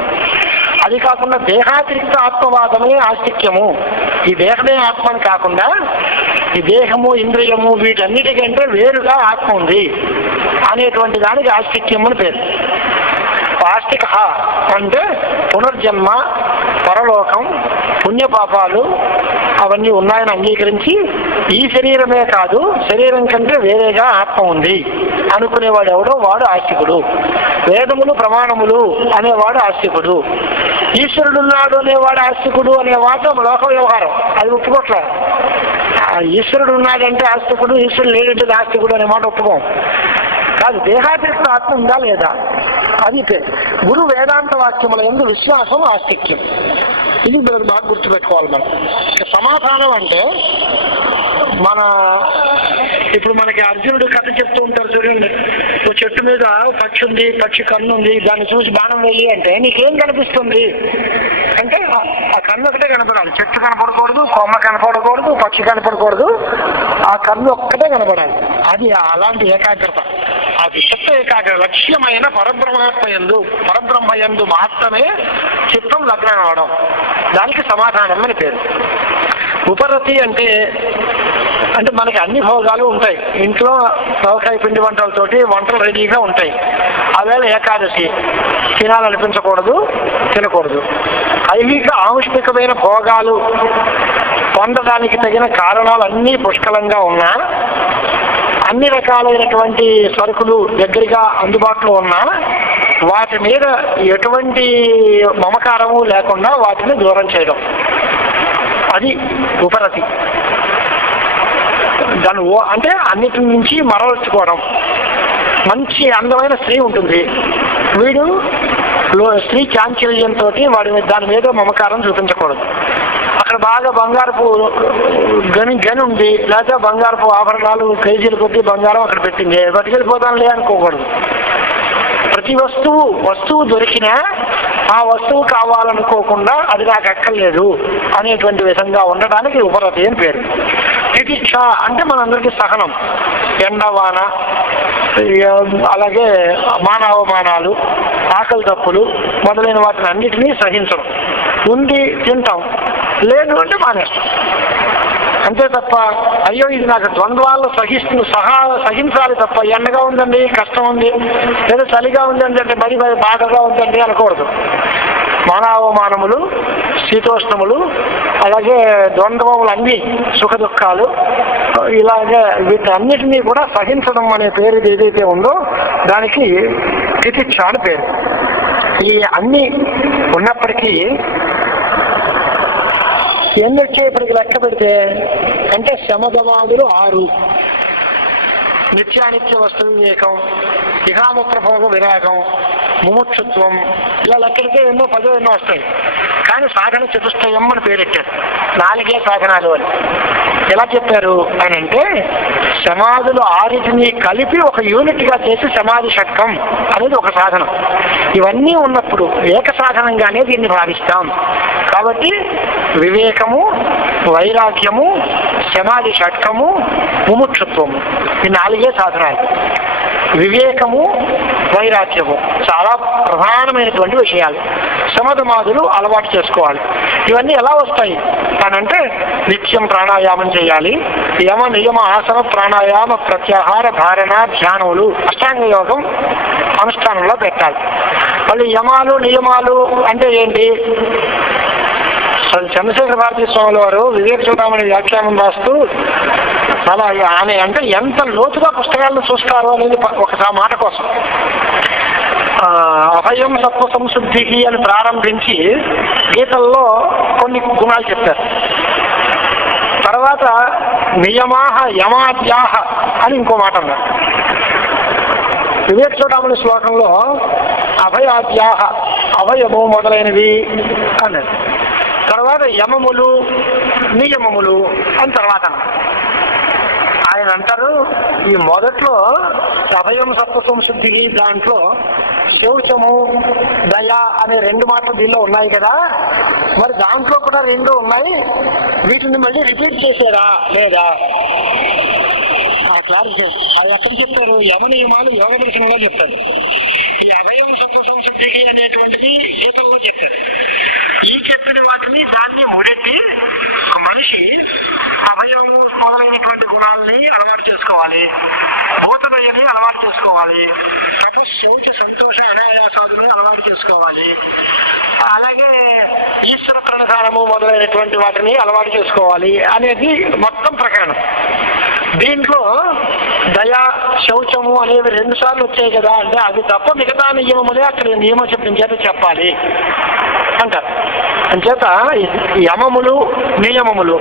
అది కాకుండా దేహాతిరిక్త ఆత్మవాదమే ఆస్తిక్యము. ఈ దేహమే ఆత్మని కాకుండా ఈ దేహము, ఇంద్రియము వీటన్నిటికంటే వేరుగా ఆత్మ ఉంది అనేటువంటి దానికి ఆస్తిక్యం అని పేరు. ఆస్తిక అంటే పునర్జన్మ, పరలోకం, పుణ్యపాపాలు అవన్నీ ఉన్నాయని అంగీకరించి ఈ శరీరమే కాదు, శరీరం కంటే వేరేగా ఆత్మ ఉంది అనుకునేవాడు ఎవడో వాడు ఆస్తికుడు. వేదములు, ప్రమాణములు అనేవాడు ఆస్తికుడు. ఈశ్వరుడున్నాడు అనేవాడు ఆస్తికుడు అనే మాట లోక వ్యవహారం, అది ఒప్పుకోట్లేదు. ఈశ్వరుడు ఉన్నాడంటే ఆస్తికుడు, ఈశ్వరుడు లేడంటే ఆస్తికుడు అనే మాట ఒప్పుకోం. కాదు, దేహాతిరిక్త ఆత్మ ఉందా లేదా అది గురు వేదాంత వాక్యముల యందు విశ్వాసం ఆస్తిక్యం. ఇది బాగా గుర్తుపెట్టుకోవాలి మనం. సమాధానం అంటే ఇప్పుడు మనకి అర్జునుడు కథ చెప్తూ ఉంటారు చూడండి. ఓ చెట్టు మీద పక్షి ఉంది, పక్షి కన్ను ఉంది, దాన్ని చూసి బాణం వేయి అంటే నీకేం కనిపిస్తుంది అంటే ఆ కన్ను ఒకటే కనపడాలి. చెట్టు కనపడకూడదు, కొమ్మ కనపడకూడదు, పక్షి కనపడకూడదు, ఆ కన్ను ఒక్కటే కనపడాలి. అది అలాంటి ఏకాగ్రత. అది చిత్త ఏకాగ్రత. లక్ష్యమైన పరబ్రహ్మయందు మాత్రమే చిత్తం లగ్నం అవడం, దానికి సమాధానం అని పేరు. ఉపరతి అంటే మనకి అన్ని భోగాలు ఉంటాయి. ఇంట్లో సౌకాయ పిండి వంటలతోటి వంటలు రెడీగా ఉంటాయి. అవేళ ఏకాదశి తినాలనిపించకూడదు, తినకూడదు. ఐహిక ఆముష్మికమైన భోగాలు పొందడానికి తగిన కారణాలు అన్నీ పుష్కలంగా ఉన్నా, అన్ని రకాలైనటువంటి సరుకులు దగ్గరగా అందుబాటులో ఉన్నా వాటి మీద ఎటువంటి మమకారము లేకుండా వాటిని దూరం చేయడం, అది ఉపరతి. దాని అంటే అన్నిటి నుంచి మరల్చుకోవడం. మంచి అందమైన స్త్రీ ఉంటుంది, వీడు స్త్రీ చాంచల్యంతో దాని మీద మమకారం చూపించకూడదు. అక్కడ బాగా బంగారపు గని ఉంది, లేకపోతే బంగారపు ఆభరణాలు కేజీలు కొట్టి బంగారం అక్కడ పెట్టింది, పట్టుకెళ్ళిపోతానులే అనుకోకూడదు. ప్రతి వస్తువు దొరికినా ఆ వస్తువు కావాలనుకోకుండా అది నాకు అక్కర్లేదు అనేటువంటి విధంగా ఉండడానికి ఉపరతి అని పేరు. తితిక్ష అంటే మనందరికీ సహనం, ఎండవాన, అలాగే మానవమానాలు, ఆకలి తప్పులు మొదలైన వాటిని అన్నిటినీ సహించడం. ఉండి తింటాం, లేదు అంటే మానేస్తాం. అంతే తప్ప అయ్యో ఇది నాకు ద్వంద్వాల్లో సహించాలి తప్ప ఎండగా ఉందండి, కష్టం ఉంది, లేదా చలిగా ఉందండి అంటే మరి బాధగా ఉందండి అనకూడదు. మానవమానములు, శీతోష్ణములు, అలాగే ద్వంద్వములు అన్ని సుఖ దుఃఖాలు, ఇలాగే వీటన్నిటినీ కూడా సహించడం అనే పేరు ఏదైతే ఉందో దానికి తితిక్ష అని పేరు. ఈ అన్ని ఉన్నప్పటికీ ఎన్ని వచ్చేప్పటికి లెక్క పెడితే అంటే శమదమాదులు 6, నిత్యానిత్య వస్తు వివేకం, ఇహాముత్రభోగ విరాగం, ముముక్షుత్వం, ఇలా లెక్కడితే ఎన్నో 10 ఎన్నో వస్తాయి. కానీ సాధన చతుష్టయం అని పేరెట్టారు, 4 సాధనాలు అని. ఎలా చెప్పారు అని అంటే సమాధులు 6 కలిపి ఒక యూనిట్గా చేసి సమాధి షట్కం అనేది ఒక సాధనం. ఇవన్నీ ఉన్నప్పుడు ఏక సాధనంగానే దీన్ని భావిస్తాం. కాబట్టి వివేకము, వైరాగ్యము, సమాధి షట్కము, ముముక్షుత్వము, ఈ 4 సాధనాలు. వివేకము, వైరాగ్యము చాలా ప్రధానమైనటువంటి విషయాలు. శమధమాదులు అలవాటు చేసుకోవాలి. ఇవన్నీ ఎలా వస్తాయి అనంటే నిత్యం ప్రాణాయామం చేయాలి. యమ నియమ ఆసన ప్రాణాయామ ప్రత్యాహార ధారణ ధ్యానములు అష్టాంగ యోగం అనుష్ఠానంలో పెట్టాలి. మళ్ళీ యమాలు నియమాలు అంటే ఏంటి? చంద్రశేఖర భారతీ స్వాముల వారు వివేక చూడమని వ్యాఖ్యానం రాస్తూ చాలా ఆమె అంటే ఎంత లోతుగా పుస్తకాలను చూస్తారు అనేది ఒక మాట కోసం అభయం సత్వ సంశుద్ధికి అని ప్రారంభించి గీతల్లో కొన్ని గుణాలు చెప్తారు. తర్వాత నియమాహ యమాద్యాహ అని ఇంకో మాట అన్నారు. వివేక చూడమని శ్లోకంలో అభయాద్యాహ, అభయము మొదలైనవి అన్నారు. తర్వాత యమములు నియమములు అని తర్వాత ఆయన అంటారు. ఈ మొదట్లో అభయం సత్వ సంశుద్ధికి దాంట్లో శౌచము, దయ అనే 2 మాటలు దీనిలో ఉన్నాయి కదా, మరి దాంట్లో కూడా 2 ఉన్నాయి, వీటిని మళ్ళీ రిపీట్ చేశారా లేదా? క్లారిటీ అది ఎక్కడ చెప్తారు? యమ నియమాలు యోగ దర్శనంలో చెప్తారు. ఈ అభయం సత్వ సంశుద్ధికి అనేటువంటిది గీతల్లో చెప్పారు. ఈ చెప్పిన వాటిని దాన్ని ముడెట్టి ఒక మనిషి అభయము మొదలైనటువంటి గుణాలని అలవాటు చేసుకోవాలి, భూతదయని అలవాటు చేసుకోవాలి, తపశౌచ సంతోష అనాయాసాదుని అలవాటు చేసుకోవాలి, అలాగే ఈశ్వర ప్రణాళము మొదలైనటువంటి వాటిని అలవాటు చేసుకోవాలి అనేది మొత్తం ప్రకారం. దీంట్లో దయా శౌచము అనేవి 2 సార్లు వచ్చాయి కదా అంటే అది తప్ప మిగతా నియమములే అక్కడ నియమం చెప్పించేత చెప్పాలి అంటారు. అంచేత యమములు నియమములు,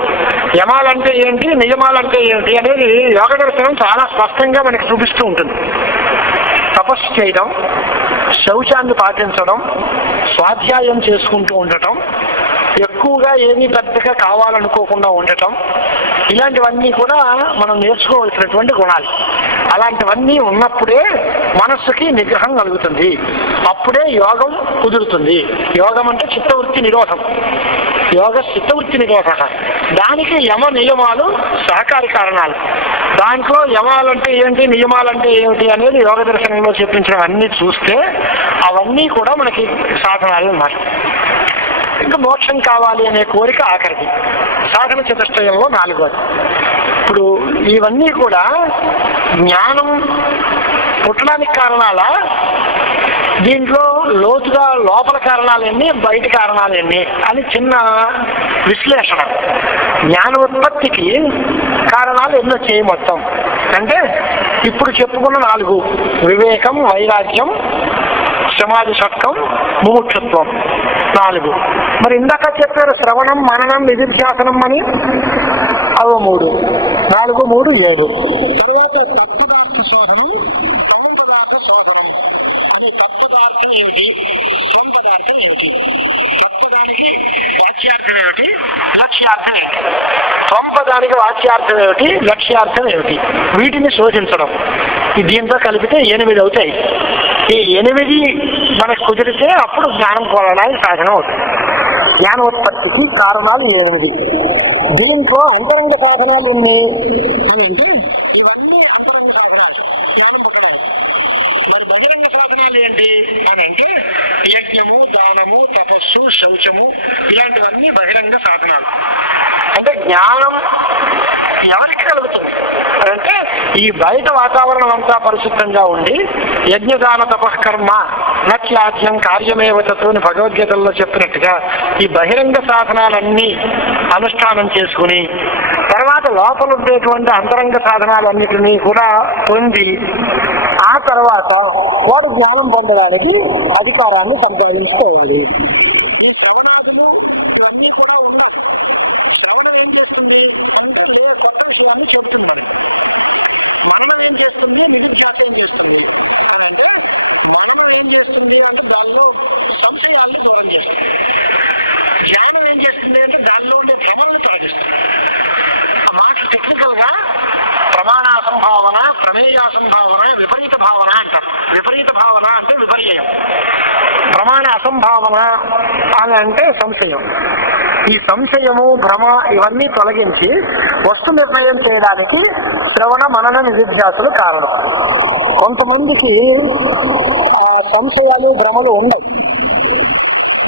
యమాలంటే ఏంటి నియమాలంటే ఏంటి అనేది యోగ దర్శనం చాలా స్పష్టంగా మనకి చూపిస్తూ ఉంటుంది. తపస్సు చేయడం, శౌచాన్ని పాటించడం, స్వాధ్యాయం చేసుకుంటూ ఉండటం, ఎక్కువగా ఏమీ పెద్దగా కావాలనుకోకుండా ఉండటం, ఇలాంటివన్నీ కూడా మనం నేర్చుకోవాల్సినటువంటి గుణాలు. అలాంటివన్నీ ఉన్నప్పుడే మనస్సుకి నిగ్రహం కలుగుతుంది, అప్పుడే యోగం కుదురుతుంది. యోగం అంటే చిత్తవృత్తి నిరోధం, యోగ చిత్తవృత్తి నిరోధ. దానికి యమ నియమాలు సహకారి కారణాలు. దాంట్లో యమాలంటే ఏంటి నియమాలంటే ఏమిటి అనేది యోగ దర్శనంలో చెప్పించడం అన్ని చూస్తే అవన్నీ కూడా మనకి సాధనాలు అన్నమాట. ఇంకా మోక్షం కావాలి అనే కోరిక ఆఖరికి సాధన చతుష్టయంలో 4వది. ఇప్పుడు ఇవన్నీ కూడా జ్ఞానం పుట్టడానికి కారణాలా, దీంట్లో లోతుగా లోపల కారణాలు ఎన్ని బయట కారణాలు ఎన్ని అని చిన్న విశ్లేషణ. జ్ఞానోత్పత్తికి కారణాలు ఎన్నో చేయి మొత్తం అంటే ఇప్పుడు చెప్పుకున్న 4: వివేకం, వైరాగ్యం, సమాధి షట్కం, ముముక్షుత్వం 4. మరి ఇందాక చెప్పారు శ్రవణం, మననం, నిధిధ్యాసనం అని, అవి 3. 4, 3, 7. తర్వాత తత్పదార్థ శోధనం, త్వం శోధనం. అది తత్పదార్థం ఏమిటి, త్వం పదార్థం ఏమిటి? తత్పదానికి వాచ్యార్థం ఏమిటి, లక్ష్యార్థం ఏమిటి? త్వం పదానికి వాచ్యార్థం ఏమిటి, లక్ష్యార్థం ఏమిటి? వీటిని శోధించడం. దీంతో కలిపితే 8 అవుతాయి. ఈ 8 మనకు కుదిరితే అప్పుడు జ్ఞానం కోరడానికి సాధనం అవుతుంది. జ్ఞానోత్పత్తికి కారణాలు 8. దీంట్లో అంతరంగ సాధనాలు ఎన్ని అంటే ఇవన్నీ అంతరంగ సాధనాలు జ్ఞానం పుట్టడానికి. మరి బహిరంగ సాధనాలు ఏంటి అని అంటే యజ్ఞము, దానము, తపస్సు, శౌచము, ఇలాంటివన్నీ బహిరంగ సాధనాలు. అంటే జ్ఞానం ఎవరికి కలుగుతుంది అంటే ఈ బయట వాతావరణం అంతా పరిశుద్ధంగా ఉండి యజ్ఞదాన తపస్కర్మ నత్యాజ్యం కార్యమేవతతో అని భగవద్గీతల్లో చెప్పినట్టుగా ఈ బహిరంగ సాధనాలన్నీ అనుష్ఠానం చేసుకుని తర్వాత లోపల ఉండేటువంటి అంతరంగ సాధనాలన్నిటినీ కూడా పొంది ఆ తర్వాత వాడు జ్ఞానం పొందడానికి అధికారాన్ని సంపాదించుకోవాలి. ఈ శ్రవణాదులు ఇవన్నీ కూడా ఉన్నాయి. శ్రవణం ఏం చేస్తుంది అంటే కొత్త విషయాన్ని చెప్తుంటాం. మననం ఏం చేస్తుంది, నిధిధ్యాసం చేస్తుంది. అంటే మననం ఏం చేస్తుంది అంటే దానిలో సంశయాన్ని దూరం చేస్తుంది. జ్ఞానం ఏం చేస్తుంది అంటే దానిలో ఉండే భ్రమలను తొలగిస్తుంది. మాకు టెక్నికల్ గా ప్రమాణాసంభావన, ప్రమేయాసంభావన, విపరీత భావన అంటారు. విపరీత భావన అంటే విపర్యయం, ప్రమాణ అసంభావన అని అంటే సంశయం. ఈ సంశయము, భ్రమ ఇవన్నీ తొలగించి వస్తు నిర్ణయం చేయడానికి శ్రవణ, మనన, నిధిధ్యాసులు కారణం. కొంతమందికి సంశయాలు, భ్రమలు ఉండవు.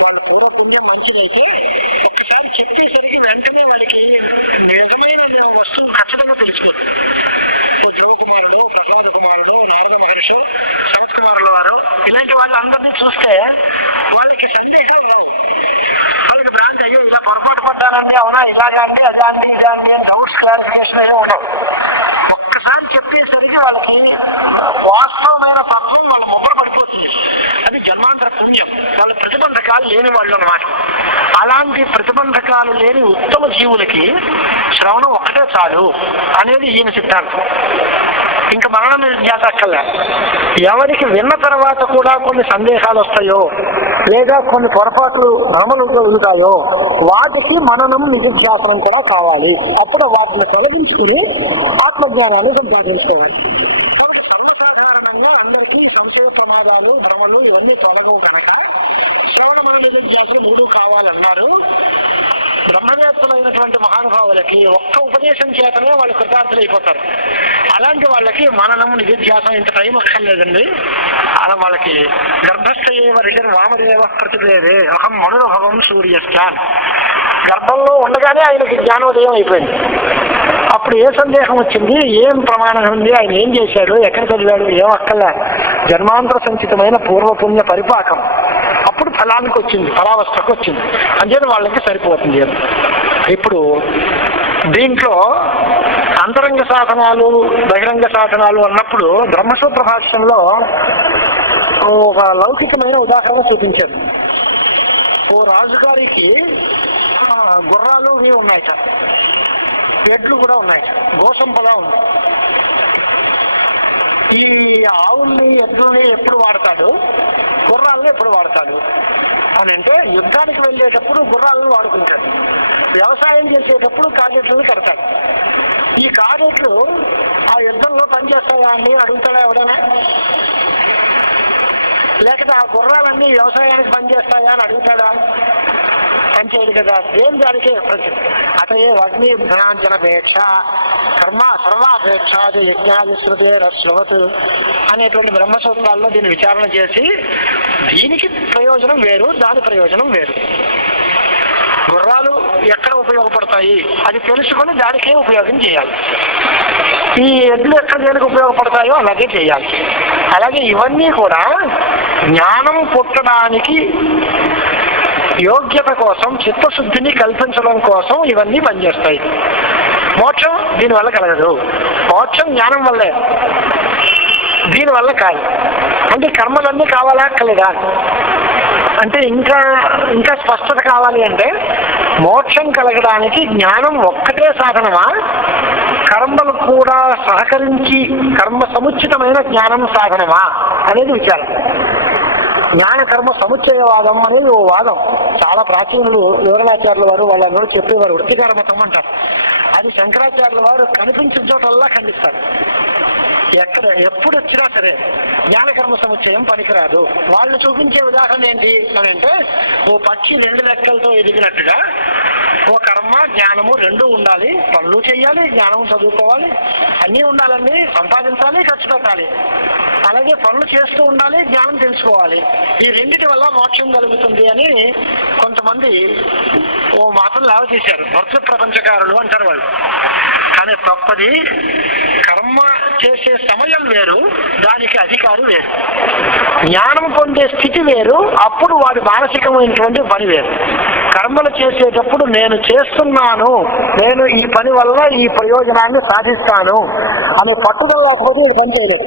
వాళ్ళ పూర్వపుణ్యం మంచిదైతే ఒక్కసారి చెప్పేసరికి వెంటనే వాళ్ళకి నిజమైన వస్తువు ఖచ్చితంగా తెలుసుకోవచ్చు. శివకుమారుడు, ప్రసాద కుమారుడు, నారద మహర్షి, శరత్ కుమారుల వారు, ఇలాంటి వాళ్ళందరినీ చూస్తే వాళ్ళకి సందేహాలు రావు. వాళ్ళకి భ్రాంతి, అయ్యో ఇలా పొరపాటు పడ్డానండి, అవునా ఇలాగా అండి, అదే అండి, ఇదే అండి అని డౌట్స్ క్లారిఫికేషన్ అయ్యే ఉండవు. ఒక్కసారి చెప్పేసరికి వాళ్ళకి వాస్తవమైన తత్వం వాళ్ళ ముద్ర పడిపోతుంది. అది జన్మాంతర పుణ్యం. వాళ్ళ ప్రతిబంధకాలు లేని వాళ్ళు అన్నమాట. అలాంటి ప్రతిబంధకాలు లేని ఉత్తమ జీవులకి శ్రవణం ఒక్కటే చాలు అనేది ఈయన సిద్ధాంతం. ఇంకా మననం నిధిధ్యాస అక్కర్లే. ఎవరికి విన్న తర్వాత కూడా కొన్ని సందేహాలు వస్తాయో లేదా కొన్ని పొరపాట్లు భ్రమలు కలుగుతాయో వాటికి మననం నిధిధ్యాసనం కూడా కావాలి. అప్పుడు వాటిని తొలగించుకుని ఆత్మజ్ఞానాన్ని సంపాదించుకోవాలి. కాబట్టి సర్వసాధారణంగా అందరికీ సంశయ, ప్రమాదాలు, భ్రమలు ఇవన్నీ తొలగవు కనుక శ్రవణ, మన నిధిధ్యాసలు 3 కావాలన్నారు. బ్రహ్మవేత్తలైనటువంటి మహానుభావులకి ఒక్క ఉపదేశం చేతనే వాళ్ళు కృతార్థులు అయిపోతారు. అలాంటి వాళ్ళకి మననము, నిధిధ్యాసం ఇంత టైం అక్కర్లేదండి. అలా వాళ్ళకి గర్భస్థ వామదేవ ప్రతిదేవే అహం మనుభవం సూర్యస్థాన్, గర్భంలో ఉండగానే ఆయనకి జ్ఞానోదయం అయిపోయింది. అప్పుడు ఏ సందేహం వచ్చింది, ఏం ప్రమాణం ఉంది, ఆయన ఏం చేశాడు, ఎక్కడ చదివాడు, ఏం అక్కర్లే. జన్మాంతర సంచితమైన పూర్వపుణ్య పరిపాకం అప్పుడు ఫలానికి వచ్చింది, ఫలావస్థకు వచ్చింది. అంచేత వాళ్ళకి సరిపోతుంది. ఇప్పుడు దీంట్లో అంతరంగ సాధనాలు, బహిరంగ సాధనాలు అన్నప్పుడు బ్రహ్మసూత్ర భాష్యంలో ఒక లౌకికమైన ఉదాహరణ చూపించారు. ఓ రాజుగారికి గుర్రాలు ఇవి ఉన్నాయి, ఎడ్లు కూడా ఉన్నాయి, గోసంపద ఉంది. ఈ ఆవుల్ని, ఎద్దుల్ని ఎప్పుడు వాడతాడు, గుర్రాలను ఎప్పుడు వాడతాడు అని అంటే యుద్ధానికి వెళ్ళేటప్పుడు గుర్రాలను వాడుకుంటాడు, వ్యవసాయం చేసేటప్పుడు కాజెట్లను కడతాడు. ఈ కాజెట్లు ఆ యుద్ధంలో పనిచేస్తాయా అని అడుగుతాడా ఎవడైనా? లేకపోతే ఆ గుర్రాలన్నీ వ్యవసాయానికి పనిచేస్తాయా అని అడుగుతాడా? పనిచేయదు కదా. ఏం దానికే అతయే అగ్నిభ్రాంజనపేక్ష కర్మ సర్వాపేక్ష యజ్ఞాది శృతే రశ్వత్ అనేటువంటి బ్రహ్మసూత్రాల్లో దీన్ని విచారణ చేసి దీనికి ప్రయోజనం వేరు, దాని ప్రయోజనం వేరు. గుర్రాలు ఎక్కడ ఉపయోగపడతాయి అది తెలుసుకొని దానికే ఉపయోగం చేయాలి. ఈ ఎడ్లు ఎక్కడ దేనికి ఉపయోగపడతాయో అలాగే చేయాలి. అలాగే ఇవన్నీ కూడా జ్ఞానం పుట్టడానికి యోగ్యత కోసం, చిత్తశుద్ధిని కల్పించడం కోసం ఇవన్నీ పనిచేస్తాయి. మోక్షం దీనివల్ల కలగదు. మోక్షం జ్ఞానం వల్లే, దీనివల్ల కాదు. అంటే కర్మలన్నీ కావాలా అక్కర్లేదా అంటే ఇంకా స్పష్టత కావాలి అంటే మోక్షం కలగడానికి జ్ఞానం ఒక్కటే సాధనమా, కర్మలు కూడా సహకరించి కర్మ సముచితమైన జ్ఞానం సాధనమా అనేది విచారం. జ్ఞాన కర్మ సముచ్చయవాదం అనేది ఓ వాదం. చాలా ప్రాచీనులు వివరణాచార్యుల వారు వాళ్ళందరూ చెప్పేవారు వృత్తికార మతం అంటారు. అది శంకరాచార్యుల వారు కనిపించిన చోటల్లా ఖండిస్తారు. ఎప్పుడు వచ్చినా సరే జ్ఞానకర్మ సముచ్చయం పనికిరాదు. వాళ్ళు చూపించే ఉదాహరణ ఏంటి అని అంటే, ఓ పక్షి 2 రెక్కలతో ఎదిగినట్టుగా ఓ కర్మ జ్ఞానము 2 ఉండాలి. పనులు చేయాలి, జ్ఞానం చదువుకోవాలి, అన్నీ ఉండాలండి, సంపాదించాలి, ఖర్చు పెట్టాలి. అలాగే పనులు చేస్తూ ఉండాలి, జ్ఞానం తెలుసుకోవాలి. ఈ రెండిటి వల్ల మోక్షం కలుగుతుంది అని కొంతమంది ఓ మాటలు లావ చేశారు. భక్త ప్రపంచకారులు అంటారు వాళ్ళు. కానీ తప్పది. కర్మ చేసే సమయం వేరు, దానికి అధికారం వేరు. జ్ఞానం పొందే స్థితి వేరు, అప్పుడు వాడి మానసికమైనటువంటి పని వేరు. కర్మలు చేసేటప్పుడు నేను చేస్తున్నాను, నేను ఈ పని వల్ల ఈ ప్రయోజనాన్ని సాధిస్తాను అనే పట్టుదల లేకపోతే ఇది పని చేయలేదు.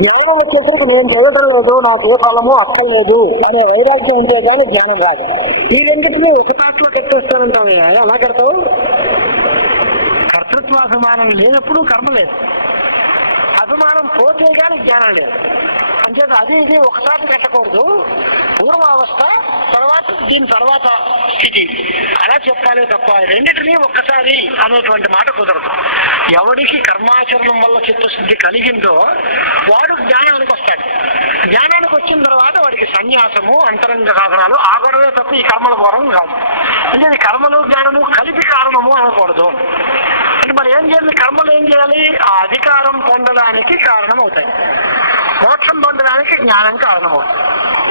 జ్ఞానం వచ్చేసరికి నేను చదవటం లేదు, నాకు ఏ ఫలము అక్కర్లేదు అనే వైరాగ్యం ఉంటే కానీ జ్ఞానం రాదు. ఈ రెండింటినీ ఒక తాట్లో కట్టేస్తానంటావు. అలా కడతావు? కర్తృత్వాభిమానం లేనప్పుడు కర్మ లేదు, అభిమానం పోతే కానీ జ్ఞానం లేదు. అంచేత అది ఇది ఒకసారి కట్టకూడదు. పూర్వావస్థ తర్వాత దీని తర్వాత స్థితి అలా చెప్పాలే తప్ప రెండింటినీ ఒక్కసారి అనేటువంటి మాట కుదరదు. ఎవడికి కర్మాచరణం వల్ల చిత్తశుద్ధి కలిగిందో వాడు జ్ఞానానికి వస్తాడు. జ్ఞానానికి వచ్చిన తర్వాత వాడికి సన్యాసము, అంతరంగ సాధనాలు ఆ గొడవే తప్ప ఈ కర్మల ఘోరం కాదు. అంటే కర్మలు జ్ఞానము కలిపి కారణము అనకూడదు. అంటే మరి ఏం చేయాలి? కర్మలు ఏం చేయాలి? ఆ అధికారం పొందడానికి కారణం అవుతాయి, మోక్షం పొందడానికి జ్ఞానం కారణమవుతుంది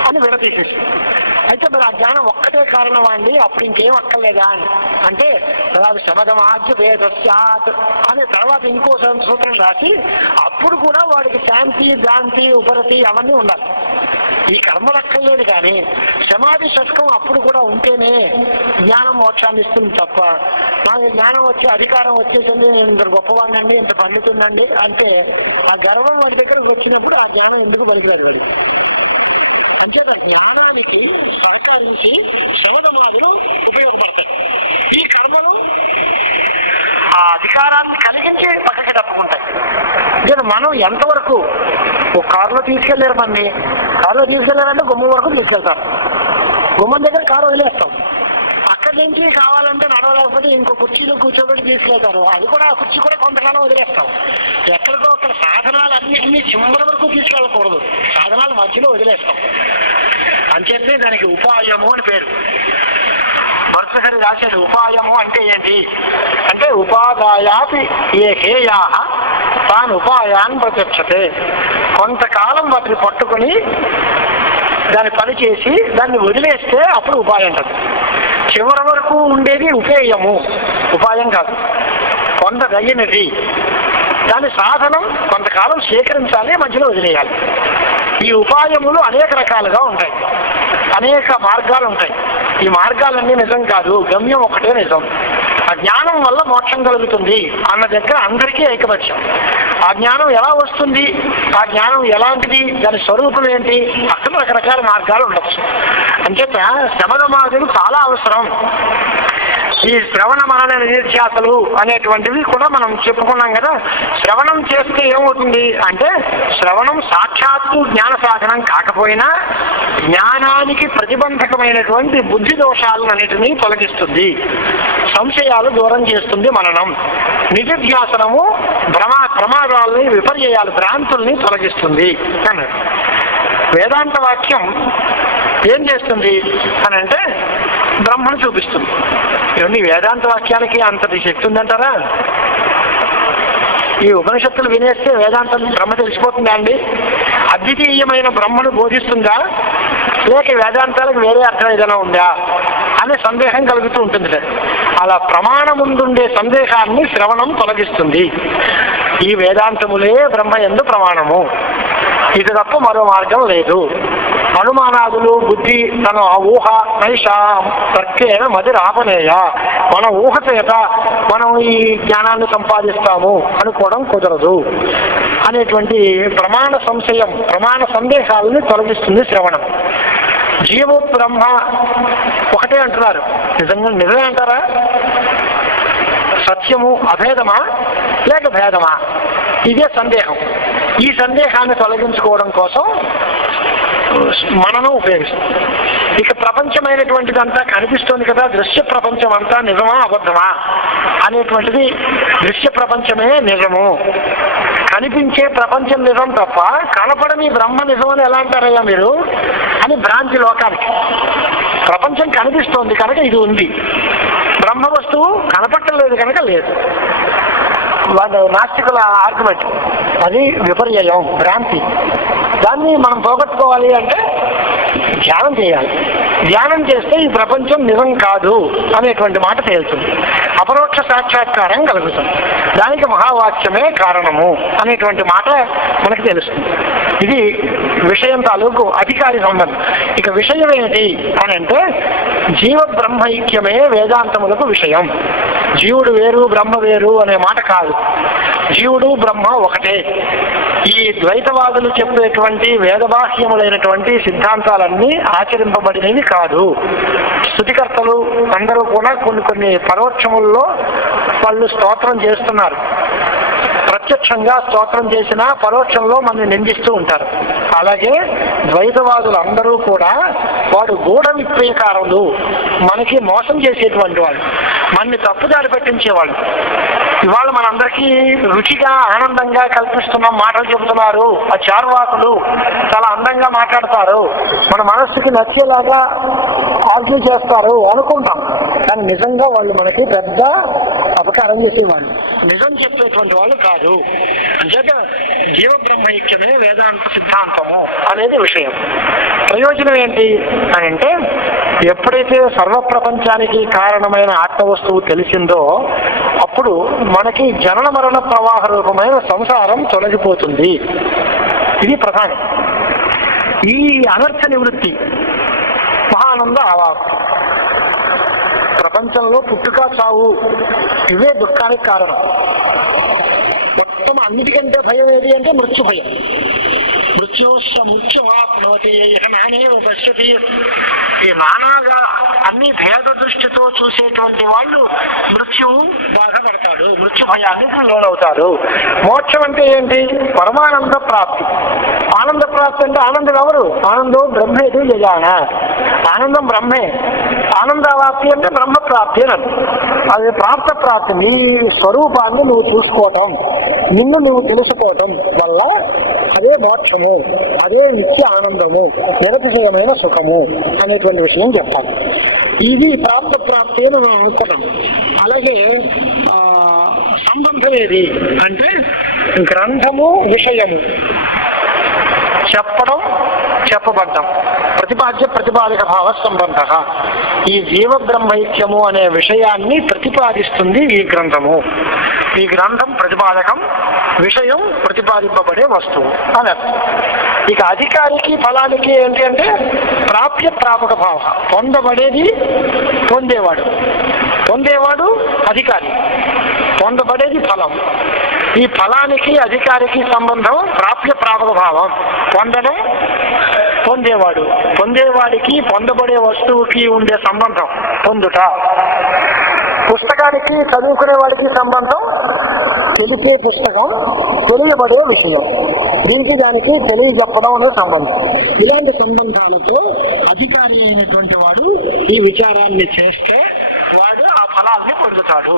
అని విడతీసేసి. అయితే మరి ఆ జ్ఞానం ఒక్కటే కారణమా అండి, అప్పుడు ఇంకేం అక్కర్లేదా అని అంటే, తర్వాత శమధమాద్య భేదస్యాత్ అని తర్వాత ఇంకో సూత్రం రాసి అప్పుడు కూడా వాడికి శాంతి, భ్రాంతి, ఉపరతి అవన్నీ ఉండాలి. ఈ కర్మలు అక్కర్లేదు కానీ సమాధి శతకం అప్పుడు కూడా ఉంటేనే జ్ఞానం మోక్షాన్ని ఇస్తుంది తప్ప నాకు జ్ఞానం వచ్చి అధికారం వచ్చేసింది, ఇంత గొప్పవాడిని అండి, ఇంత పండుతుందండి అంటే ఆ గర్వం వాడి దగ్గరకు వచ్చినప్పుడు ఆ జ్ఞానం ఎందుకు పలికిరాదు. వాడి అంచేత జ్ఞానానికి సహకారించి శమధమాదులు ఉపయోగపడతాయి. ఈ కర్మలు ఆ అధికారాన్ని కలిగించే పక్కకి తప్పుకుంటాయి. మనం ఎంతవరకు ఒక కారులో తీసుకెళ్లారు, మనని కారులో తీసుకెళ్లారంటే గుమ్మం వరకు తీసుకెళ్తారు. గుమ్మం దగ్గర కారు వదిలేస్తాం. అక్కడి నుంచి కావాలంటే నడవలేకపోతే ఇంకో కుర్చీలో కూర్చోబెట్టి తీసుకెళ్తారు. అది కూడా ఆ కుర్చీ కూడా కొంతకాలం వదిలేస్తాం. ఎక్కడికో అక్కడ సాధనాలు అన్నింటినీ చివరి వరకు తీసుకెళ్ళకూడదు, సాధనాలు మధ్యలో వదిలేస్తాం. అంచేతనే దానికి ఉపాయము అని పేరు. భర్తృహరి రాశాడు ఉపాయము అంటే ఏంటి అంటే, ఉపాదాయాతి ఏ హేయా తాను ఉపాయాన్ని ప్రత్యక్షతే. కొంతకాలం వాటిని పట్టుకుని దాన్ని పని చేసి దాన్ని వదిలేస్తే అప్పుడు ఉపాయం అంటారు. చివరి వరకు ఉండేది ఉపేయము, ఉపాయం కాదు. కొంత తగినది దాని సాధనం కొంతకాలం స్వీకరించాలి, మధ్యలో వదిలేయాలి. ఈ ఉపాయములు అనేక రకాలుగా ఉంటాయి, అనేక మార్గాలు ఉంటాయి. ఈ మార్గాలన్నీ నిజం కాదు, గమ్యం ఒకటే నిజం. ఆ జ్ఞానం వల్ల మోక్షం కలుగుతుంది అన్న దగ్గర అందరికీ ఐకమత్యం. ఆ జ్ఞానం ఎలా వస్తుంది, ఆ జ్ఞానం ఎలాంటిది, దాని స్వరూపం ఏంటి, అక్కడ రకరకాల మార్గాలు ఉండొచ్చు. అంచేత శమధమాదులు చాలా అవసరం. ఈ శ్రవణ మనన నిధిధ్యాసలు అనేటువంటివి కూడా మనం చెప్పుకున్నాం కదా. శ్రవణం చేస్తే ఏమవుతుంది అంటే, శ్రవణం సాక్షాత్తు జ్ఞాన సాధనం కాకపోయినా జ్ఞానానికి ప్రతిబంధకమైనటువంటి బుద్ధి దోషాలన్నిటినీ తొలగిస్తుంది, సంశయాలు దూరం చేస్తుంది. మననం నిధిధ్యాసనము ప్రమాదాలని, విపర్యాలు, భ్రాంతుల్ని తొలగిస్తుంది అన్నారు. వేదాంత వాక్యం ఏం చేస్తుంది అని అంటే బ్రహ్మను చూపిస్తుంది. ఇవన్నీ వేదాంత వాక్యానికి అంతటి శక్తి ఉందంటారా? ఈ ఉపనిషత్తులు వినేస్తే వేదాంతం బ్రహ్మ తెలిసిపోతుందా అండి? అద్వితీయమైన బ్రహ్మను బోధిస్తుందా, లేక వేదాంతాలకు వేరే అర్థం ఏదైనా ఉందా అనే సందేహం కలుగుతూ ఉంటుంది సార్. అలా ప్రమాణం ముందుండే సందేహాన్ని శ్రవణం తొలగిస్తుంది. ఈ వేదాంతములే బ్రహ్మ యందు ప్రమాణము, ఇది తప్ప మరో మార్గం లేదు. అనుమానాదులు, బుద్ధి తన ఊహ నైష తర్కేణ మది రాపనేయ, మన ఊహ చేత మనం ఈ జ్ఞానాన్ని సంపాదిస్తాము అనుకోవడం కుదరదు అనేటువంటి ప్రమాణ సంశయం, ప్రమాణ సందేశాలని తొలగిస్తుంది శ్రవణం. జీవ బ్రహ్మ ఒకటే ఒకటే అంటున్నారు. నిజమే అంటారా? సత్యము అభేదమా లేక భేదమా? ఇదే సందేహం. ఈ సందేహాన్ని తొలగించుకోవడం కోసం మనను ఉపయోగిస్తాం. ఇక ప్రపంచమైనటువంటిదంతా కనిపిస్తోంది కదా, దృశ్య ప్రపంచం అంతా నిజమా అబద్ధమా అనేటువంటిది, దృశ్య ప్రపంచమే నిజము, కనిపించే ప్రపంచం నిజం తప్ప కనపడని బ్రహ్మ నిజం అని ఎలా అంటారయ్యా మీరు అని భ్రాంతి లోకానికి. ప్రపంచం కనిపిస్తోంది కనుక ఇది ఉంది, బ్రహ్మ వస్తువు కనపట్టలేదు కనుక లేదు. వాళ్ళ నాస్తికుల ఆర్గ్యుమెంట్. అది విపర్యయం, భ్రాంతి. దాన్ని మనం పోగొట్టుకోవాలి అంటే ధ్యానం చేయాలి. ధ్యానం చేస్తే ఈ ప్రపంచం నిజం కాదు అనేటువంటి మాట తేలుతుంది. అపరోక్ష సాక్షాత్కారం కలుగుతుంది. దానికి మహావాక్యమే కారణము అనేటువంటి మాట మనకు తెలుస్తుంది. ఇది విషయం తాలూకు అధికారి సంబంధం. ఇక విషయం ఏమిటి అని అంటే జీవ బ్రహ్మైక్యమే వేదాంతములకు విషయం. జీవుడు వేరు బ్రహ్మ వేరు అనే మాట కాదు. జీవుడు బ్రహ్మ ఒకటే. ఈ ద్వైతవాదులు చెప్పేటువంటి వేదబాహ్యములైనటువంటి సిద్ధాంతాలన్నీ ఆచరింపబడినవి కాదు. స్తుతికర్తలు అందరూ కూడా కొన్ని పరోక్షముల్లో వాళ్ళు స్తోత్రం చేస్తున్నారు. ప్రత్యక్షంగా స్తోత్రం చేసినా పరోక్షంలో మనల్ని నిందిస్తూ ఉంటారు. అలాగే ద్వైతవాదులు అందరూ కూడా వాడు గూఢ విప్రేకారులు, మనకి మోసం చేసేటువంటి వాళ్ళు, మనని తప్పుదారి పెట్టించేవాళ్ళు. ఇవాళ మనందరికీ రుచిగా ఆనందంగా కల్పిస్తున్న మాటలు చెబుతున్నారు. ఆ చార్వాకులు చాలా అందంగా మాట్లాడతారు, మన మనస్సుకి నచ్చేలాగా ఆర్గ్యూ చేస్తారు అనుకుంటాం. కానీ నిజంగా వాళ్ళు మనకి పెద్ద అపకారం చేసేవాళ్ళు, నిజం చెప్పేటువంటి వాళ్ళు కాదు. అంచేత జీవ బ్రహ్మైక్యమే వేదాంత సిద్ధాంతము అనేది విషయం. ప్రయోజనం ఏంటి అని అంటే ఎప్పుడైతే సర్వప్రపంచానికి కారణమైన ఆత్మవస్తువు తెలిసిందో అప్పుడు మనకి జనన మరణ ప్రవాహ రూపమైన సంసారం తొలగిపోతుంది. ఇది ప్రధానం. ఈ అనర్థ నివృత్తి మహానంద ఆవాహం. ప్రపంచంలో పుట్టుక చావు ఇవే దుఃఖానికి కారణం. మొత్తం అన్నిటికంటే భయం ఏది అంటే మృత్యు భయం. మృత్యువాప్నోతి నానేవ పశ్యతి. ఈ నానాగా అన్ని భేద దృష్టితో చూసేటువంటి వాళ్ళు మృత్యువు బాధపడతాడు, మృత్యు భయానికి లోనవుతాడు. మోక్షం అంటే ఏంటి? పరమానంద ప్రాప్తి. ఆనంద ప్రాప్తి అంటే ఆనందం ఎవరు? ఆనందం బ్రహ్మేది యజాన. ఆనందం బ్రహ్మే. ఆనందవాప్తి అంటే బ్రహ్మ ప్రాప్తి అని. అది ప్రాప్త ప్రాప్తి. నీ స్వరూపాన్ని నువ్వు చూసుకోవటం, నిన్ను నువ్వు తెలుసుకోవటం వల్ల అదే మోక్షము, అదే నిత్య ఆనందము, నిరతిశయమైన సుఖము అనేటువంటి విషయం చెప్పాలి. ఇది ప్రాప్త ప్రాప్తి అని మనం అనుకున్నాం. అలాగే సంబంధం ఏది అంటే గ్రంథము విషయము, చెప్పడం చెప్పబడ్డం, ప్రతిపాద్య ప్రతిపాదిక భావ సంబంధ. ఈ జీవ బ్రహ్మైక్యము అనే విషయాన్ని ప్రతిపాదిస్తుంది ఈ గ్రంథము. ఈ గ్రంథం ప్రతిపాదకం, విషయం ప్రతిపాదింపబడే వస్తువు అని అర్థం. ఇక అధికారికి ఫలానికి ఏంటి అంటే ప్రాప్య ప్రాపక భావ. పొందబడేది పొందేవాడు, పొందేవాడు అధికారి, పొందబడేది ఫలం. ఈ ఫలానికి అధికారికి సంబంధం ప్రాప్య ప్రాపక భావం. పొందడం పొందేవాడు, పొందేవాడికి పొందబడే వస్తువుకి ఉండే సంబంధం పొందుట. పుస్తకానికి చదువుకునే వాడికి సంబంధం తెలిపే పుస్తకం, తెలియబడే విషయం. దీనికి దానికి తెలియజెప్పడం అనే సంబంధం. ఇలాంటి సంబంధాలతో అధికారి అయినటువంటి వాడు ఈ విచారాన్ని చేస్తే వాడు ఆ ఫలాన్ని పొందుతాడు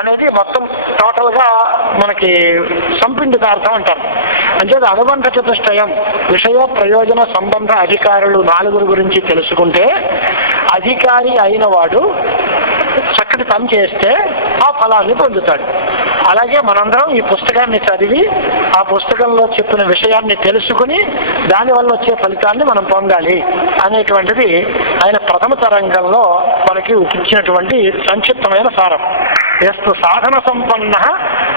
అనేది మొత్తం టోటల్ గా మనకి సంపిండితార్థం అంటారు. అంటే అనుబంధ చతుష్టయం, విషయ ప్రయోజన సంబంధ అధికారులు నాలుగురు గురించి తెలుసుకుంటే అధికారి అయిన వాడు చక్కటి పని చేస్తే ఆ ఫలాన్ని పొందుతాడు. అలాగే మనందరం ఈ పుస్తకాన్ని చదివి ఆ పుస్తకంలో చెప్పిన విషయాన్ని తెలుసుకుని దానివల్ల వచ్చే ఫలితాన్ని మనం పొందాలి అనేటువంటిది ఆయన ప్రథమ తరంగంలో మనకి ఇచ్చినటువంటి సంక్షిప్తమైన సారం. ఎస్తు సాధన సంపన్న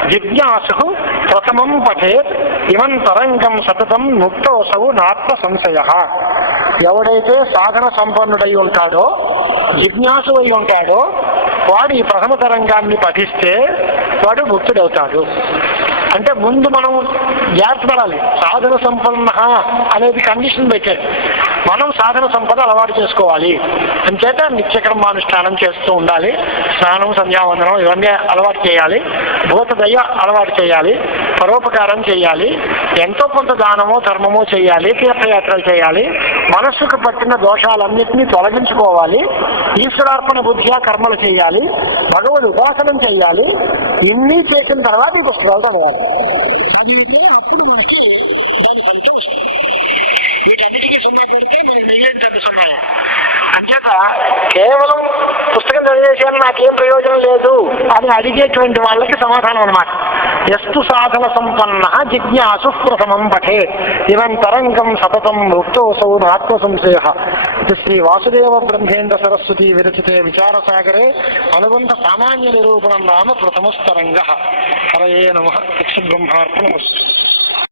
జిజ్ఞాసు ప్రథమం పఠేత్ ఇమం తరంగం సతతం ముక్తోసౌ నాత్మ సంశయ. ఎవడైతే సాధన సంపన్నుడై ఉంటాడో, జిజ్ఞాసు అయి ఉంటాడో వాడు ఈ ప్రథమ తరంగాన్ని పఠిస్తే వాడు ముక్తుడవుతాడు. అంటే ముందు మనం జాగ్రత్త పడాలి. సాధన సంపన్న అనేది కండిషన్ పెట్టాడు. మనం సాధన సంపద అలవాటు చేసుకోవాలి. అంచేత నిత్యకర్మానుష్ఠానం చేస్తూ ఉండాలి. స్నానం, సంధ్యావందనం ఇవన్నీ అలవాటు చేయాలి. భూతదయ అలవాటు చేయాలి. పరోపకారం చేయాలి. ఎంతో కొంత దానమో ధర్మమో చేయాలి. తీర్థయాత్రలు చేయాలి. మనస్సుకు పట్టిన దోషాలన్నింటినీ తొలగించుకోవాలి. ఈశ్వరార్పణ బుద్ధిగా కర్మలు చేయాలి. భగవద్ ఉపాసనం చేయాలి. ఇన్ని చేసిన తర్వాత ఈ పుస్తకాలు చదవాలి. చదివితే అప్పుడు మనకి దాని ఫలితం వస్తుంది. వీటన్నిటికీ సున్నా పెడితే మనం మిగిలిన పెద్ద సున్నా. అంచేత కేవలం పుస్తకం చదివేసాను నాకేం ప్రయోజనం లేదు అని అడిగేటువంటి వాళ్ళకి సమాధానం అన్నమాట. ఎస్తు సాధన సంపన్న జిజ్ఞాసు ప్రథమం పఠే నిరంతరంగం సతతం ముక్తోసౌ ఆత్మ సంశయ. శ్రీ వాసుదేవ బ్రహ్మేంద్ర సరస్వతి విరచితే విచారసాగరే అనుబంధ సామాన్య నిరూపణం నామ ప్రథమస్తరంగ. హరయే నమః. బ్రహ్మార్పణమస్తు.